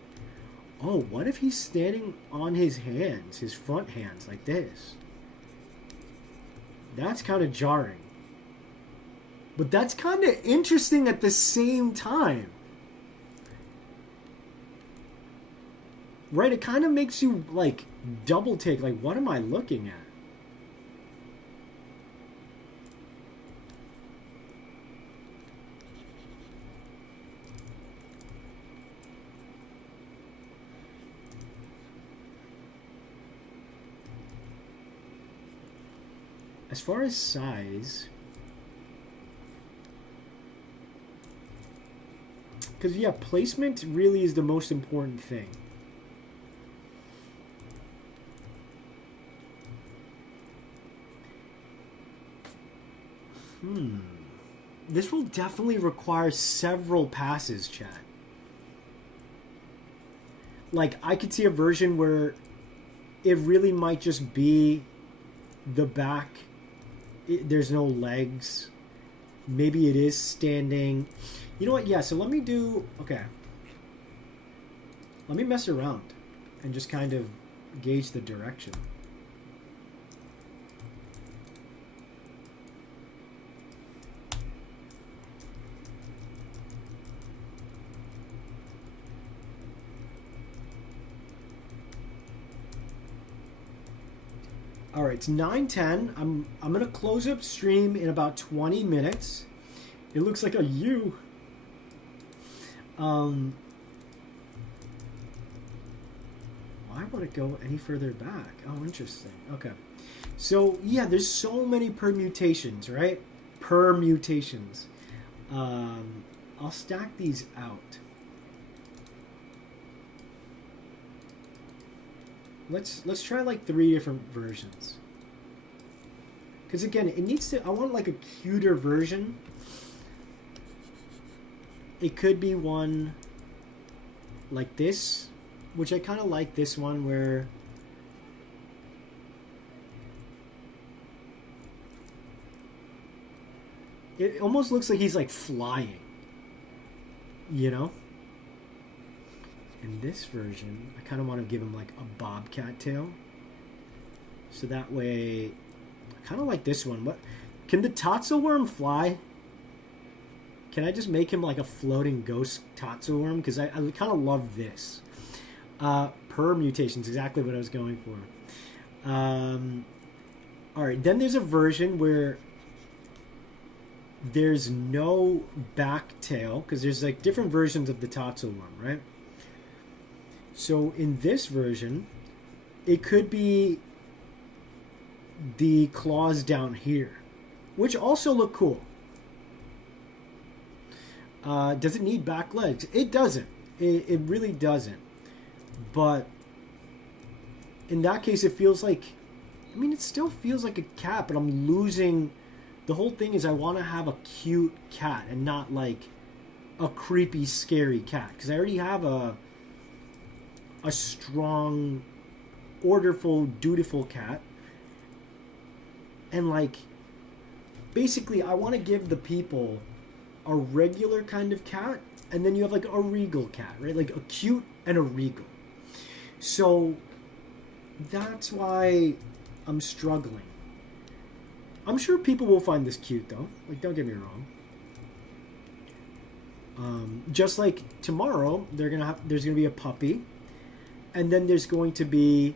Oh, what if he's standing on his hands, his front hands, like this? That's kind of jarring. But that's kind of interesting at the same time. Right? It kind of makes you, like, double take. Like, what am I looking at? As far as size, because yeah, placement really is the most important thing. This will definitely require several passes, chat. Like, I could see a version where it really might just be the back. There's no legs. Maybe it is standing. You know what? Yeah, so let me do... Okay. Let me mess around and just kind of gauge the direction. All right, it's 9:10. I'm gonna close up stream in about 20 minutes. It looks like a U. Why would it go any further back? Oh, interesting. Okay. So yeah, there's so many permutations, right? Permutations. I'll stack these out. Let's try like 3 different versions. Because again, it needs to... I want like a cuter version. It could be one like this, which I kind of like this one where... It almost looks like he's like flying. You know? In this version, I kind of want to give him like a bobcat tail. So that way, I kind of like this one. What? Can the Tatzelworm fly? Can I just make him like a floating ghost Tatzelworm? Because I kind of love this. Permutations, exactly what I was going for. Alright, then there's a version where there's no back tail. Because there's like different versions of the Tatzelworm, right? So in this version, it could be the claws down here, which also look cool. Does it need back legs? It doesn't. It really doesn't. But in that case, it feels like, I mean, it still feels like a cat, but I'm losing. The whole thing is I want to have a cute cat and not like a creepy, scary cat. Because I already have a strong, orderful, dutiful cat. And like, basically, I want to give the people a regular kind of cat, and then you have like a regal cat, right? Like a cute and a regal. So that's why I'm struggling. I'm sure people will find this cute though. Like, don't get me wrong. Just like tomorrow, there's gonna be a puppy, and then there's going to be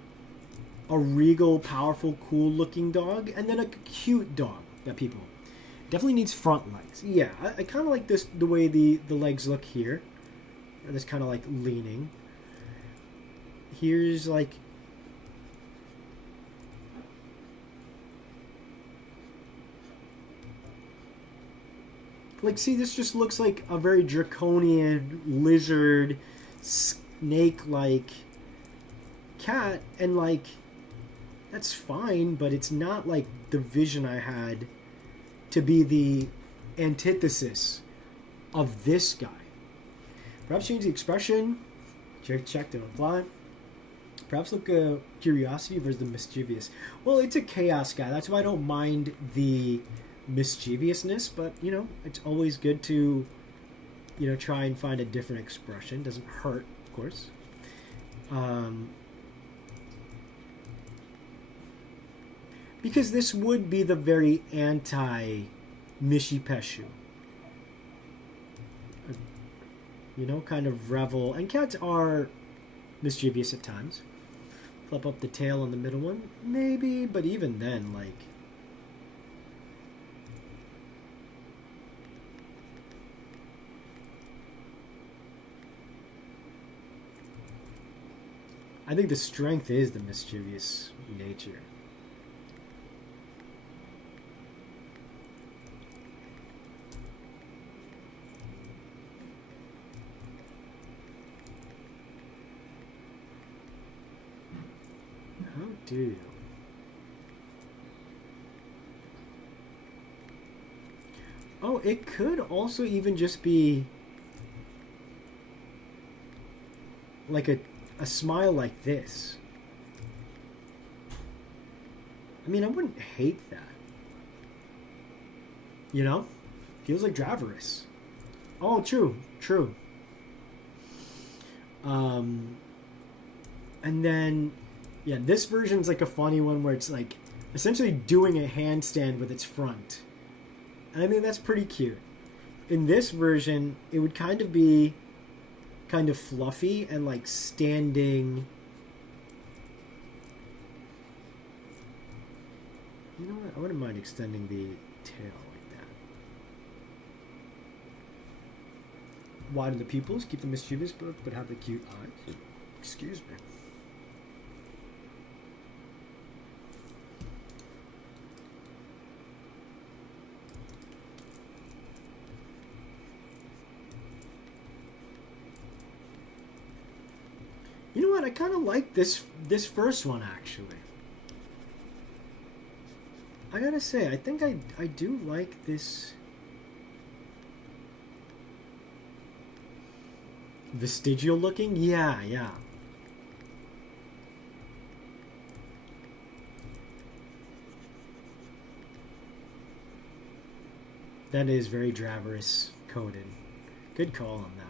a regal, powerful, cool-looking dog, and then a cute dog that people definitely needs front legs. Yeah, I kind of like this the way the legs look here. This kind of like leaning. Here's like. Like, see, this just looks like a very draconian lizard, snake-like cat, and like, that's fine, but it's not like the vision I had to be the antithesis of this guy. Perhaps change the expression. Check to apply. Perhaps look at curiosity versus the mischievous. Well, it's a chaos guy. That's why I don't mind the mischievousness, but you know, it's always good to, you know, try and find a different expression. Doesn't hurt, of course. Because this would be the very anti-Mishi Peshu. You know, kind of revel. And cats are mischievous at times. Flip up the tail on the middle one, maybe, but even then, like, I think the strength is the mischievous nature. How do you? Oh, it could also even just be like a smile like this. I mean, I wouldn't hate that. You know? Feels like Dravarys. Oh, true. And then, yeah, this version's like a funny one where it's like essentially doing a handstand with its front. And I think that's pretty cute. In this version, it would kind of be kind of fluffy and like standing. You know what? I wouldn't mind extending the tail like that. Widen the pupils, keep the mischievous but have the cute eyes. Excuse me. You know what? I kind of like this first one, actually. I gotta say, I think I do like this vestigial looking. Yeah. That is very Dravarys coded. Good call on that.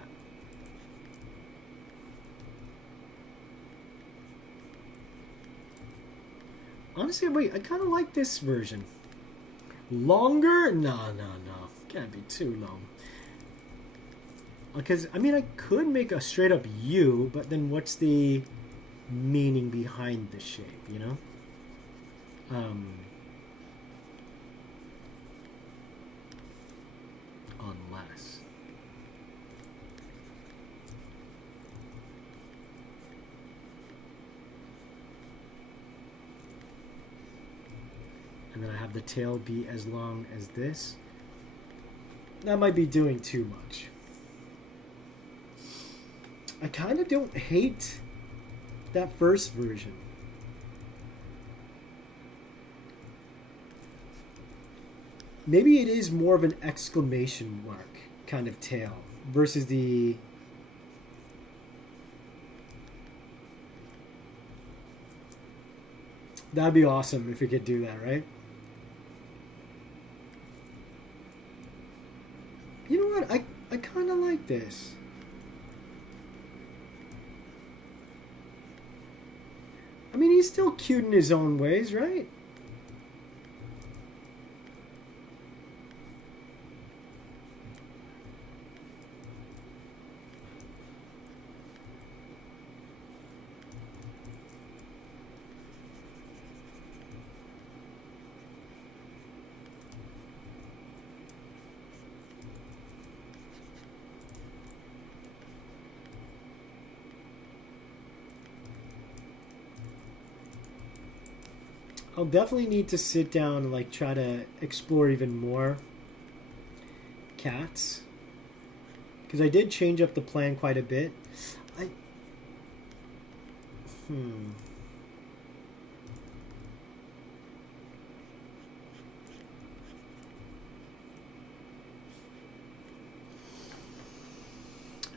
Honestly, wait, I kind of like this version. Longer? No. Can't be too long. Because, I mean, I could make a straight up U, but then what's the meaning behind the shape, you know? Unless. And then I have the tail be as long as this. That might be doing too much. I kind of don't hate that first version. maybe it is more of an exclamation mark kind of tail versus the... That'd be awesome if we could do that, right? You know what? I kind of like this. I mean, he's still cute in his own ways, right? I'll definitely need to sit down and like try to explore even more cats, because I did change up the plan quite a bit. I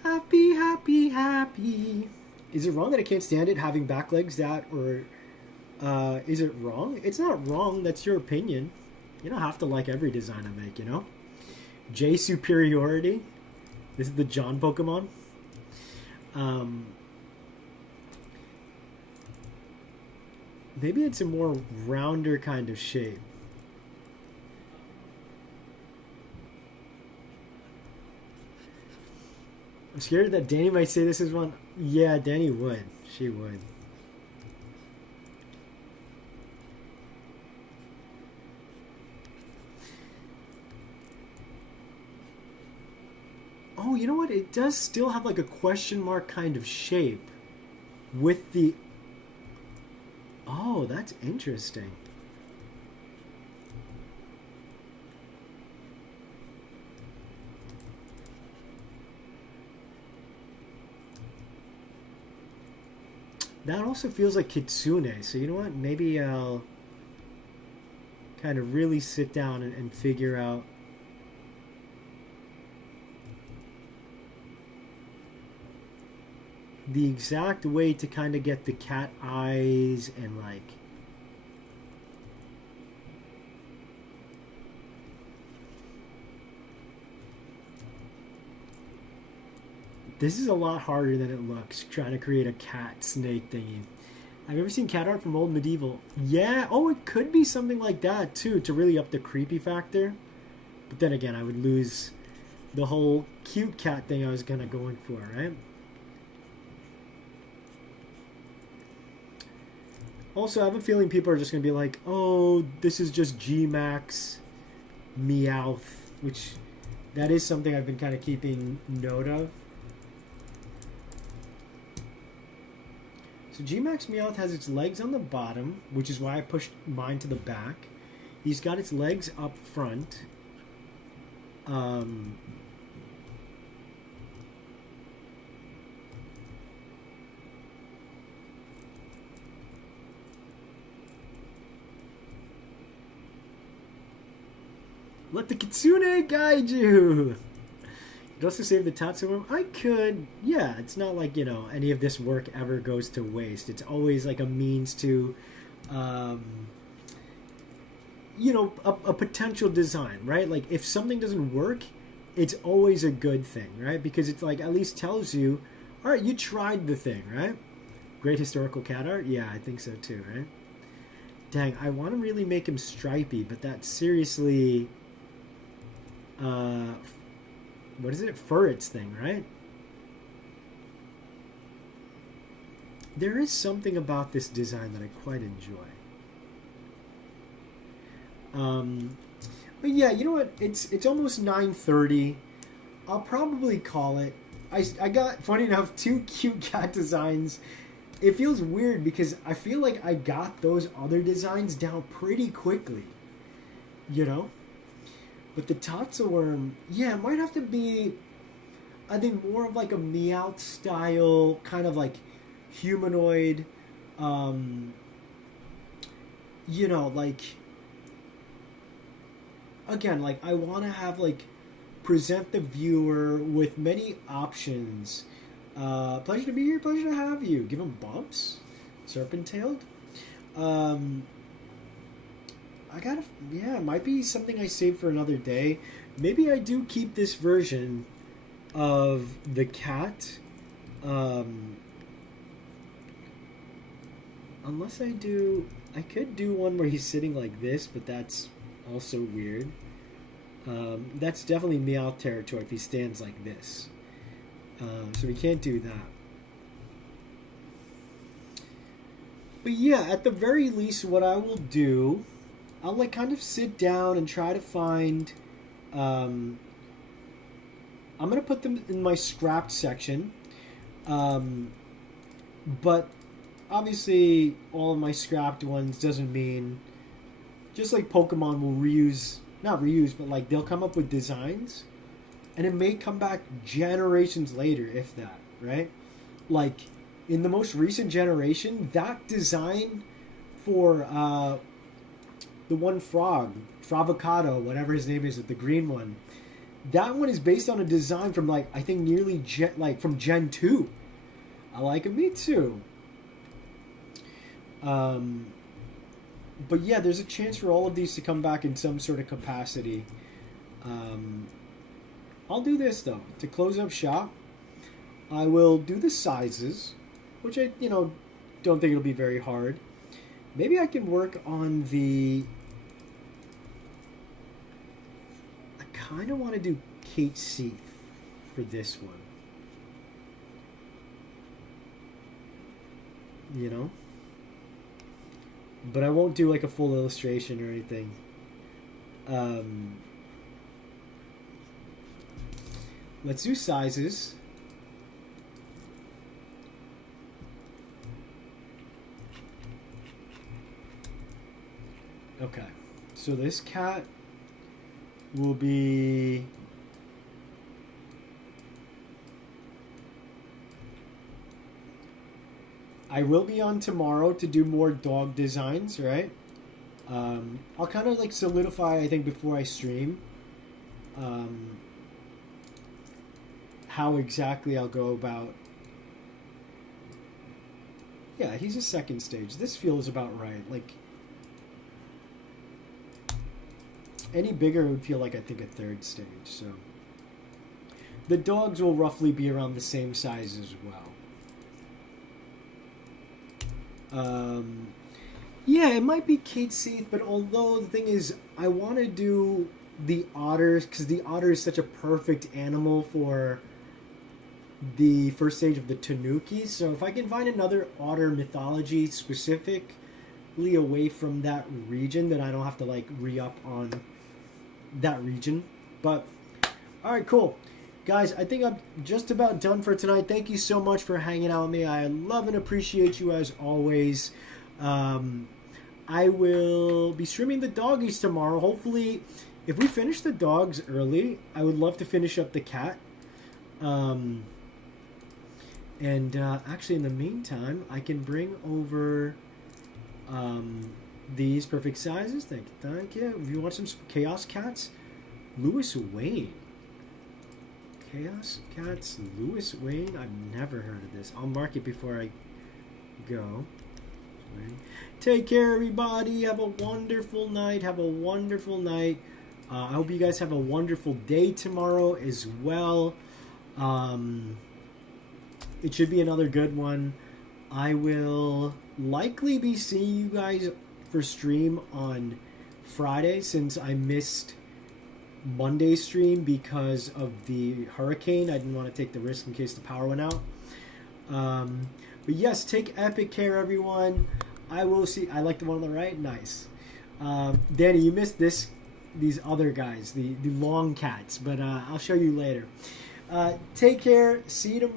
happy, happy, happy. Is it wrong that I can't stand it having back legs that, or is it wrong? It's not wrong. That's your opinion. You don't have to like every design I make, you know? J Superiority. This is the John Pokemon. Maybe it's a more rounder kind of shape. I'm scared that Danny might say this is one. Yeah, Danny would. She would. Oh, you know what? It does still have like a question mark kind of shape with the... Oh, that's interesting. That also feels like Kitsune. So you know what? Maybe I'll kind of really sit down and figure out the exact way to kind of get the cat eyes and like... This is a lot harder than it looks, trying to create a cat snake thingy. Have you ever seen cat art from old medieval? Yeah, oh, it could be something like that too, to really up the creepy factor. But then again, I would lose the whole cute cat thing I was kind of going for, right? Also, I have a feeling people are just going to be like, oh, this is just G-Max Meowth, which that is something I've been kind of keeping note of. So G-Max Meowth has its legs on the bottom, which is why I pushed mine to the back. He's got its legs up front. Let the Kitsune guide you! You'd also save the Tatsuo. I could. Yeah, it's not like, you know, any of this work ever goes to waste. It's always like a means to, you know, a potential design, right? Like, if something doesn't work, it's always a good thing, right? Because it's like, at least tells you, all right, you tried the thing, right? Great historical cat art? Yeah, I think so too, right? Dang, I want to really make him stripy, but that's seriously... what is it? Furret's thing, right? There is something about this design that I quite enjoy. But yeah, you know what? It's almost 9:30. I'll probably call it. I got, funny enough, 2 cute cat designs. It feels weird because I feel like I got those other designs down pretty quickly. You know? But the Tatsuworm, yeah, it might have to be, I think, more of like a Meowth style, kind of like humanoid, you know, like again, like, I want to have, like, present the viewer with many options. Pleasure to be here, pleasure to have you. Give him bumps. Serpent-tailed. It might be something I save for another day. Maybe I do keep this version of the cat. Unless I could do one where he's sitting like this, but that's also weird. That's definitely meow territory if he stands like this. So we can't do that. But yeah, at the very least, what I will do, I'll like kind of sit down and try to find. I'm gonna put them in my scrapped section, but obviously all of my scrapped ones doesn't mean. Just like Pokemon will not reuse, but like they'll come up with designs, and it may come back generations later, if that, right? Like in the most recent generation, that design for the one Fravocado, whatever his name is, the green one, that one is based on a design from like I think nearly from Gen 2. I like it, me too. But yeah, there's a chance for all of these to come back in some sort of capacity. I'll do this though. To close up shop, I will do the sizes, which I, don't think it'll be very hard. Maybe I can work on the... I kind of want to do Kate Seath for this one. But I won't do like a full illustration or anything. Let's do sizes. Okay, so this cat will be... I will be on tomorrow to do more dog designs, right? I'll kind of like solidify, I think, before I stream, how exactly I'll go about... Yeah, he's a second stage. This feels about right. Like, any bigger would feel like, I think, a third stage. So the dogs will roughly be around the same size as well. Yeah, it might be Kate Seath, but although the thing is, I want to do the otters, because the otter is such a perfect animal for the first stage of the Tanuki. So if I can find another otter mythology specifically away from that region, then I don't have to like re-up on that region. But alright, cool. Guys, I think I'm just about done for tonight. Thank you so much for hanging out with me. I love and appreciate you as always. I will be streaming the doggies tomorrow. Hopefully, if we finish the dogs early, I would love to finish up the cat. Actually, in the meantime, I can bring over these perfect sizes. Thank you. If you want some Chaos Cats, Lewis Wayne. Chaos Cats, Lewis Wayne. I've never heard of this. I'll mark it before I go. Take care, everybody. Have a wonderful night. I hope you guys have a wonderful day tomorrow as well. It should be another good one. I will likely be seeing you guys for stream on Friday, since I missed Monday's stream because of the hurricane. I didn't want to take the risk in case the power went out. But yes, take epic care, everyone. I will see. I like the one on the right. Nice. Danny, you missed these other guys, the long cats, but I'll show you later. Take care. See you tomorrow.